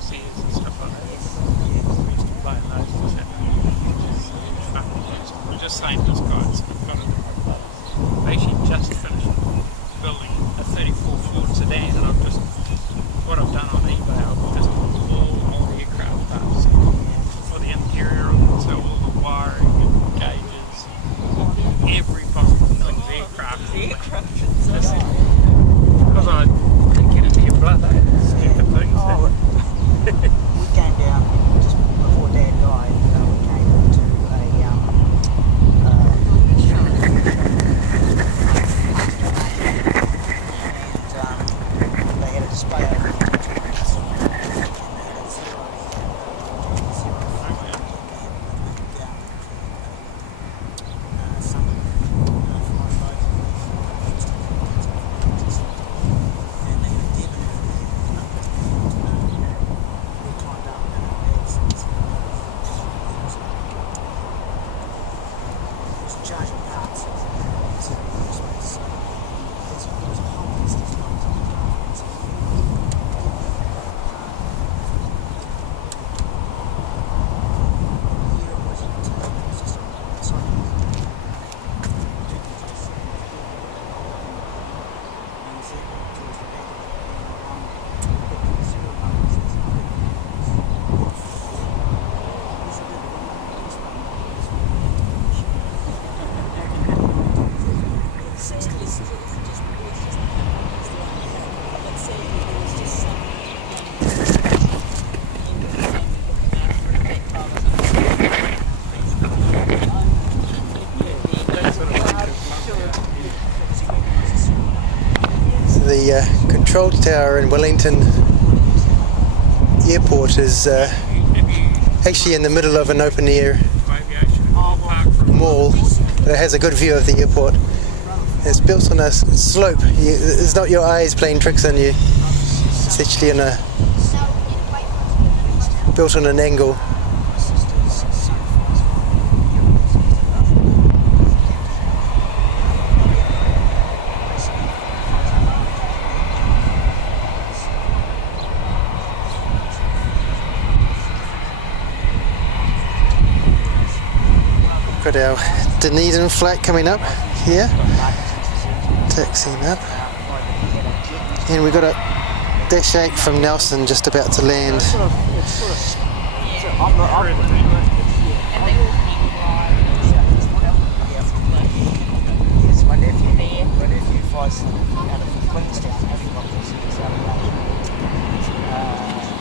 Sears and stuff like that. We used to play in those just at fun. I'm just saying to this guy, I've actually just finished building a 34 Ford sedan, and what I've done on eBay, I've just put all old aircraft parts for the interior of it, so all the wiring and gauges, every possible thing, aircraft. Because I didn't get into your blood, stupid things. We came down just before Dad died. We came to and they had a display over there. The control tower in Wellington Airport is actually in the middle of an open air mall, but it has a good view of the airport. It's built on a slope. It's not your eyes playing tricks on you. It's actually built on an angle. Got our Dunedin flight coming up here, taxiing up, and we got a Dash 8 from Nelson just about to land. My nephew flies out of Queenstown,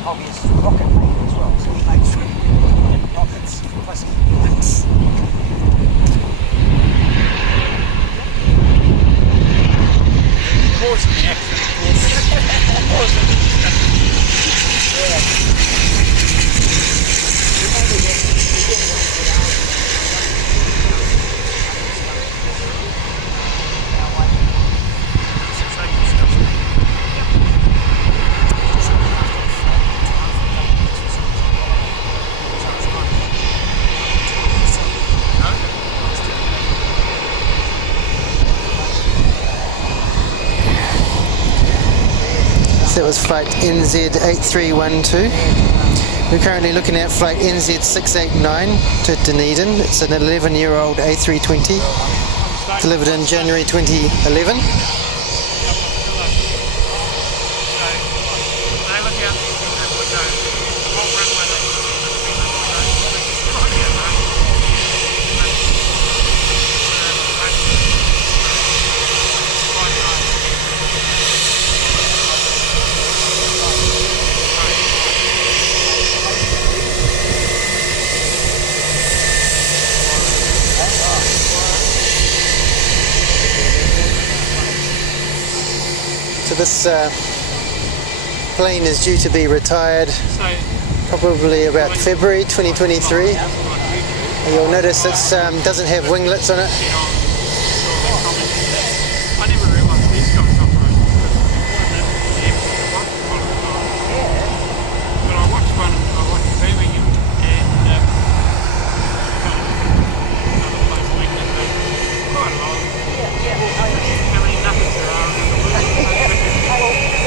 obvious rocket maker as well, so he makes rockets, plus planes. Causing the accident. Causing the That was flight NZ8312. We're currently looking at flight NZ689 to Dunedin. It's an 11-year-old A320 delivered in January 2011. So plane is due to be retired So, probably about February 2023. on YouTube, And you'll notice it doesn't have winglets on it. you know, saw their comments that I never realised these guys operate the airport once upon a time. But I watched one, I watched Ferry and another place like that, but quite a lot. How many nuggets there are in the world.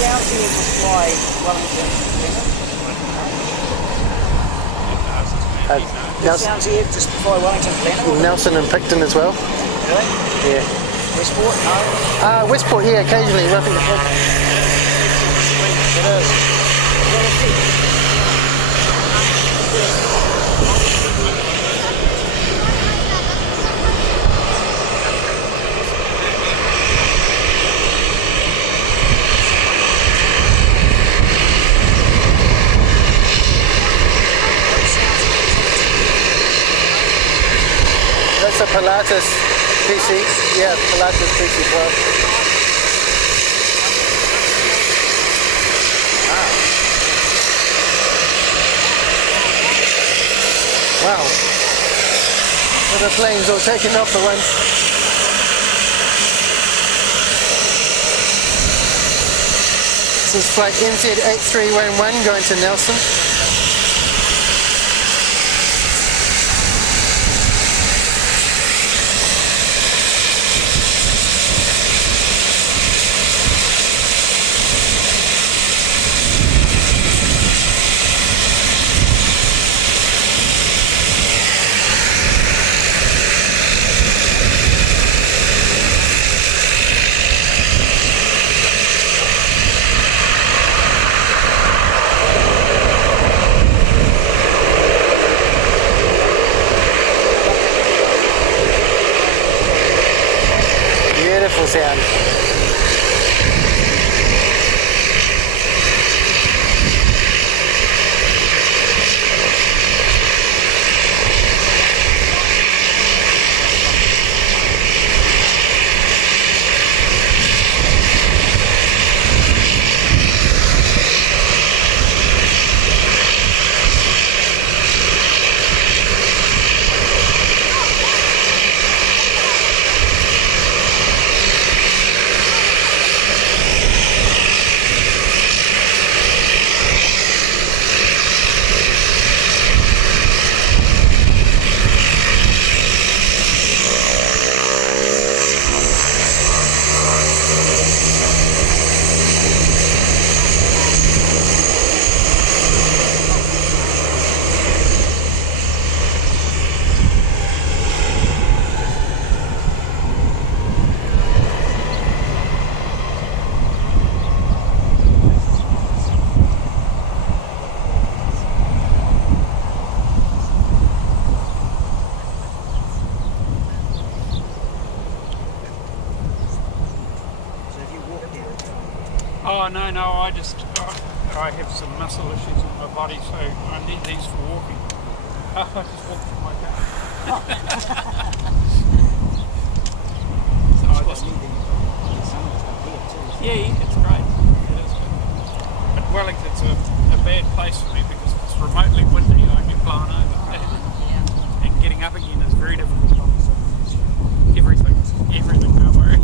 down here to fly Wellington Nelson, sounds here just to fly Wellington Airport. Nelson and Picton as well. Really? Yeah. Westport? No. Westport, yeah, occasionally. Roughing the head. It is. That's a Pilatus PC. Yeah, Pilatus PC12. Wow. So the plane's all taken off for once. This is flight NZ8311 going to Nelson. Beautiful sound. Oh no, I just I have some muscle issues in my body, so I need these for walking. I just walk from my car. So I just, yeah, it's great. It is good. But Wellington's a bad place for me because if it's remotely windy, I get blown over. And getting up again is very difficult. Everything, don't worry.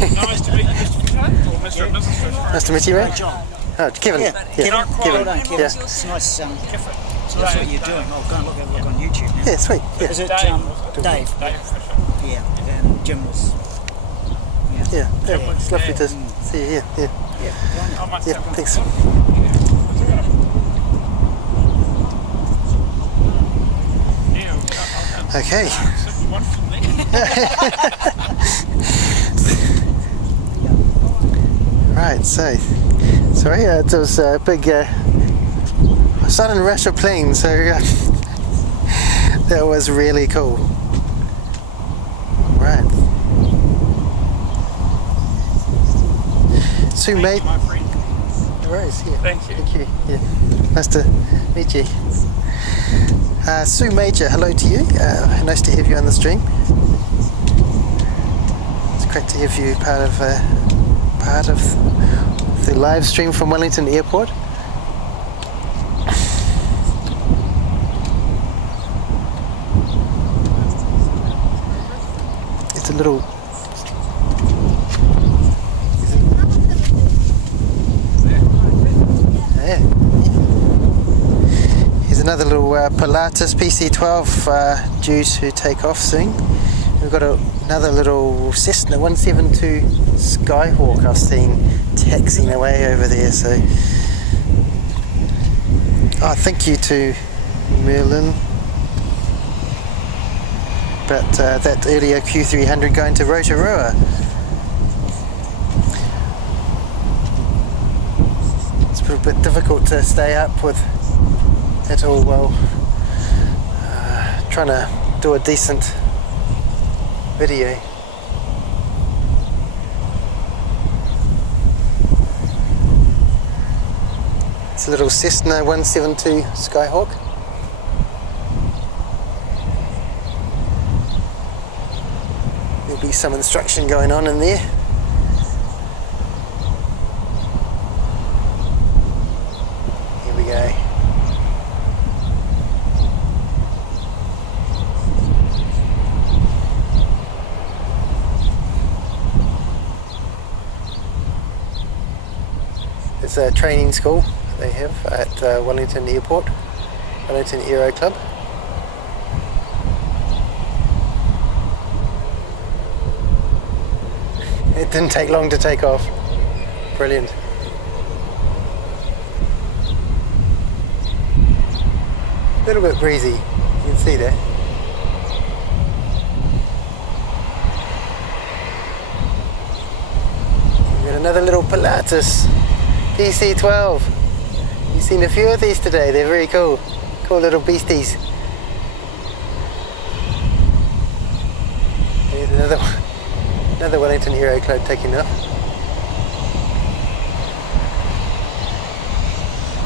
Nice to meet you, Mr. Fisher, or Mr. and Mrs. Fisher. Nice to meet you, Ray. John. Oh, Kevin. Yeah. Yeah. Well Kevin. done, Kevin. Yeah. It's nice. So that's what you're doing. Oh, go and have a look on YouTube now. Yeah, sweet. Yeah. Is it Dave Dave? Fisher. Yeah. And Jim was. Yeah. Yeah. It's lovely to see you here. Yeah. Yeah. I must Yeah. have one. Thanks. Okay. Right, so sorry, there was a big sudden rush of planes, so that was really cool. Right. Sue May. My friend. No worries, yeah. Thank you. Thank you. Yeah. Nice to meet you. Sue Major, hello to you. Nice to have you on the stream. It's great to have you part of the live stream from Wellington Airport. It's a little. Yeah. Here's another little Pilatus PC-12 due to take off soon. We've got another little Cessna 172 Skyhawk I've seen taxiing away over there. So, thank you to Merlin. But that earlier Q300 going to Rotorua. It's a little bit difficult to stay up with it all while trying to do a decent video. It's a little Cessna 172 Skyhawk. There'll be some instruction going on in there. Here we go. It's a training school they have at Wellington Airport, Wellington Aero Club. It didn't take long to take off. Brilliant. A little bit breezy, you can see that. We've got another little Pilatus PC-12. You've seen a few of these today, they're very cool. Cool little beasties. Here's another one. Another Wellington Aero Club taking off.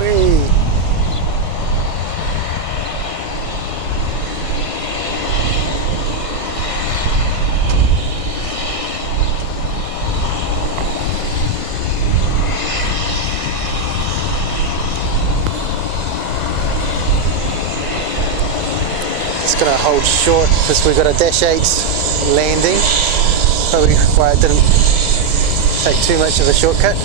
Whee! Just gonna hold short because we've got a Dash 8 landing. Probably why I didn't take too much of a shortcut.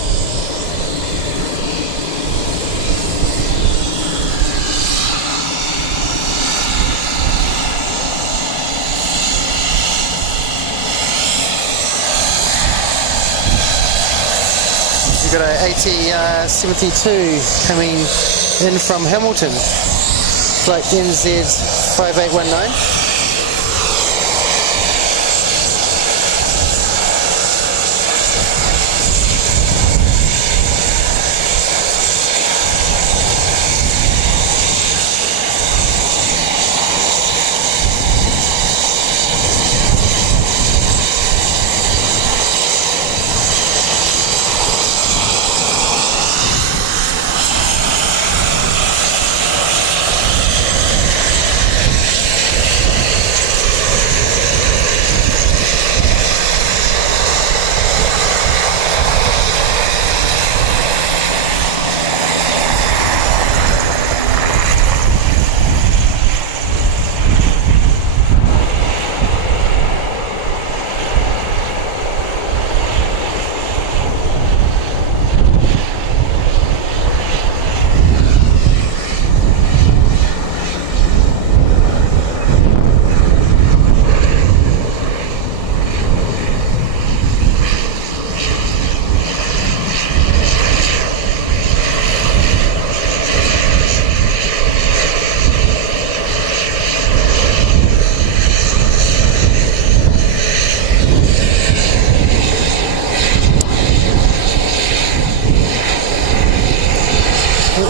We've got a AT-72 coming in from Hamilton, flight NZ 5819.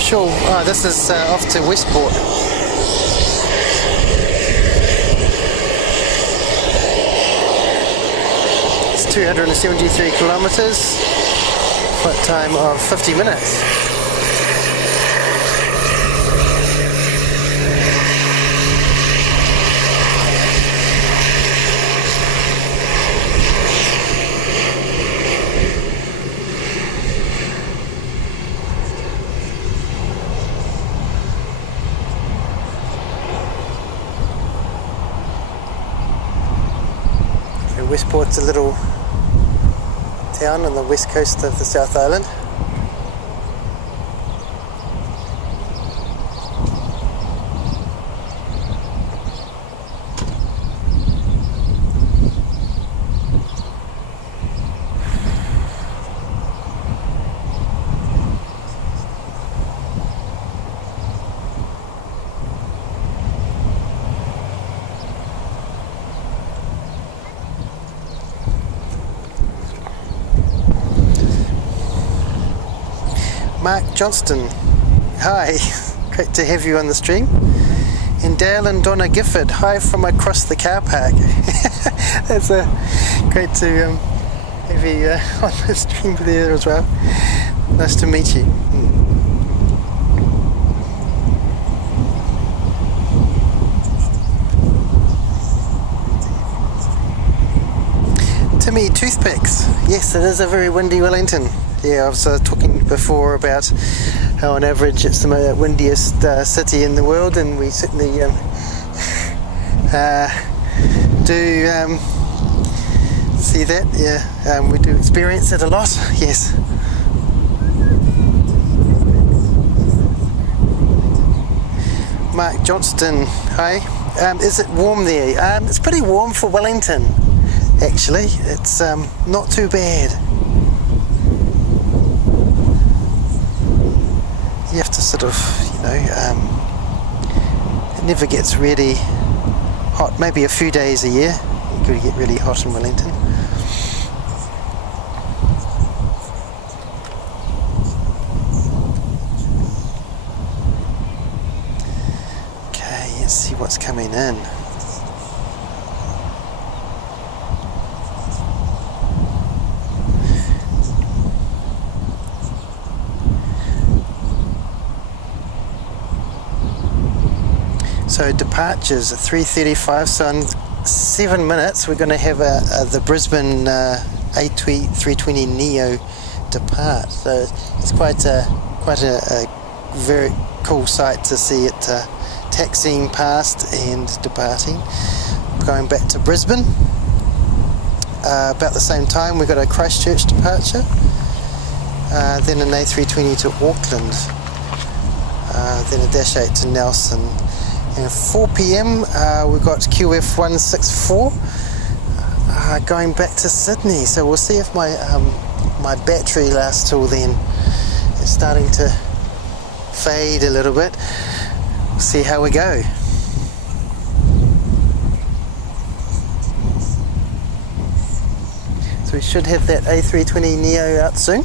sure. Oh, this is off to Westport. It's 273 kilometres, flight time of 50 minutes. Westport's a little town on the west coast of the South Island. Mark Johnston, hi, great to have you on the stream. And Dale and Donna Gifford, hi from across the car park. That's great to have you on the stream there as well. Nice to meet you. Timmy Toothpicks, yes, it is a very windy Wellington. Yeah, I was talking before about how on average it's the windiest city in the world, and we certainly do see that. Yeah, we do experience it a lot. Yes. Mark Johnston, hi. Is it warm there? It's pretty warm for Wellington, actually. It's not too bad. You have to sort of, it never gets really hot. Maybe a few days a year it could get really hot in Wellington. Okay, let's see what's coming in. So departures at 3:35, so in 7 minutes we're going to have the Brisbane A320 Neo depart. So it's quite a very cool sight to see it taxiing past and departing. Going back to Brisbane about the same time. We've got a Christchurch departure, then an A320 to Auckland, then a Dash 8 to Nelson. And at 4 p.m. we've got QF 164 going back to Sydney. So we'll see if my battery lasts till then. It's starting to fade a little bit. We'll see how we go. So we should have that A320 Neo out soon.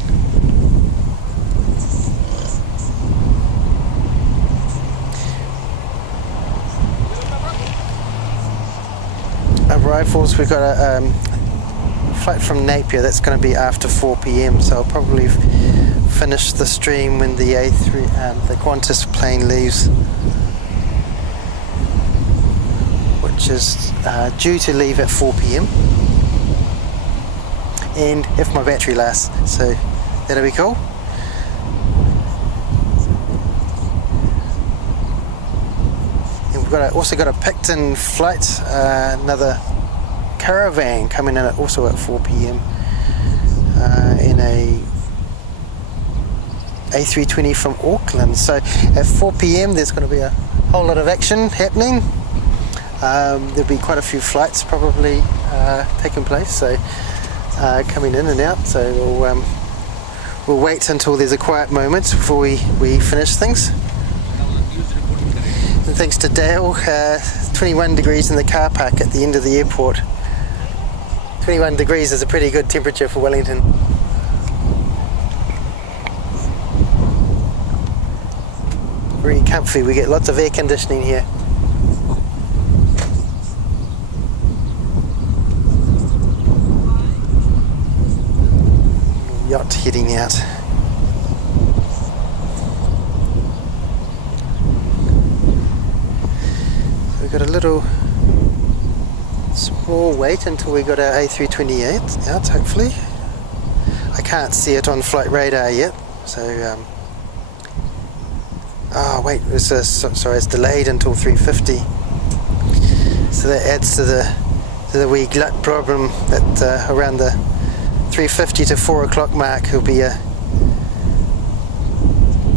Arrivals, we've got a flight from Napier. That's going to be after 4 p.m. so I'll probably finish the stream when the the Qantas plane leaves, which is due to leave at 4 p.m. and if my battery lasts, so that'll be cool. And we've also got a Picton flight, another caravan coming in also at 4 p.m. In a A320 from Auckland. So at 4 p.m. there's going to be a whole lot of action happening. There'll be quite a few flights probably taking place, so coming in and out. So we'll wait until there's a quiet moment before we finish things. And thanks to Dale, 21 degrees in the car park at the end of the airport. 21 degrees is a pretty good temperature for Wellington. Very comfy, we get lots of air conditioning here. Yacht heading out. So we've got a little small wait until we got our A328 out, hopefully. I can't see it on flight radar yet, so oh wait, sorry, it's delayed until 3:50. So that adds to the wee glut problem that around the 3:50 to 4 o'clock mark will be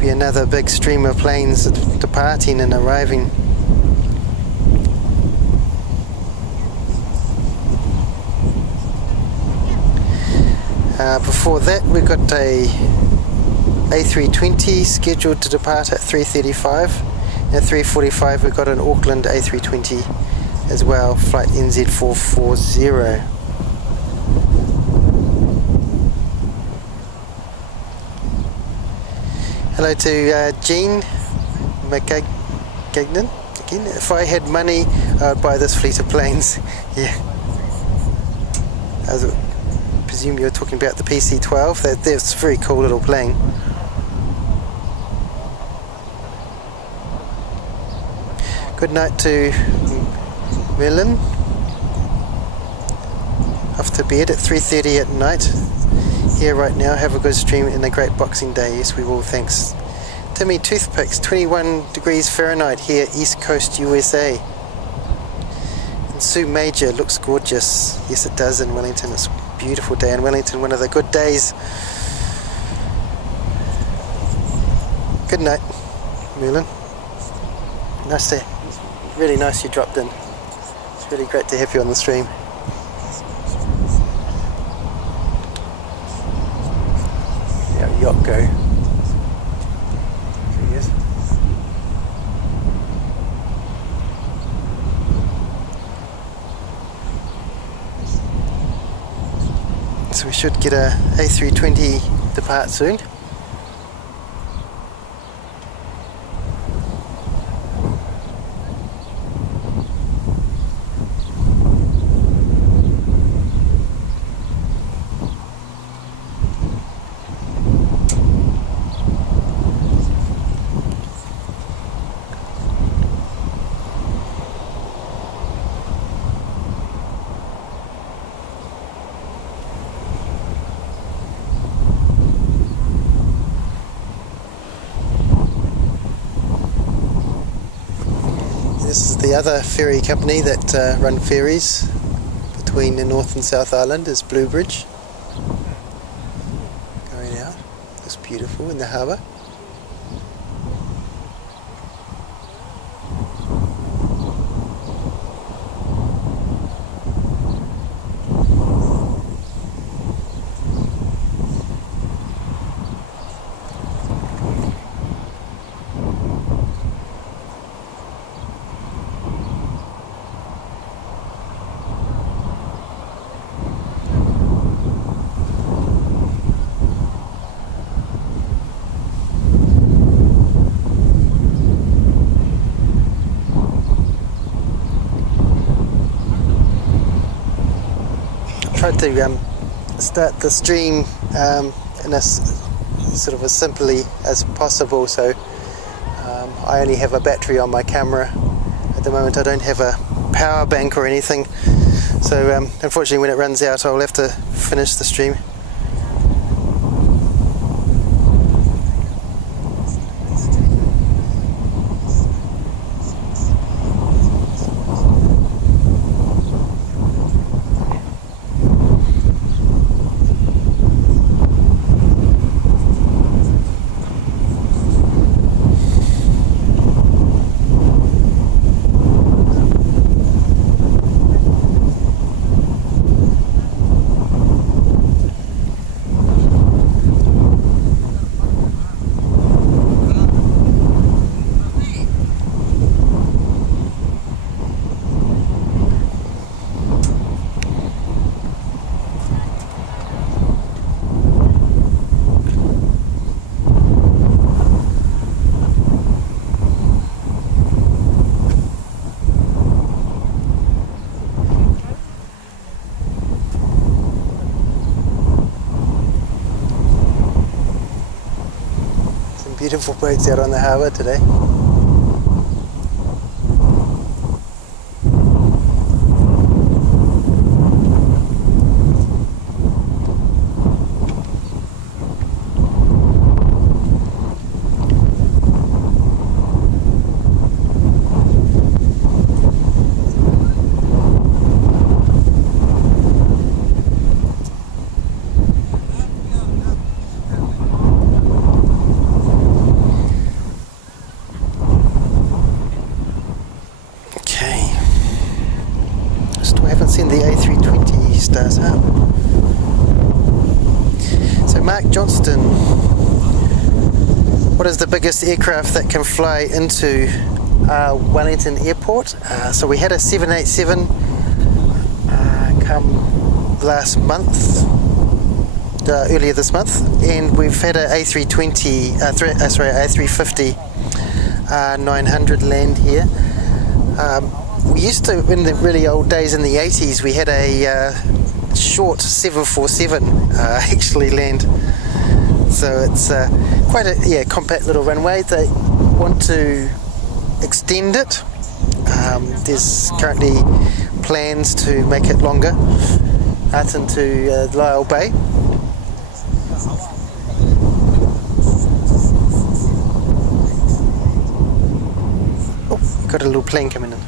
another big stream of planes departing and arriving. Before that we got a A320 scheduled to depart at 3:35. At 3:45 we got an Auckland A320 as well, flight NZ440. Hello to Jean McGagnon. Again, if I had money, I would buy this fleet of planes. Yeah. I presume you're talking about the PC-12. That's a very cool little plane. Good night to Merlin. Off to bed at 3:30 at night. Here right now, have a good stream and a great Boxing Day. Yes, we will, thanks. Timmy Toothpicks, 21 degrees Fahrenheit here, East Coast, USA. And Sue Major, looks gorgeous. Yes, it does in Wellington. It's a beautiful day in Wellington, one of the good days. Good night, Merlin. Really nice you dropped in. It's really great to have you on the stream. Yacht go. There he is. So we should get a A320 depart soon. This is the other ferry company that run ferries between the North and South Island, is Blue Bridge. Going out, it's beautiful in the harbour. Tried to start the stream in sort of as simply as possible, so I only have a battery on my camera at the moment. I don't have a power bank or anything, so unfortunately when it runs out I'll have to finish the stream. Beautiful boats out on the harbour today. Seen the A320 stars up. So Mark Johnston, what is the biggest aircraft that can fly into Wellington Airport? So we had a 787 come last month, earlier this month, and we've had an A350 900 land here. We used to, in the really old days in the 80s, we had a short 747 actually land. So it's quite a compact little runway. They want to extend it. There's currently plans to make it longer out into Lyell Bay. Oh, we've got a little plane coming in.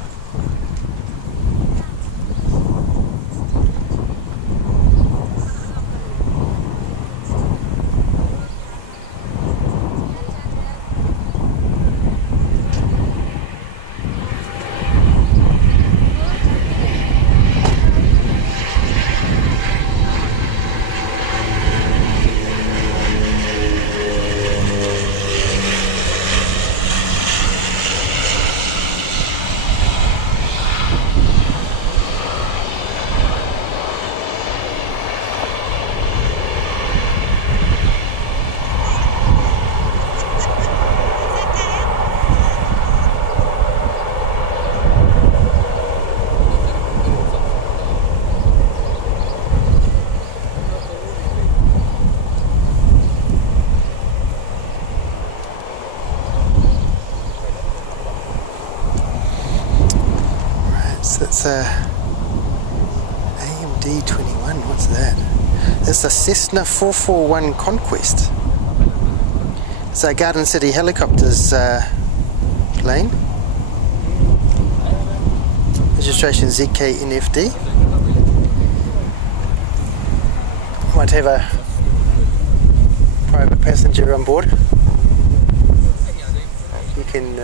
That's AMD 21, what's that? It's a Cessna 441 Conquest. It's a Garden City Helicopters plane. Registration ZKNFD. Might have a private passenger on board. You can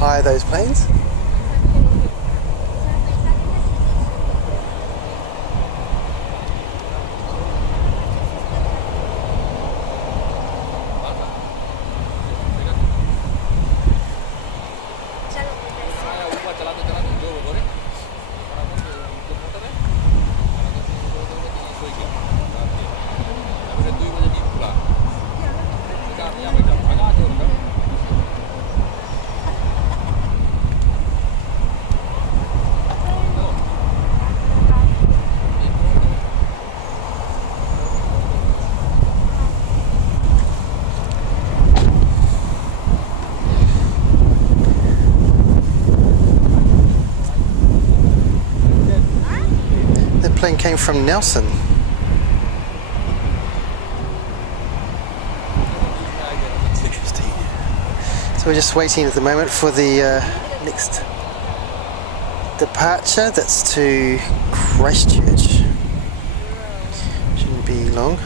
hire those planes. Plane came from Nelson. Interesting. So we're just waiting at the moment for the next departure. That's to Christchurch. Shouldn't be long.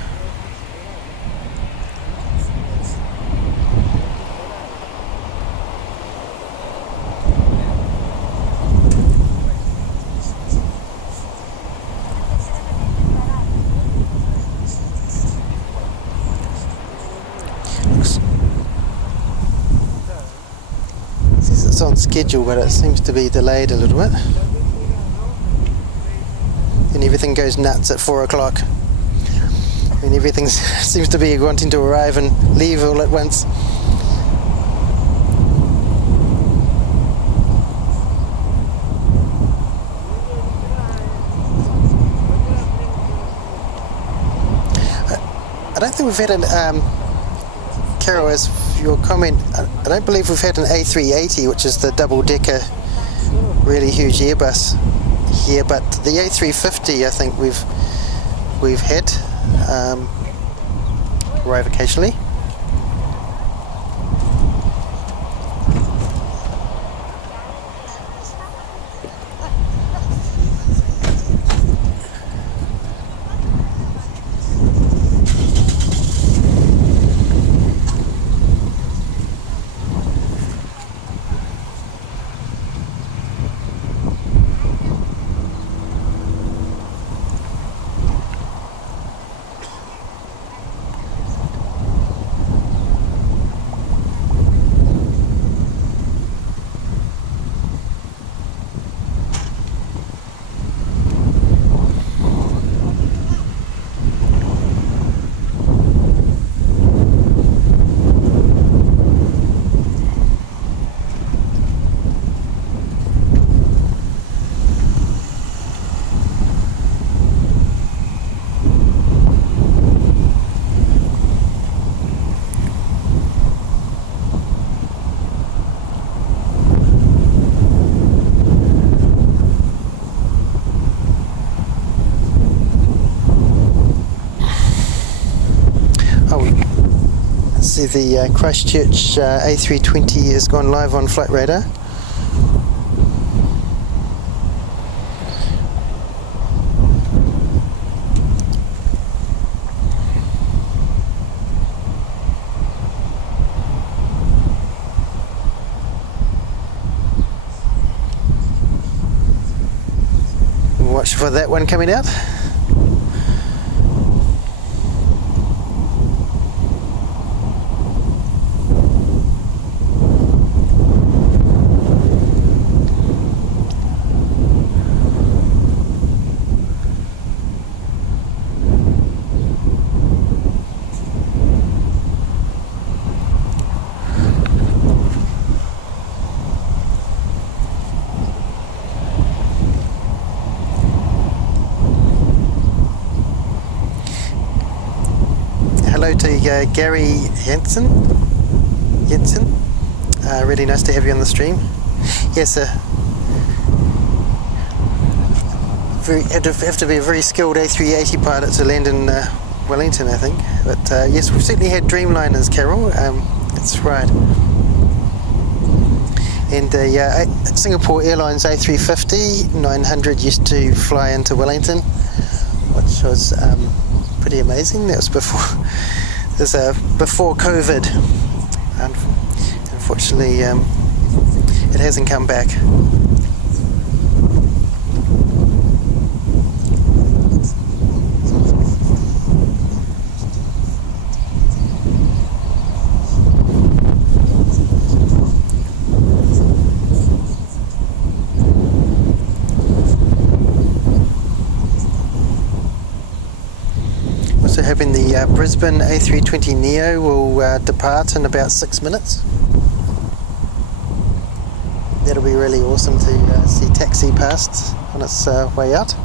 It's on schedule, but it seems to be delayed a little bit. And everything goes nuts at 4 o'clock. I mean, everything seems to be wanting to arrive and leave all at once. don't think we've had an, Carol, as your comment, I don't believe we've had an A380, which is the double-decker, really huge Airbus here, but the A350 I think we've had arrive occasionally. See the Christchurch A320 has gone live on Flight Radar. Watch for that one coming out. Hello to Gary Jensen. Really nice to have you on the stream. Yes, have to be a very skilled A380 pilot to land in Wellington, I think. But yes, we've certainly had Dreamliners, Carol. That's right. And Singapore Airlines A350-900 used to fly into Wellington, which was pretty amazing. That was before COVID. Unfortunately, it hasn't come back. So hoping the Brisbane A320neo will depart in about 6 minutes. That'll be really awesome to see taxi past on its way out.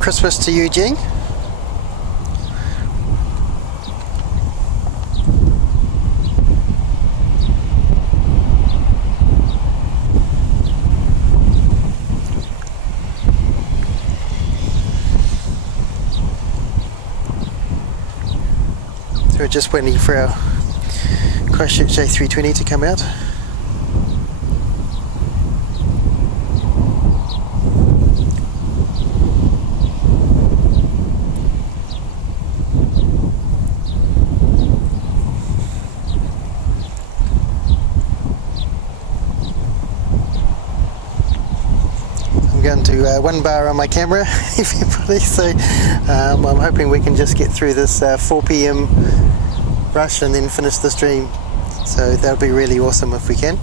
Christmas to you, Jean. So we're just waiting for our Christchurch A320 to come out. I'm going to 1 bar on my camera, everybody, so I'm hoping we can just get through this 4 p.m. rush and then finish the stream. So that would be really awesome if we can.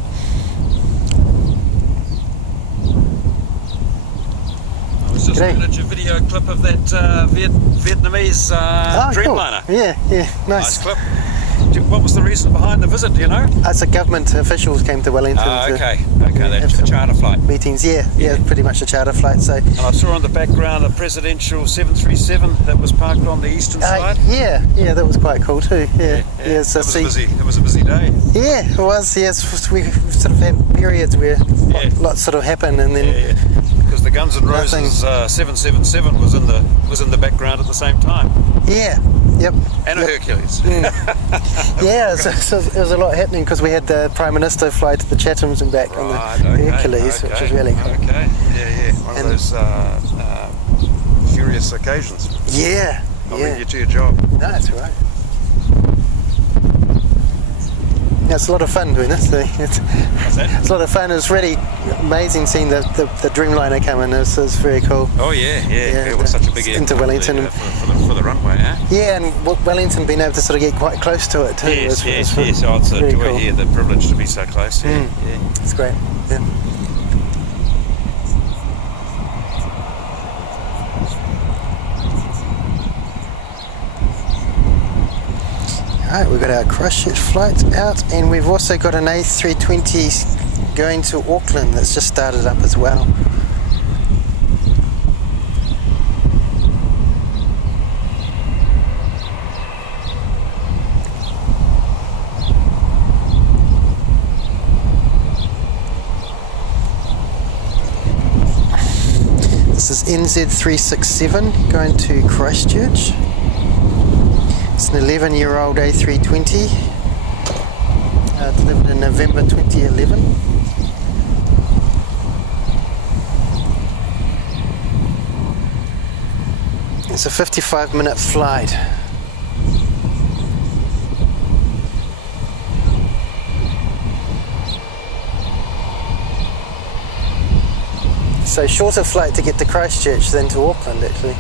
I was just looking at your video clip of that Vietnamese Dreamliner. Cool. Yeah, Nice clip. What was the reason behind the visit, do you know? It's a government officials came to Wellington. Okay, that's a charter flight. Meetings, yeah, pretty much a charter flight. So. And I saw on the background a presidential 737 that was parked on the eastern side. Yeah, that was quite cool too. Yeah. So it was a busy day. Yeah, it was. Yes, we sort of had periods where lots sort of happened, and then because the Guns N' Roses 777 was in the background at the same time. Yeah. Yep. And a Hercules. Yeah, so it was a lot happening because we had the Prime Minister fly to the Chathams and back on the Hercules, which was really cool. Okay, yeah. One of those furious occasions. Yeah. I'll leave you to your job. No, that's right. Yeah, it's a lot of fun doing this. It's a lot of fun. It's really amazing seeing the Dreamliner come in. It's very cool. Oh yeah. It was such a big into Wellington for the runway, huh? Yeah, and Wellington being able to sort of get quite close to it too. Yes. Oh, it's a really joy cool. here, the privilege to be so close. Yeah. It's great. Yeah. Alright, we've got our Christchurch flight out, and we've also got an A320 going to Auckland that's just started up as well. This is NZ367 going to Christchurch. It's an 11-year-old A320, delivered in November 2011. It's a 55-minute flight. So shorter flight to get to Christchurch than to Auckland actually.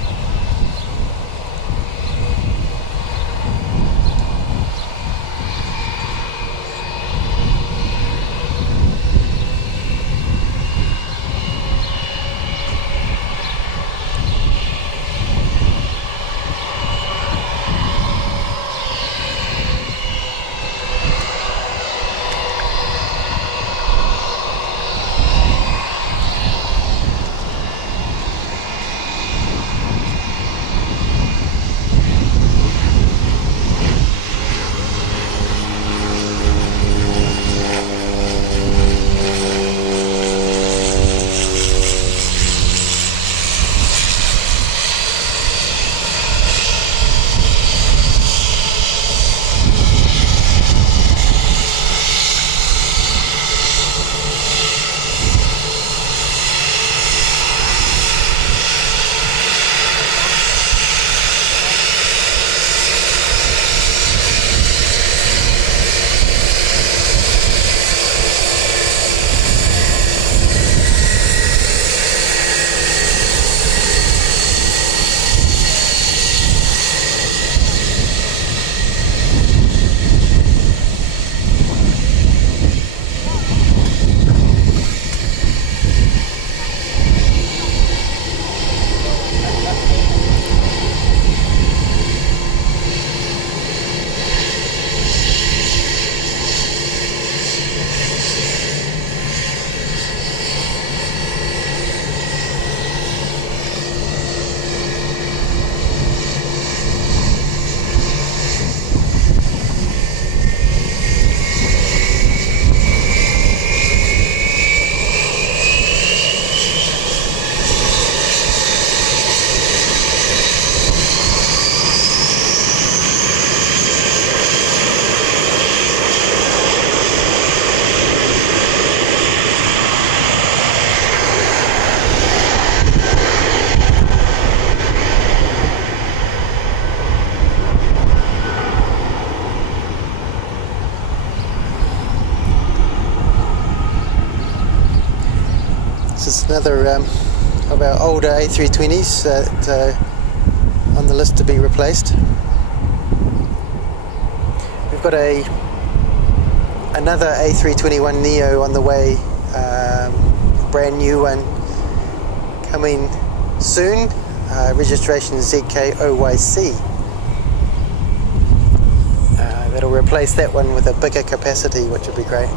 another of our older A320s that on the list to be replaced. We've got another A321neo on the way, brand new one coming soon, registration ZKOYC. That'll replace that one with a bigger capacity, which would be great.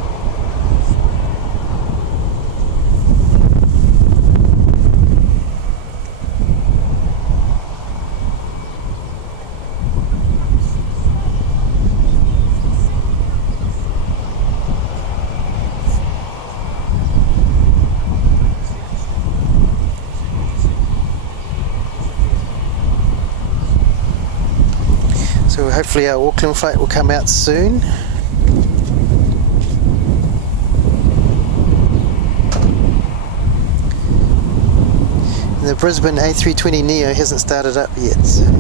So hopefully our Auckland flight will come out soon. The Brisbane A320neo hasn't started up yet, so I'm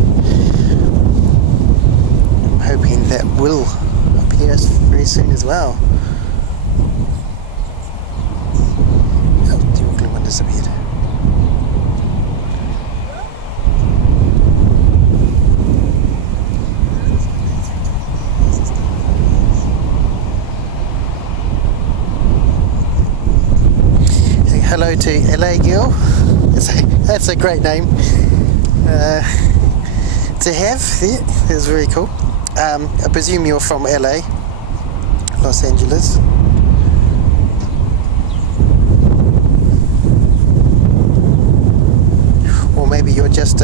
hoping that will appear very soon as well. Oh, the Auckland one disappeared. Hello to LA Girl. That's a great name to have. Yeah, it's very cool. I presume you're from LA, Los Angeles. Or maybe you're just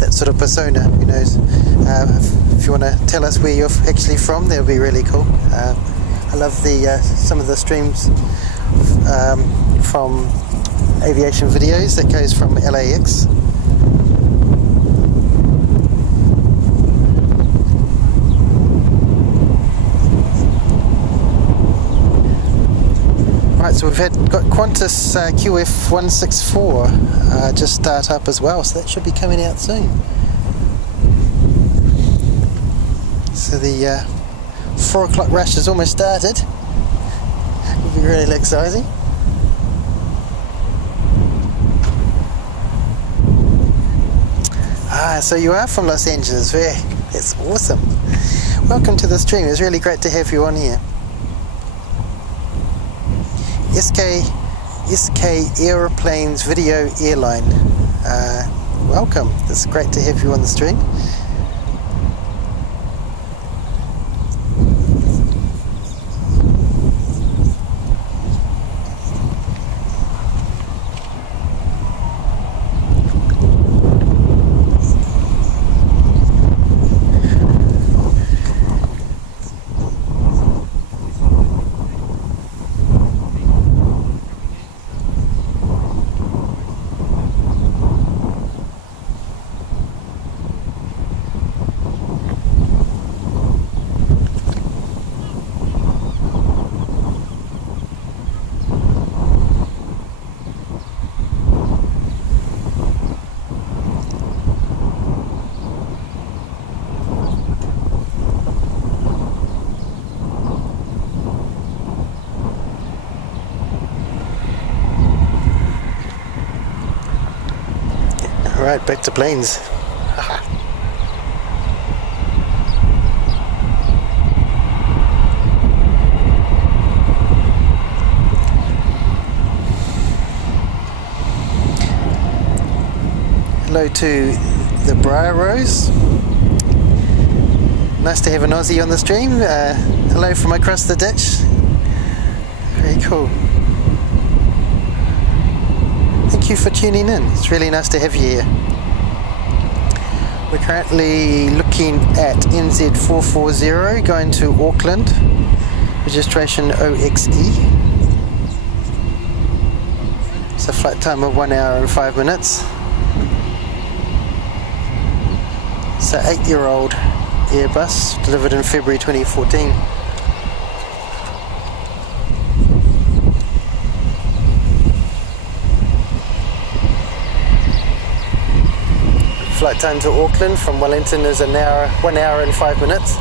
that sort of persona, who knows. If you want to tell us where you're actually from, that would be really cool. I love some of the streams from aviation videos that goes from LAX. Right, so we've got Qantas QF164 just start up as well, so that should be coming out soon. So the 4 o'clock rush has almost started. It'll be really exciting. So you are from Los Angeles. That's awesome. Welcome to the stream. It's really great to have you on here. SK Airplanes Video Airline. Welcome. It's great to have you on the stream. Alright, back to planes. Hello to the Briar Rose. Nice to have an Aussie on the stream. Hello from across the ditch. Very cool. Thank you for tuning in. It's really nice to have you here. We're currently looking at NZ440 going to Auckland. Registration OXE. It's a flight time of 1 hour and 5 minutes. It's an 8-year-old Airbus delivered in February 2014. Flight time to Auckland from Wellington is 1 hour and 5 minutes.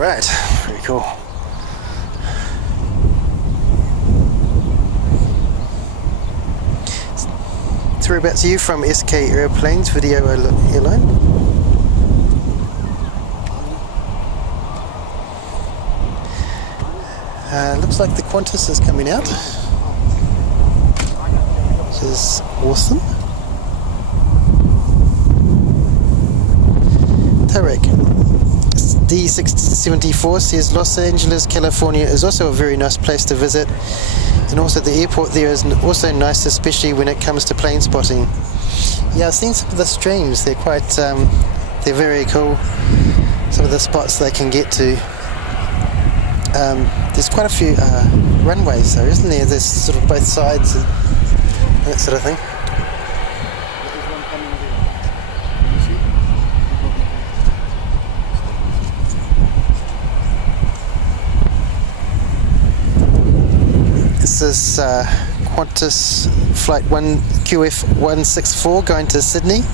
Alright, very cool. Through back to you from SK Airplanes Video Airline. Looks like the Qantas is coming out, which is awesome. Tarek D674 says Los Angeles, California is also a very nice place to visit, and also the airport there is also nice, especially when it comes to plane spotting. Yeah, I've seen some of the streams. They're quite they're very cool, some of the spots they can get to. There's quite a few runways though, isn't there? There's sort of both sides and that sort of thing. This is Qantas flight QF164 going to Sydney,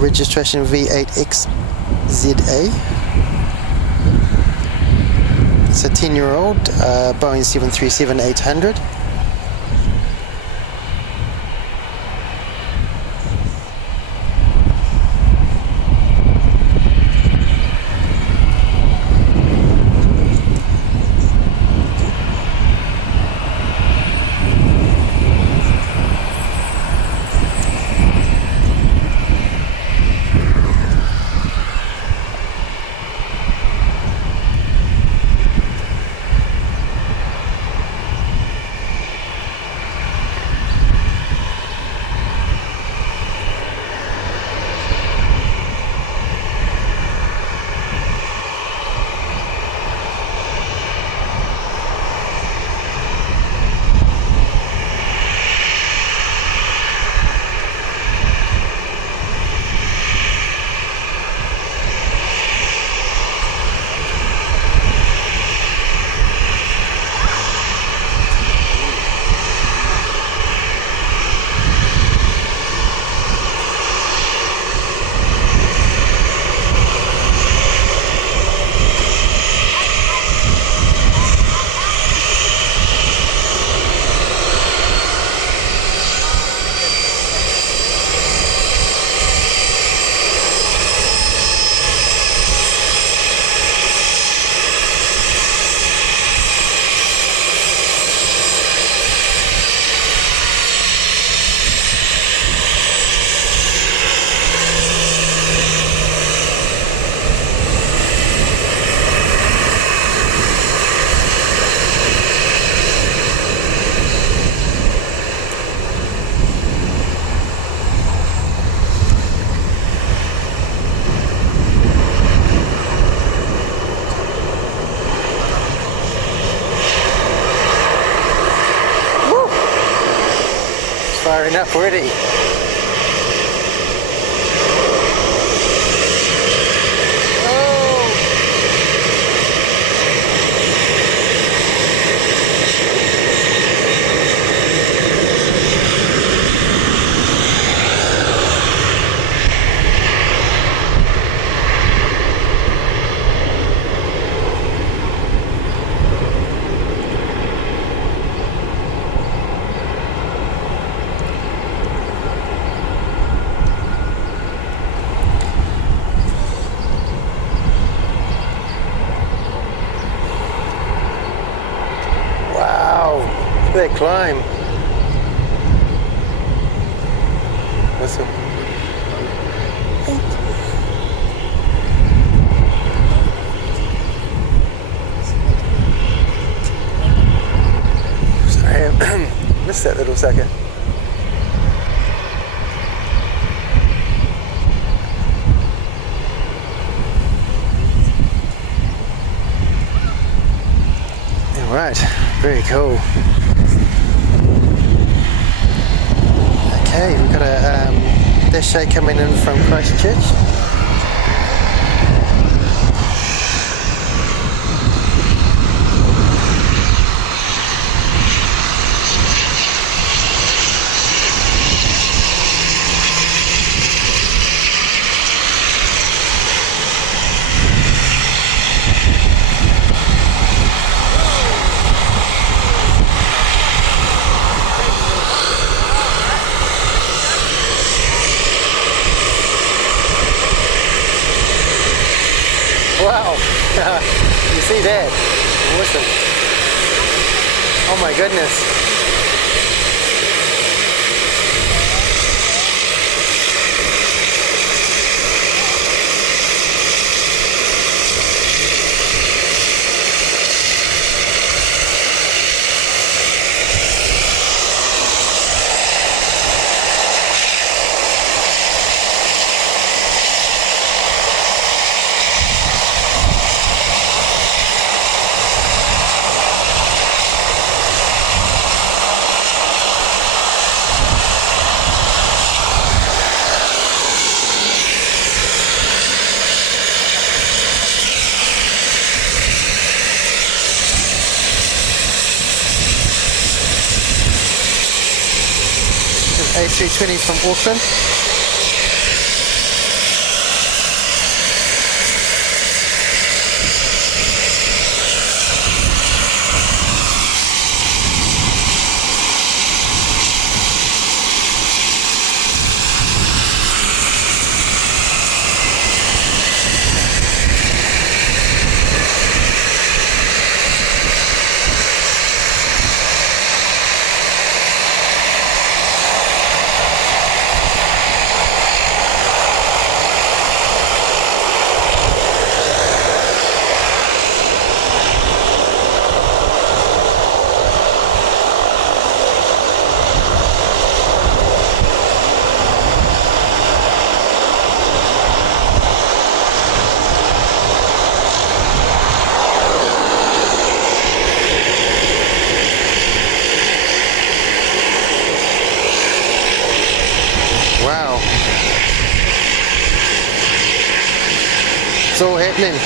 registration V8XZA. It's a 10-year-old Boeing 737-800. Firing up already. That climb. Awesome. Sorry, I missed that little sucker. Alright, very cool. Okay, we've got a dash coming in from Christchurch. You see that? Awesome. Oh my goodness. A320 from Auckland. Wow. It's all happening.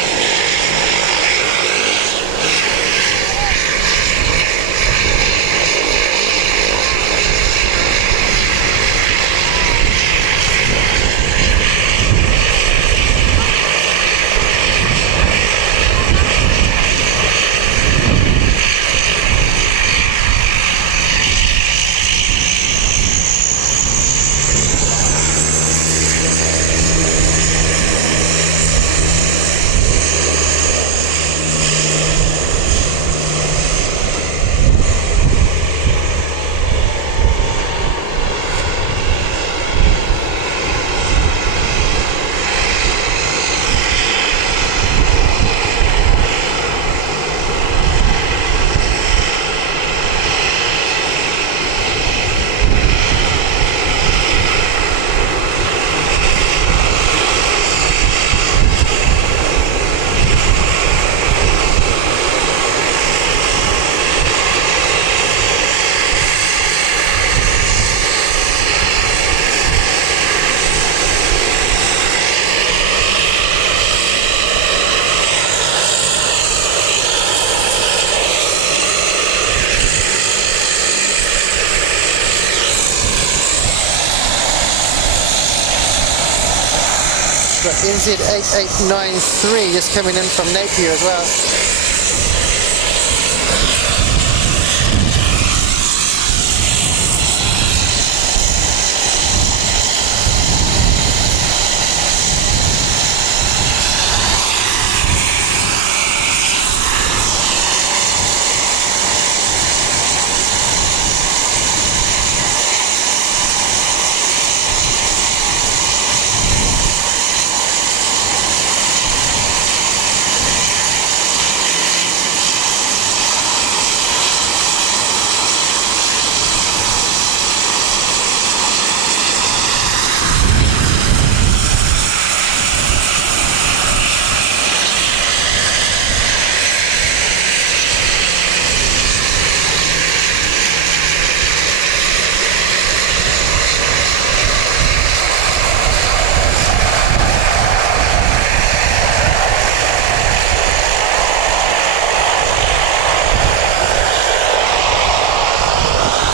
Got NZ8893 just coming in from Napier as well.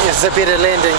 It's a better landing.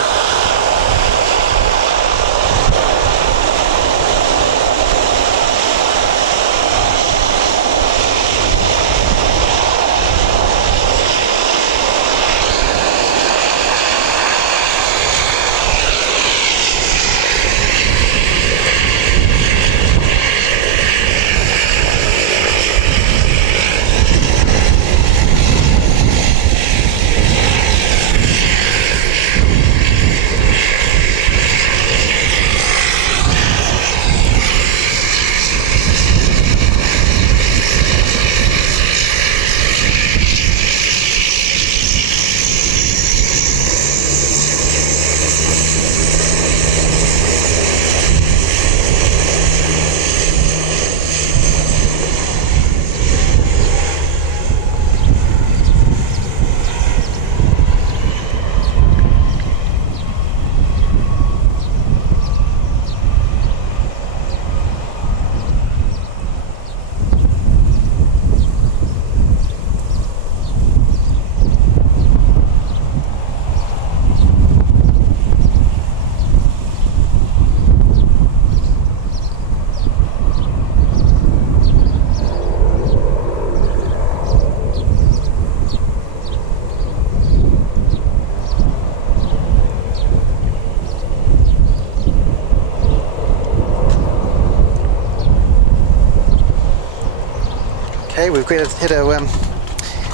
we've got hit a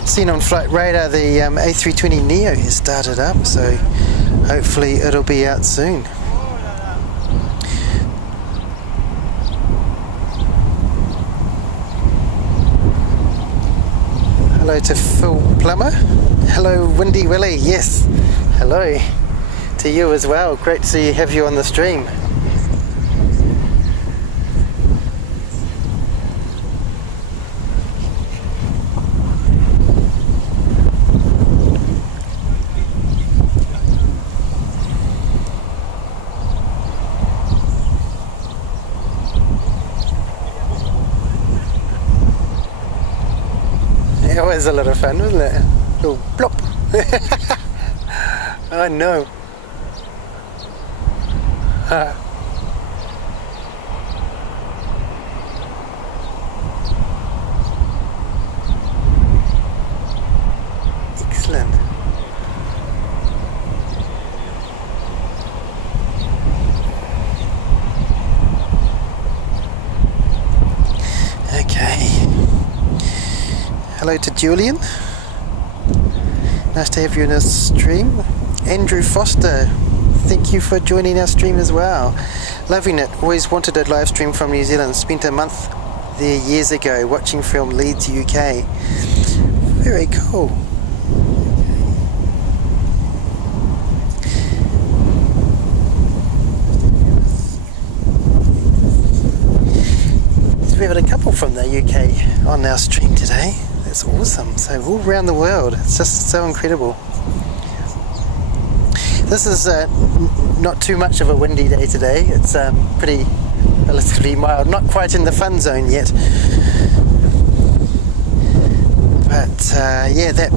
seen on flight radar. The A320neo has started up, so hopefully it'll be out soon. Hello to Phil Plummer. Hello Windy Willie. Yes. Hello to you as well. Great to have you on the stream. It was a lot of fun, wasn't it? A little plop. Oh no. Excellent. Okay. Hello to Julian. Nice to have you in our stream. Andrew Foster, thank you for joining our stream as well. Loving it. Always wanted a live stream from New Zealand. Spent a month there years ago watching film Leeds UK. Very cool. So we have a couple from the UK on our stream today. That's awesome. So all around the world. It's just so incredible. This is not too much of a windy day today. It's pretty relatively mild. Not quite in the fun zone yet. But yeah, that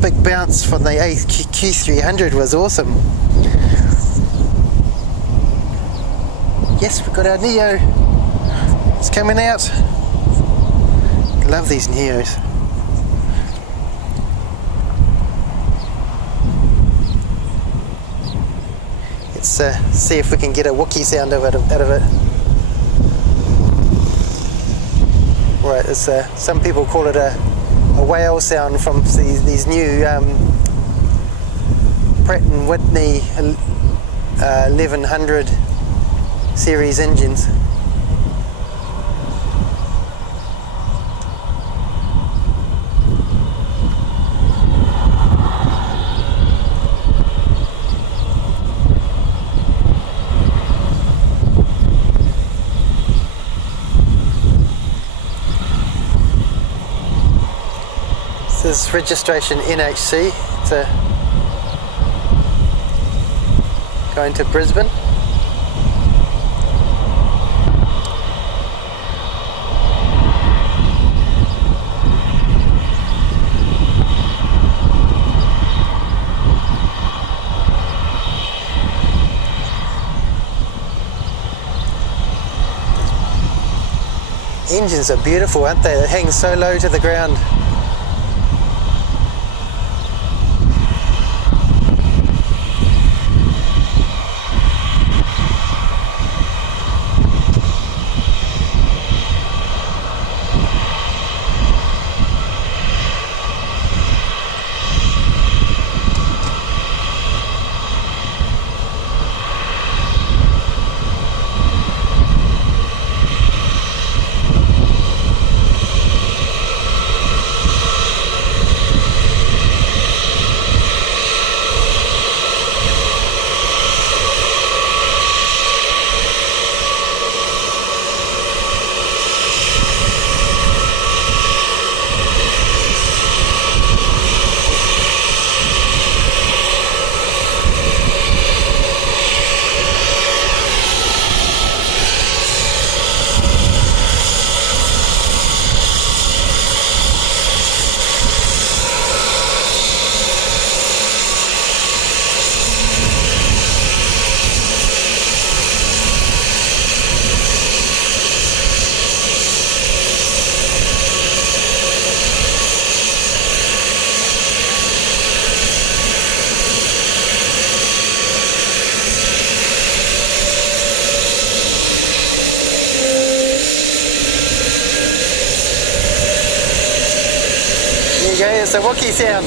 big bounce from the Q300 was awesome. Yes, we've got our Neo. It's coming out. Love these Neos. Let's see if we can get a Wookiee sound out of it. Right, it's, some people call it a whale sound from these new Pratt & Whitney 1100 series engines. This is registration NHC. It's going to Brisbane. Engines are beautiful, aren't they? They hang so low to the ground. It's a Wookiee sound.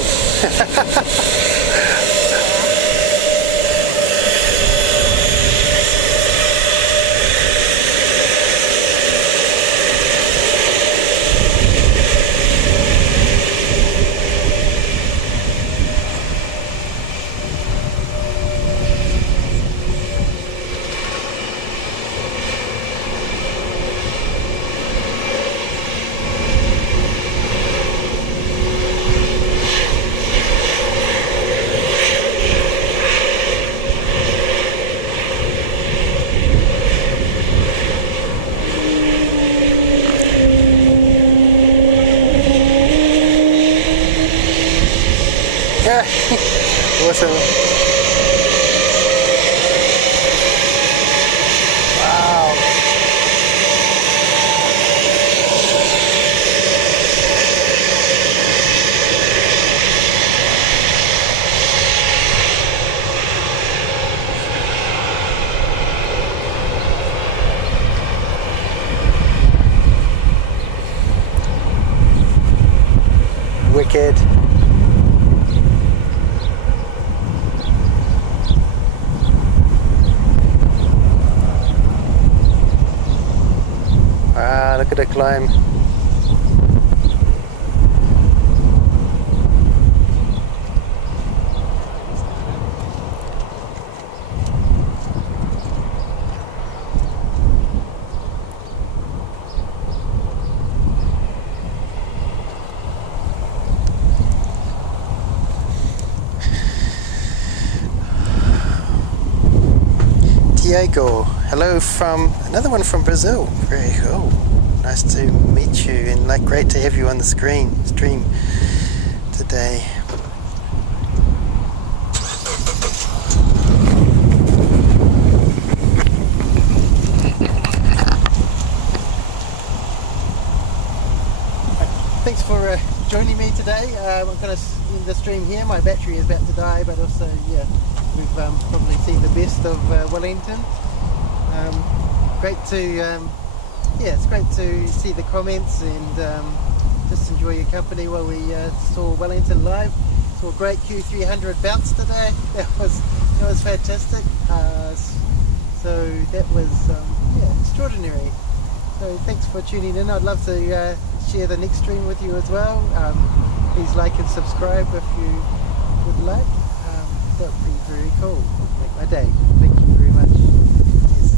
Awesome. Wow. Wicked. Ah, look at the climb. Diego, hello from another one from Brazil. Very cool. Nice to meet you, and like great to have you on the stream today. Thanks for joining me today. I'm going to end the stream here. My battery is about to die, but also, yeah, we've probably seen the best of Wellington. Great to, it's great to see the comments and just enjoy your company while we saw Wellington live. Saw a great Q300 bounce today. That was fantastic. So that was extraordinary. So thanks for tuning in. I'd love to share the next stream with you as well. Please like and subscribe if you would like. That would be very cool. Make my day. Thank you very much. Yes.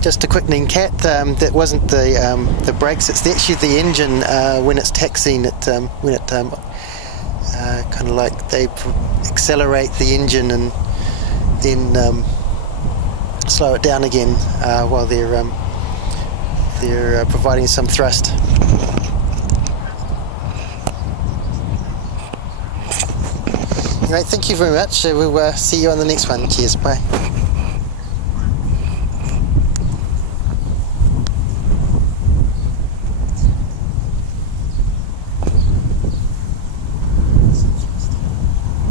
Just a quickening, Cat. That wasn't the brakes. It's actually the engine when it's taxiing. When it kind of like they accelerate the engine and then slow it down again while they're providing some thrust. Right, thank you very much. We'll see you on the next one. Cheers. Bye.